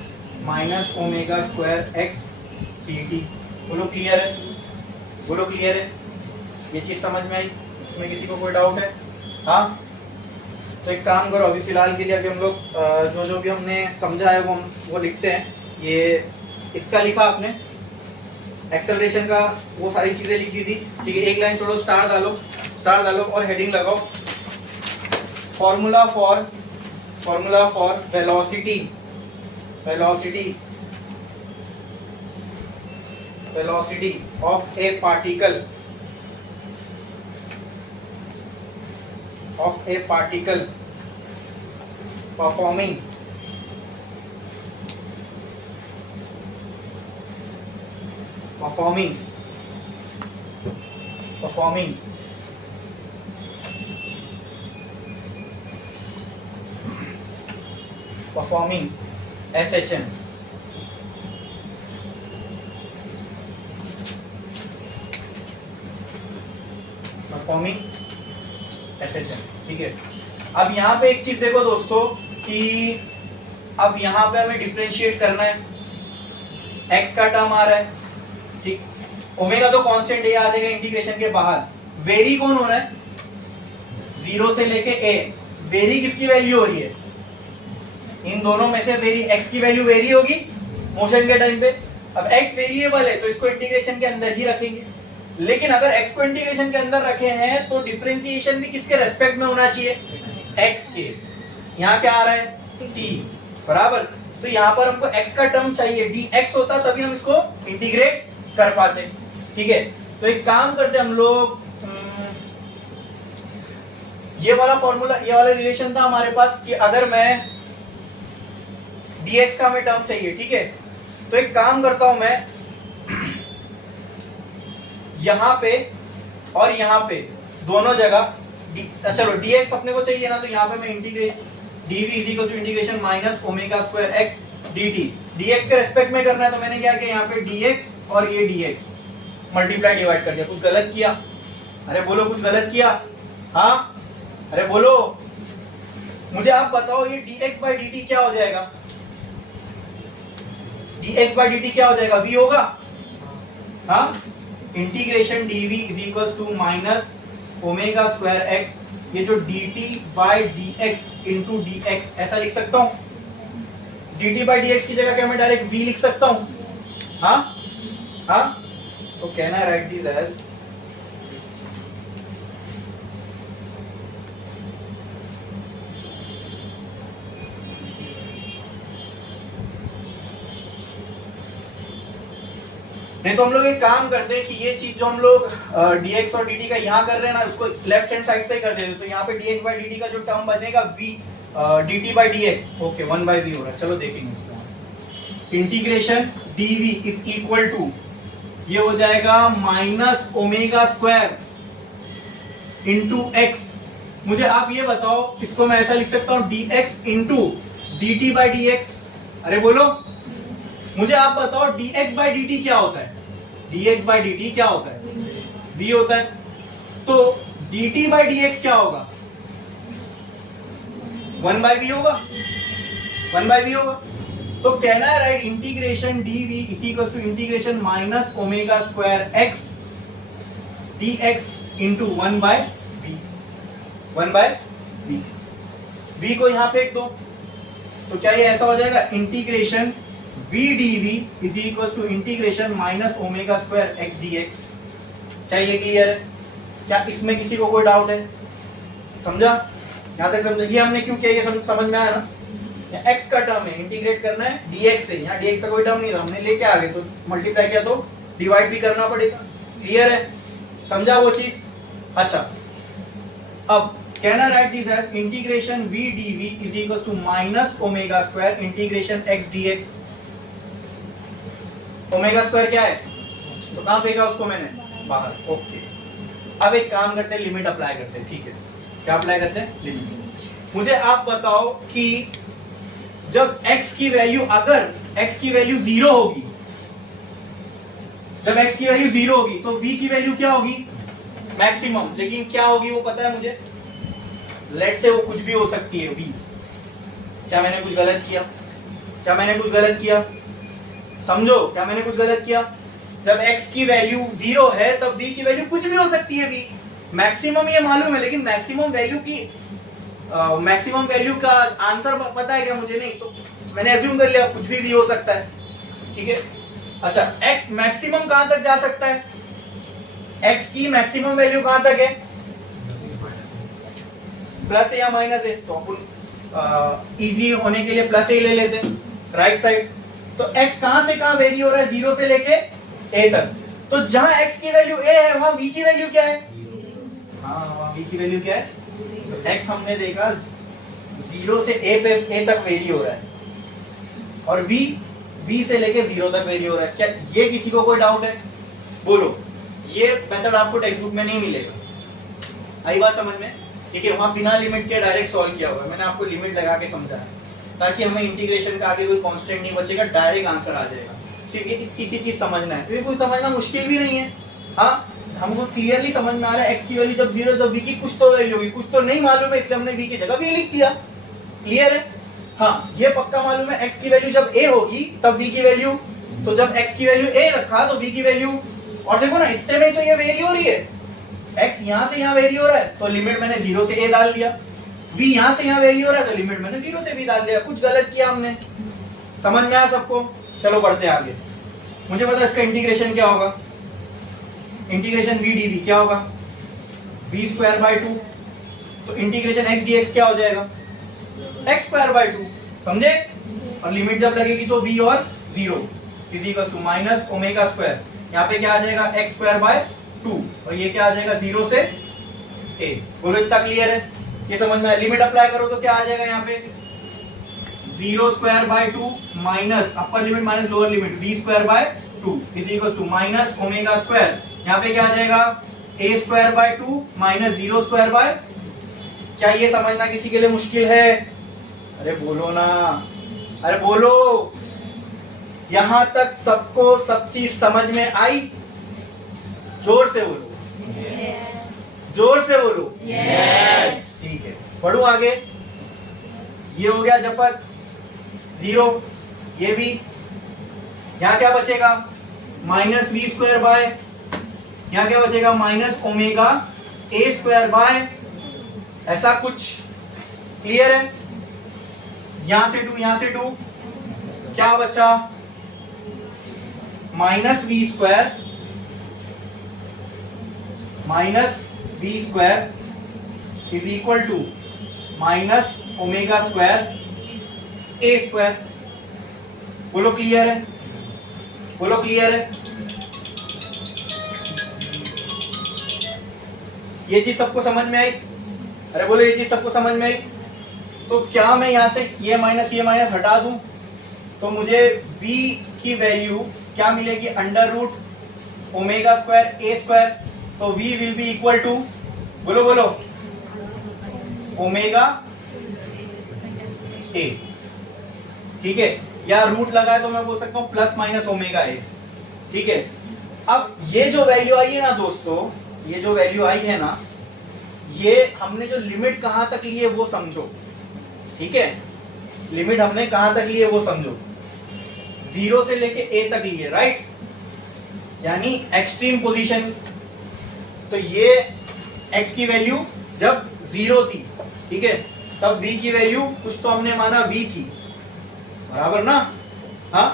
minus omega square x dt। बोलो क्लियर है, बोलो क्लियर है, ये चीज समझ में आई, इसमें किसी को कोई डाउट है, हाँ। तो एक काम करो, अभी फिलहाल के लिए अभी हम लोग जो जो भी हमने समझा है वो लिखते हैं। ये इसका लिखा आपने, एक्सेलरेशन का वो सारी चीजें लिख दी थी, ठीक है। एक लाइन छोड़ो, स्टार डालो और हेडिंग लगाओ, formula for velocity of A particle performing SHM, ठीक है। अब यहाँ पे एक चीज देखो दोस्तों, कि अब यहाँ पे हमें डिफरेंशिएट करना है, x का टर्म आ रहा है, ठीक, ओमेगा तो कांस्टेंट है, आ जाएगा इंटीग्रेशन के बाहर। वेरी कौन हो रहा है, 0 से लेके a, वेरी किसकी वैल्यू हो रही है, इन दोनों में से वेरी, x की वैल्यू वेरी होगी मोशन के टाइम पे। अब x वेरिएबल है तो इसको इंटीग्रेशन के अंदर ही रखेंगे, लेकिन अगर x को इंटीग्रेशन के अंदर रखे हैं तो डिफरेंशिएशन भी किसके रेस्पेक्ट में होना चाहिए, x के। यहाँ क्या आ रहा है, t बराबर, तो यहाँ पर हमको x का टर्म चाहिए, dx होता तभी हम इसको इंटीग्रेट कर पाते, ठीक है। तो एक काम करते हम लोग, ये वाला फॉर्मूला, ये वाला रिलेशन था हमारे पास कि अगर मैं dx का हमें टर्म चाहिए, ठीक है, तो एक काम करता हूं मैं, यहां पे और यहां पे दोनों जगह चलो dx अपने को चाहिए ना, तो यहां पे मैं integrate dv is equal to integration minus omega square x dt, dx के रेस्पेक्ट में करना है, तो मैंने क्या किया, यहाँ पे dx और ये dx मल्टीप्लाई डिवाइड कर दिया। कुछ गलत किया? अरे बोलो, कुछ गलत किया? हाँ, अरे बोलो, मुझे आप बताओ ये dx बाई dt क्या हो जाएगा? dx बाई dt क्या हो जाएगा? v होगा। हाँ, integration dv is equal to minus omega square x, ये जो dt by dx into dx ऐसा लिख सकता हूं। dt बाई dx की जगह क्या मैं डायरेक्ट v लिख सकता हूं? हाँ हाँ, तो can I write this as नहीं, तो हम लोग एक काम करते हैं कि ये चीज जो हम लोग dx और dt का यहाँ कर रहे हैं ना, उसको लेफ्ट हैंड साइड पे कर देते हैं, तो यहाँ पे dx बाई dt का जो टर्म बनेगा v dt by dx, okay, 1 by v हो रहा है। चलो देखेंगे इसको। Integration dv is equal to, ये हो जाएगा minus omega square into x। मुझे आप ये बताओ, इसको मैं ऐसा लिख सकता हूँ dx into dt by dx। अरे बोलो, मुझे आप बताओ dx बाई dt क्या होता है? dx बाई dt क्या होता है? v होता है। तो dt बाई dx क्या होगा? 1 बाई v होगा, 1 बाई v होगा। तो कहना है right, integration dv is equal to integration minus omega square x dx into 1 by v, 1 by v। v को यहां फेंक दो, तो क्या ये ऐसा हो जाएगा, integration v dv is equal to integration minus omega square x dx। क्या ये क्लियर है? क्या इसमें किसी को कोई डाउट है? समझा? यहां तक समझा? ये हमने क्यों किया, ये समझ में आया ना? x का टर्म है, इंटीग्रेट करना है dx से, यहाँ dx का कोई टर्म नहीं था, हमने लेके आ गए, तो मल्टीप्लाई किया तो डिवाइड भी करना पड़ेगा। क्लियर है? समझा वो चीज? अच्छा, अब कहना right this as integration v dv is equal to minus omega square integration x dx। Omega square क्या है? तो कहां फेंका उसको मैंने? बाहर। ओके, अब एक काम करते हैं, लिमिट अप्लाई करते हैं। ठीक है, क्या अप्लाई करते हैं? लिमिट। मुझे आप बताओ कि जब x की वैल्यू, अगर x की वैल्यू 0 होगी, जब x की वैल्यू 0 होगी तो v की वैल्यू क्या होगी? मैक्सिमम। लेकिन क्या होगी वो पता है मुझे? लेट से वो कुछ भी हो सकती है v। क्या मैंने कुछ गलत किया? क्या मैंने कुछ गलत किया? समझो, क्या मैंने कुछ गलत किया? जब x की वैल्यू 0 है तब v की वैल्यू कुछ भी हो सकती है। v मैक्सिमम ये मालूम है, लेकिन मैक्सिमम वैल्यू की मैक्सिमम वैल्यू का आंसर पता है क्या मुझे? नहीं, तो मैंने एज्यूम कर लिया कुछ भी v हो सकता है। ठीक है, अच्छा, x मैक्सिमम कहां तक जा सकता है? x की मैक्सिमम वैल्यू कहां तक है? प्लस है या माइनस है? तो अपन इजी होने के लिए प्लस ही ले लेते हैं, राइट साइड। तो x कहां से कहां वेरी हो रहा है? 0 से लेके a तक। तो जहां x की वैल्यू a है वहां v की वैल्यू क्या है? हाँ, वहां v की वैल्यू क्या है? तो x हमने देखा 0 से a तक वेरी हो रहा है, और v से लेके 0 तक वेरी हो रहा है। क्या ये किसी को कोई डाउट है? बोलो। ये मेथड आपको टेक्स्ट बुक में नहीं मिलेगा। आई बात समझ में? ठीक है, वहां बिना लिमिट के डायरेक्ट सॉल्व किया हुआ है, मैंने आपको लिमिट लगा के समझाया ताकि हमें इंटीग्रेशन का आगे कोई कांस्टेंट नहीं बचेगा, डायरेक्ट आंसर आ जाएगा। सिर्फ ये किसी चीज समझना है, तो कोई समझना मुश्किल भी नहीं है। हाँ, हमको क्लियरली समझ में आ रहा है x की वैल्यू जब 0 तब v की कुछ तो वैल्यू होगी, कुछ तो नहीं मालूम है इसलिए हमने v की जगह v लिख दिया। क्लियर है? हाँ, ये पक्का मालूम है x की वैल्यू जब a होगी तब v की वैल्यू, तो जब x की वैल्यू a रखा तो v की वैल्यू, और देखो ना इतने में तो ये वेरी हो रही है, x यहां से यहां वेरी हो रहा है तो लिमिट मैंने 0 से a डाल दिया, v यहां से यहां वेरी हो रहा है तो लिमिट मैंने 0 से v डाल दिया। कुछ गलत किया हमने? समझ में आया सबको? चलो बढ़ते हैं आगे। मुझे पता इसका इंटीग्रेशन क्या होगा? इंटीग्रेशन v dv क्या होगा? v square by 2। तो इंटीग्रेशन x dx क्या हो जाएगा? x square by 2। समझे? और लिमिट जब लगेगी तो v और 0 is equal to minus omega square, यहाँ पे क्या आ जाएगा? x स्क्वायर बाय 2 और ये क्या आ जाएगा 0 से a। बोलो इतना क्लियर है? ये समझ में? लिमिट अप्लाई करो तो क्या आ जाएगा यहाँ पे 0 square by 2 minus upper limit minus lower limit v square by 2 is equal to minus omega square. यहाँ पे क्या आ जाएगा a square by 2 minus 0 square by. क्या ये समझना किसी के लिए मुश्किल है? अरे बोलो ना, अरे बोलो। यहां तक सबको सब चीज समझ में आई? जोर से बोलो। जोर से बोलो। ठीक है, पढ़ू आगे। ये हो गया जब पर 0, ये भी। यहां क्या बचेगा माइनस वी स्क्वायर बाय, यहां क्या बचेगा minus omega A square by, ऐसा कुछ। क्लियर है? यहां से 2 यहां से 2 क्या बचा minus v square is equal to minus omega square a square. बोलो क्लियर है? बोलो क्लियर है? ये चीज सबको समझ में आई? अरे बोलो ये चीज सबको समझ में आई? तो क्या मैं यहां से ये माइनस हटा दूं तो मुझे v की वैल्यू क्या मिलेगी under root omega square a square. तो v will be equal to, बोलो बोलो, ओमेगा ए। ठीक है, या रूट लगाए तो मैं बोल सकता हूं प्लस माइनस ओमेगा ए। ठीक है, अब ये जो वैल्यू आई है ना दोस्तों, ये जो वैल्यू आई है ना, ये हमने जो लिमिट कहां तक ली है वो समझो। ठीक है, लिमिट हमने कहां तक ली है वो समझो। 0 से लेके a तक ली है, राइट? यानी एक्सट्रीम पोजीशन। तो ये x की वैल्यू जब 0 थी, ठीक है, तब v की वैल्यू कुछ तो हमने माना v थी, बराबर ना? हाँ,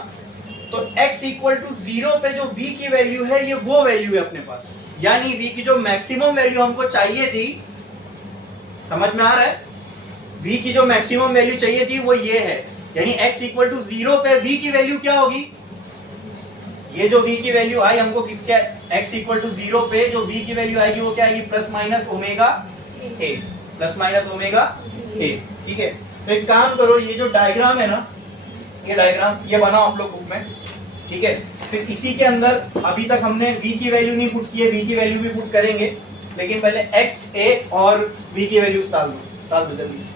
तो x इक्वल टू 0 पे जो v की वैल्यू है ये वो वैल्यू है अपने पास। यानी v की जो मैक्सिमम वैल्यू हमको चाहिए थी, समझ में आ रहा है? v की जो मैक्सिमम वैल्यू चाहिए थी वो ये है। यानी x इक्वल टू 0 पे v की वैल्यू क्या होगी? ये जो v की वैल्यू आई हमको किसके, x इक्वल टू 0 पे जो v की वैल्यू आएगी वो क्या आएगी plus minus omega a, plus minus omega a। ठीक है, तो एक काम करो, ये जो डायग्राम है ना, ये डायग्राम ये बनाओ आप लोग बुक में। ठीक है, फिर इसी के अंदर अभी तक हमने v की वैल्यू नहीं पुट की है, v की वैल्यू भी पुट करेंगे, लेकिन पहले x a और v की वैल्यू डाल दो जल्दी।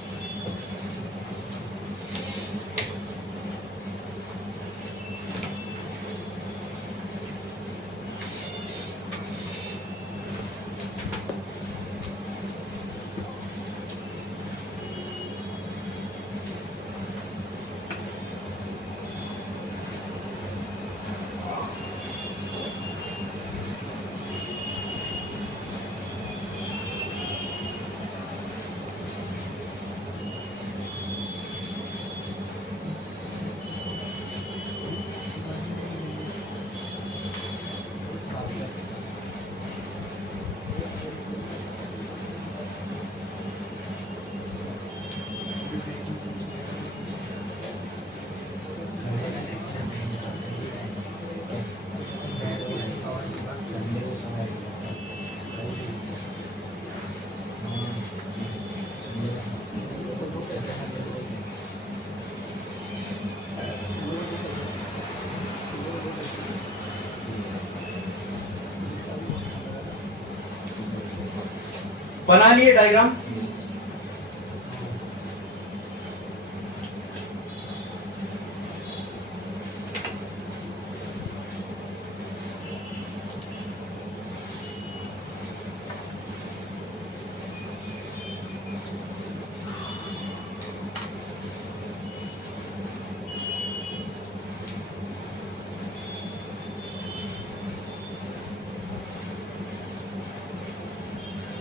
बना लिए डायग्राम?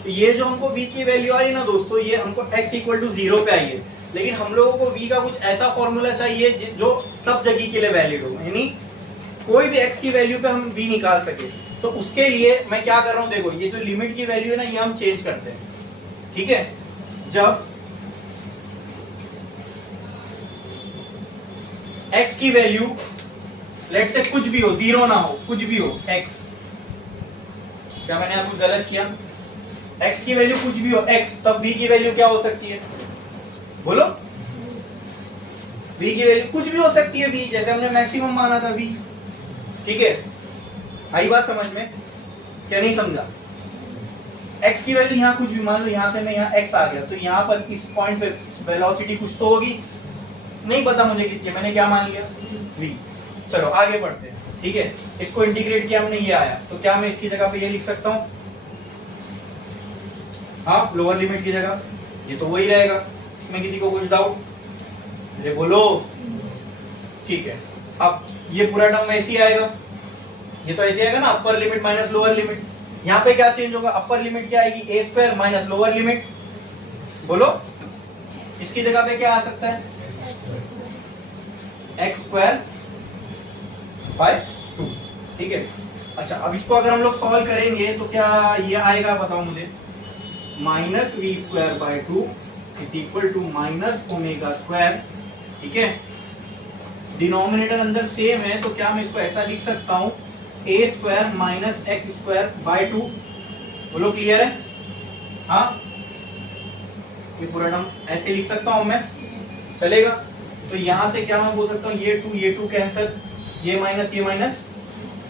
ये जो हमको v की वैल्यू आई ना दोस्तों, ये हमको x इक्वल टू 0 पे आई है, लेकिन हम लोगों को v का कुछ ऐसा फॉर्मूला चाहिए जो सब जगह के लिए वैलिड हो, यानी कोई भी x की वैल्यू पे हम v निकाल सके। तो उसके लिए मैं क्या कर रहा हूं, देखो ये जो लिमिट की वैल्यू है ना, ये हम चेंज करते हैं। ठीक है, जब x की वैल्यू लेट से कुछ भी हो, 0 ना हो, कुछ भी हो x, क्या मैंने यहाँ कुछ गलत किया? x की वैल्यू कुछ भी हो x, तब v की वैल्यू क्या हो सकती है? बोलो। v की वैल्यू कुछ भी हो सकती है, v जैसे हमने मैक्सिमम माना था v। ठीक है, आई बात समझ में? क्या नहीं समझा? x की वैल्यू यहाँ कुछ भी मान लो, यहाँ से मैं यहाँ x आ गया, तो यहाँ पर इस पॉइंट पे वेलोसिटी कुछ तो होगी, नहीं पता मुझे कितनी है, मैंने क्या मान लिया? v। चलो आगे बढ़ते हैं। ठीक है, इसको इंटीग्रेट किया हमने, ये आया, तो क्या मैं इसकी जगह पे ये लिख सकता हूँ? हाँ, लोअर लिमिट की जगह ये तो वही रहेगा, इसमें किसी को कुछ डाउट? अरे बोलो। ठीक है, अब ये पूरा टर्म ऐसे ही आएगा, ये तो ऐसे आएगा ना, अपर लिमिट माइनस लोअर लिमिट। यहाँ पे क्या चेंज होगा? अपर लिमिट क्या आएगी? ए स्क्वायर माइनस लोअर लिमिट। बोलो, इसकी जगह पे क्या आ सकता है? X square by 2। ठीक है, अच्छा अब इसको अगर हम लोग सॉल्व करेंगे तो क्या ये आएगा, बताओ मुझे? Minus v square by 2 is equal to minus omega square. ठीक है, डिनोमिनेटर अंदर सेम है, तो क्या मैं इसको ऐसा लिख सकता हूं? A square minus x square by 2। बोलो क्लियर है? हाँ, ये पूरा टर्म ऐसे लिख सकता हूं मैं, चलेगा? तो यहां से क्या मैं बोल सकता हूं? ये 2 कैंसिल, ये माइनस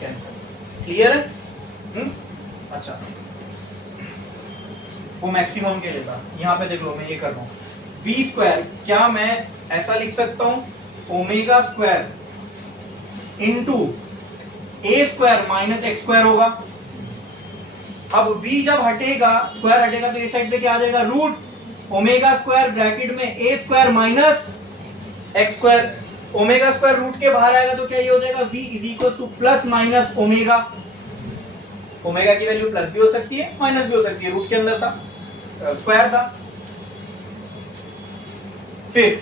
कैंसिल। क्लियर है? अच्छा, वो मैक्सिमम के लिए था। यहाँ पे देख लो, मैं ये कर रहा हूँ वी स्क्वायर, क्या मैं ऐसा लिख सकता हूँ? ओमेगा स्क्वायर इंटू ए स्क्वायर माइनस एक्स स्क्वायर होगा। अब v जब हटेगा, स्क्वायर हटेगा, तो ये साइड पे क्या आ जाएगा? रूट ओमेगा स्क्वायर ब्रैकेट में a square minus x square. Omega square root के बाहर आएगा तो क्या ये हो जाएगा? v is equal to plus minus omega. Omega की वैल्यू प्लस भी हो सकती है, माइनस भी हो सकती है, रूट के अंदर था, स्क्वायर था। फिर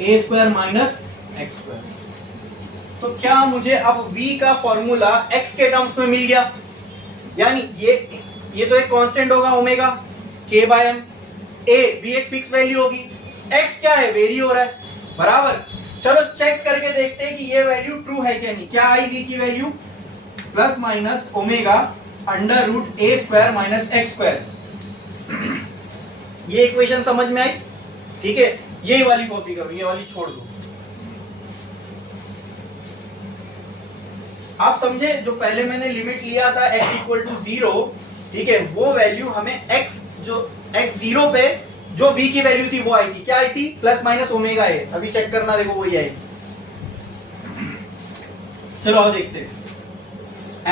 ए स्क्वायर माइनस एक्स स्क्वायर, तो क्या मुझे अब v का फॉर्मूला x के टर्म्स में मिल गया? यानी ये तो एक कांस्टेंट होगा omega k by m, a v एक फिक्स वैल्यू होगी, x क्या है? वेरी हो रहा है, बराबर। चलो चेक करके देखते हैं कि ये वैल्यू ट्रू है क्या नहीं। क्या आई v की value? Plus minus omega under root a square minus x square. ये इक्वेशन समझ में आई? ठीक है, यही वाली कॉपी करो, ये वाली छोड़ दो। आप समझे? जो पहले मैंने लिमिट लिया था x इक्वल टू 0, ठीक है, वो वैल्यू हमें x x 0 पे जो v की वैल्यू थी वो आई थी, क्या आई थी? प्लस माइनस ओमेगा है। अभी चेक करना, देखो वही आई। चलो आओ देखते हैं।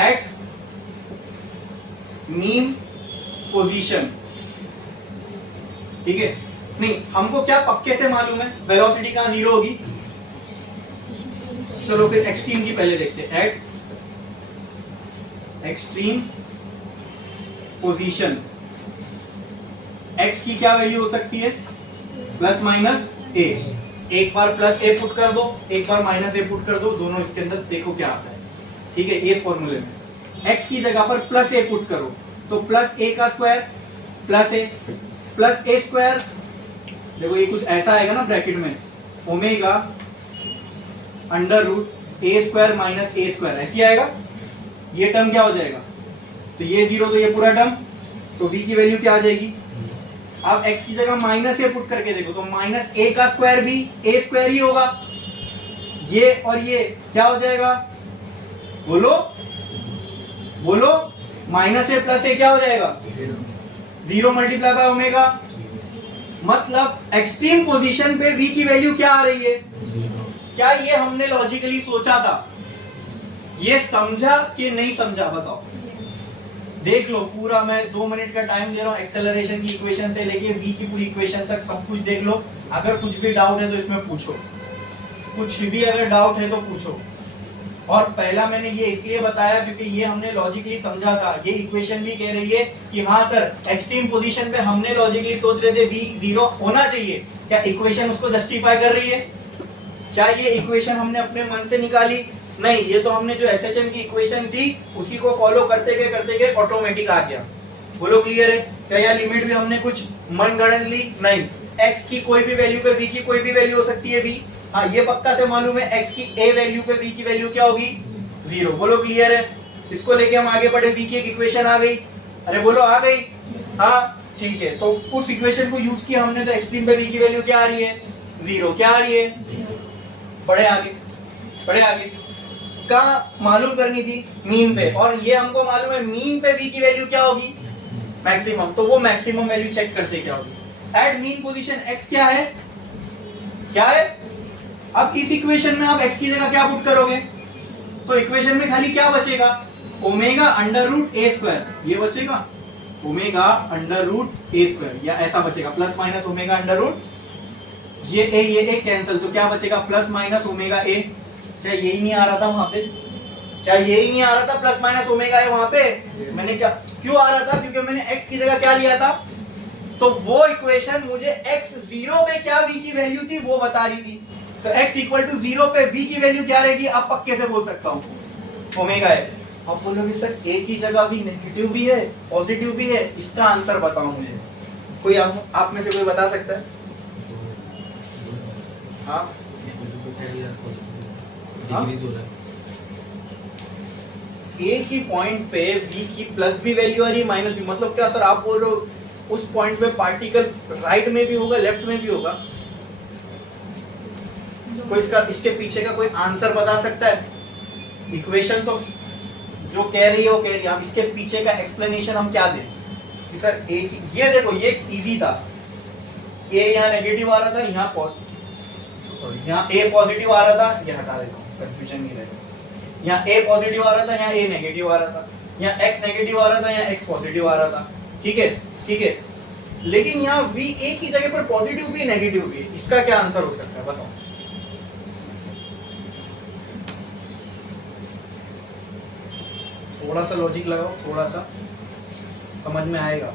एट मीन पोजीशन, ठीक है, नहीं हमको क्या पक्के से मालूम है? वेलोसिटी कहां 0 होगी? चलो फिर एक्सट्रीम की पहले देखते हैं। एट एक्सट्रीम पोजीशन x की क्या वैल्यू हो सकती है? Plus minus a। एक बार प्लस a पुट कर दो, एक बार माइनस a पुट कर दो, दोनों इसके अंदर देखो क्या आता है। ठीक है, इस फॉर्मूले में x की जगह पर प्लस a पुट करो, तो प्लस a का स्क्वायर प्लस a स्क्वायर, देखो ये कुछ ऐसा आएगा ना ब्रैकेट में, omega under root a square minus A square, ऐसी आएगा। ये टर्म क्या हो जाएगा? तो ये 0, तो ये पूरा टर्म, तो v की वैल्यू क्या आ जाएगी? आप x की जगह माइनस ए पुट करके देखो, तो माइनस ए का स्क्वायर भी ए स्क्वायर ही होगा। ये और ये क्या हो जाएगा? बोलो बोलो, माइनस ए प्लस ए क्या हो जाएगा? 0 मल्टीप्लाई बाय ओमेगा। मतलब एक्सट्रीम पोजीशन पे v की वैल्यू क्या आ रही है? क्या ये हमने लॉजिकली सोचा था? ये समझा कि नहीं समझा? बताओ। देख लो पूरा, मैं 2 मिनट का टाइम दे रहा हूँ, एक्सेलरेशन की इक्वेशन से लेके v की पूरी इक्वेशन तक सब कुछ देख लो। अगर कुछ भी डाउट है तो इसमें पूछो, कुछ भी अगर डाउट है तो पूछो। और पहला मैंने ये इसलिए बताया क्योंकि ये हमने लॉजिकली समझा था। ये इक्वेशन भी कह रही है कि हाँ सर, एक्सट्रीम पोजीशन पे हमने लॉजिकली सोच रहे थे v 0 होना चाहिए। क्या इक्वेशन उसको जस्टिफाई कर रही है? क्या ये इक्वेशन हमने अपने मन से निकाली? नहीं, ये तो हमने जो एसएचएम की इक्वेशन थी उसी को फॉलो करते गए ऑटोमेटिक आ गया। बोलो क्लियर है? क्या यह लिमिट भी हमने कुछ मनगढ़ंत ली? नहीं, x की कोई भी वैल्यू पे v की कोई भी वैल्यू हो सकती है। v, हाँ ये पक्का से मालूम है, x की a वैल्यू पे v की वैल्यू क्या होगी? 0। बोलो क्लियर है? इसको लेके हम आगे बढ़े, v की एक इक्वेशन आ गई, अरे बोलो आ गई, हाँ ठीक है। तो उस इक्वेशन को यूज किया हमने, तो एक्सट्रीम पे v की वैल्यू क्या आ रही है, 0। क्या आ रही है, बढ़े आगे, बढ़े आगे। कहाँ मालूम करनी थी, मीन पे, और ये हमको मालूम है मीन पे v की वैल्यू क्या होगी, मैक्सिमम। तो वो मैक्सिमम वैल्यू चेक करते क्या होगी, एट मीन पोजीशन x क्या है, क्या है। अब इस इक्वेशन में आप x की जगह क्या पुट करोगे, तो इक्वेशन में खाली क्या बचेगा, omega under root a square, ये बचेगा omega under root a square, या ऐसा बचेगा plus minus omega under root, ये ए कैंसिल, तो क्या बचेगा प्लस माइनस ओमेगा ए। क्या यही नहीं आ रहा था वहां पे, क्या यही नहीं आ रहा था प्लस माइनस ओमेगा ए वहां पे, मैंने क्या क्यों आ रहा था, क्योंकि मैंने x की जगह क्या लिया था, तो वो इक्वेशन मुझे x 0 पे क्या v की वैल्यू थी वो बता रही थी। तो x इक्वल टू 0 पे v की वैल्यू क्या रहेगी, आप पक्के से बोल सकता हूं ओमेगा है। आप बोलोगे सर a की जगह भी नेगेटिव भी है पॉजिटिव भी है, इसका आंसर बताओ मुझे, कोई आप में से कोई बता सकता है। हाँ ए की पॉइंट पे v की प्लस भी वैल्यू आ रही है माइनस भी, मतलब क्या सर आप बोल रहे हो उस पॉइंट पे पार्टिकल राइट में भी होगा लेफ्ट में भी होगा, कोई इसके पीछे का कोई आंसर बता सकता है। इक्वेशन तो जो कह रही है वो कह रही है, हम इसके पीछे का एक्सप्लेनेशन हम क्या दें कि सर ए की, ये देखो ये इजी था, ए यहाँ नेगेटिव आ रहा था, यहाँ सॉरी यहाँ ए पॉजिटिव आ रहा था, ये हटा देता हूँ कंफ्यूजन नहीं रहेगा, यहाँ ए पॉजिटिव आ रहा था, यहाँ ए नेगेटिव आ रहा था, यहाँ एक्स नेगेटिव आ रहा था, यहाँ एक्स पॉजिटिव आ रहा था, ठीक है ठीक है। लेकिन यहाँ v a की जगह पर पॉजिटिव भी नेगेटिव भी, इसका क्या आंसर हो सकता है बताओ। थोड़ा सा लॉजिक लगाओ, थोड़ा सा समझ में आएगा।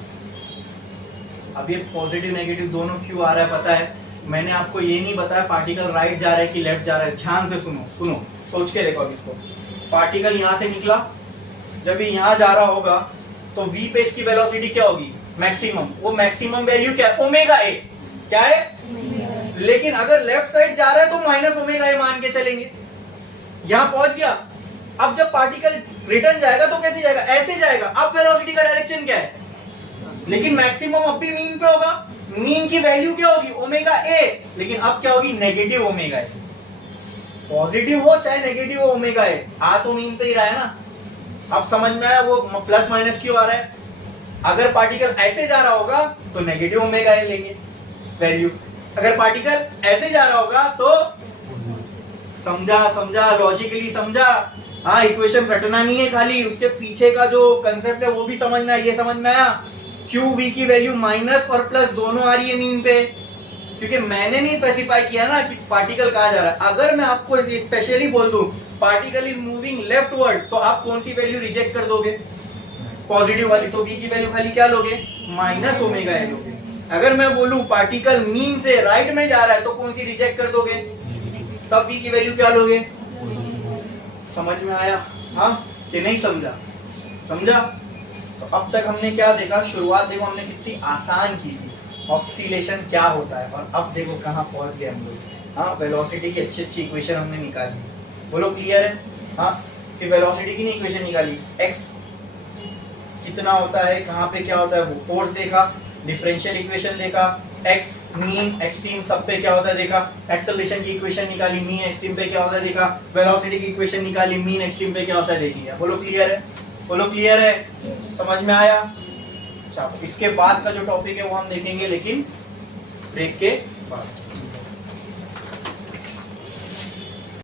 अब ये पॉजिटिव नेगेटिव दोनों क्यों आ रहा है पता है, मैंने आपको ये नहीं बताया पार्टिकल राइट जा रहा है कि लेफ्ट जा रहा है, ध्यान से सुनो सुनो सोच के देखो। अब इसको पार्टिकल यहां से निकला, जब ये यहां जा रहा होगा तो v पे इसकी वेलोसिटी क्या होगी, मैक्सिमम। वो मैक्सिमम वैल्यू क्या है, ओमेगा ए, क्या है। लेकिन अगर लेफ्ट साइड जा रहा है तो माइनस ओमेगा ए मान के चलेंगे। यहां पहुंच गया, अब जब पार्टिकल रिटर्न जाएगा तो कैसे जाएगा, ऐसे जाएगा। अब वेलोसिटी का डायरेक्शन क्या है, लेकिन मैक्सिमम अब भी मीन पे होगा, मीन की वैल्यू क्या होगी ओमेगा ए, लेकिन अब क्या होगी नेगेटिव ओमेगा ए। पॉजिटिव हो चाहे नेगेटिव हो ओमेगा ए, आ तो मीन पे ही रहा है ना। अब समझ में आया वो प्लस माइनस क्यों आ रहा है। अगर पार्टिकल ऐसे जा रहा होगा तो नेगेटिव ओमेगा ए लेंगे वैल्यू, अगर पार्टिकल ऐसे जा रहा होगा तो समझा समझा लॉजिकली समझा। हाँ इक्वेशन रटना नहीं है खाली, उसके पीछे का जो कंसेप्ट है वो भी समझना है। ये समझ में आया क्यों v की वैल्यू माइनस और प्लस दोनों आ रही है मीन पे, क्योंकि मैंने नहीं स्पेसिफाई किया ना कि पार्टिकल कहां जा रहा है। अगर मैं आपको स्पेशली बोल दूं पार्टिकल इज मूविंग लेफ्टवर्ड, तो आप कौन सी वैल्यू रिजेक्ट कर दोगे, पॉजिटिव वाली। तो v की वैल्यू खाली क्या लोगे, माइनस ओमेगा ए लोगे। अगर मैं बोलूं पार्टिकल मीन से राइट में जा रहा है तो कौन सी रिजेक्ट कर दोगे, तब v की वैल्यू क्या लोगे। समझ में आया हाँ कि नहीं समझा, समझा। तो अब तक हमने क्या देखा, शुरुआत देखो हमने कितनी आसान की थी, ऑक्सीलेशन क्या होता है, और अब देखो कहाँ पहुंच गए हम लोग। हाँ वेलोसिटी की अच्छी अच्छी इक्वेशन हमने निकाली, बोलो क्लियर है। हाँ सिर्फ वेलोसिटी की नहीं इक्वेशन निकाली, एक्स कितना होता है, कहाँ पे क्या होता है, वो फोर्स देखा, डिफरेंशियल इक्वेशन देखा, एक्स मीन एक्सट्रीम सब पे क्या होता है देखा, एक्सेलरेशन की इक्वेशन निकाली, मीन एक्सट्रीम पे क्या होता है देखा, वेलोसिटी की इक्वेशन निकाली, मीन एक्सट्रीम पे क्या होता है देख लिया। बोलो क्लियर है, बोलो क्लियर है, समझ में आया। अच्छा इसके बाद का जो टॉपिक है वो हम देखेंगे लेकिन ब्रेक के बाद।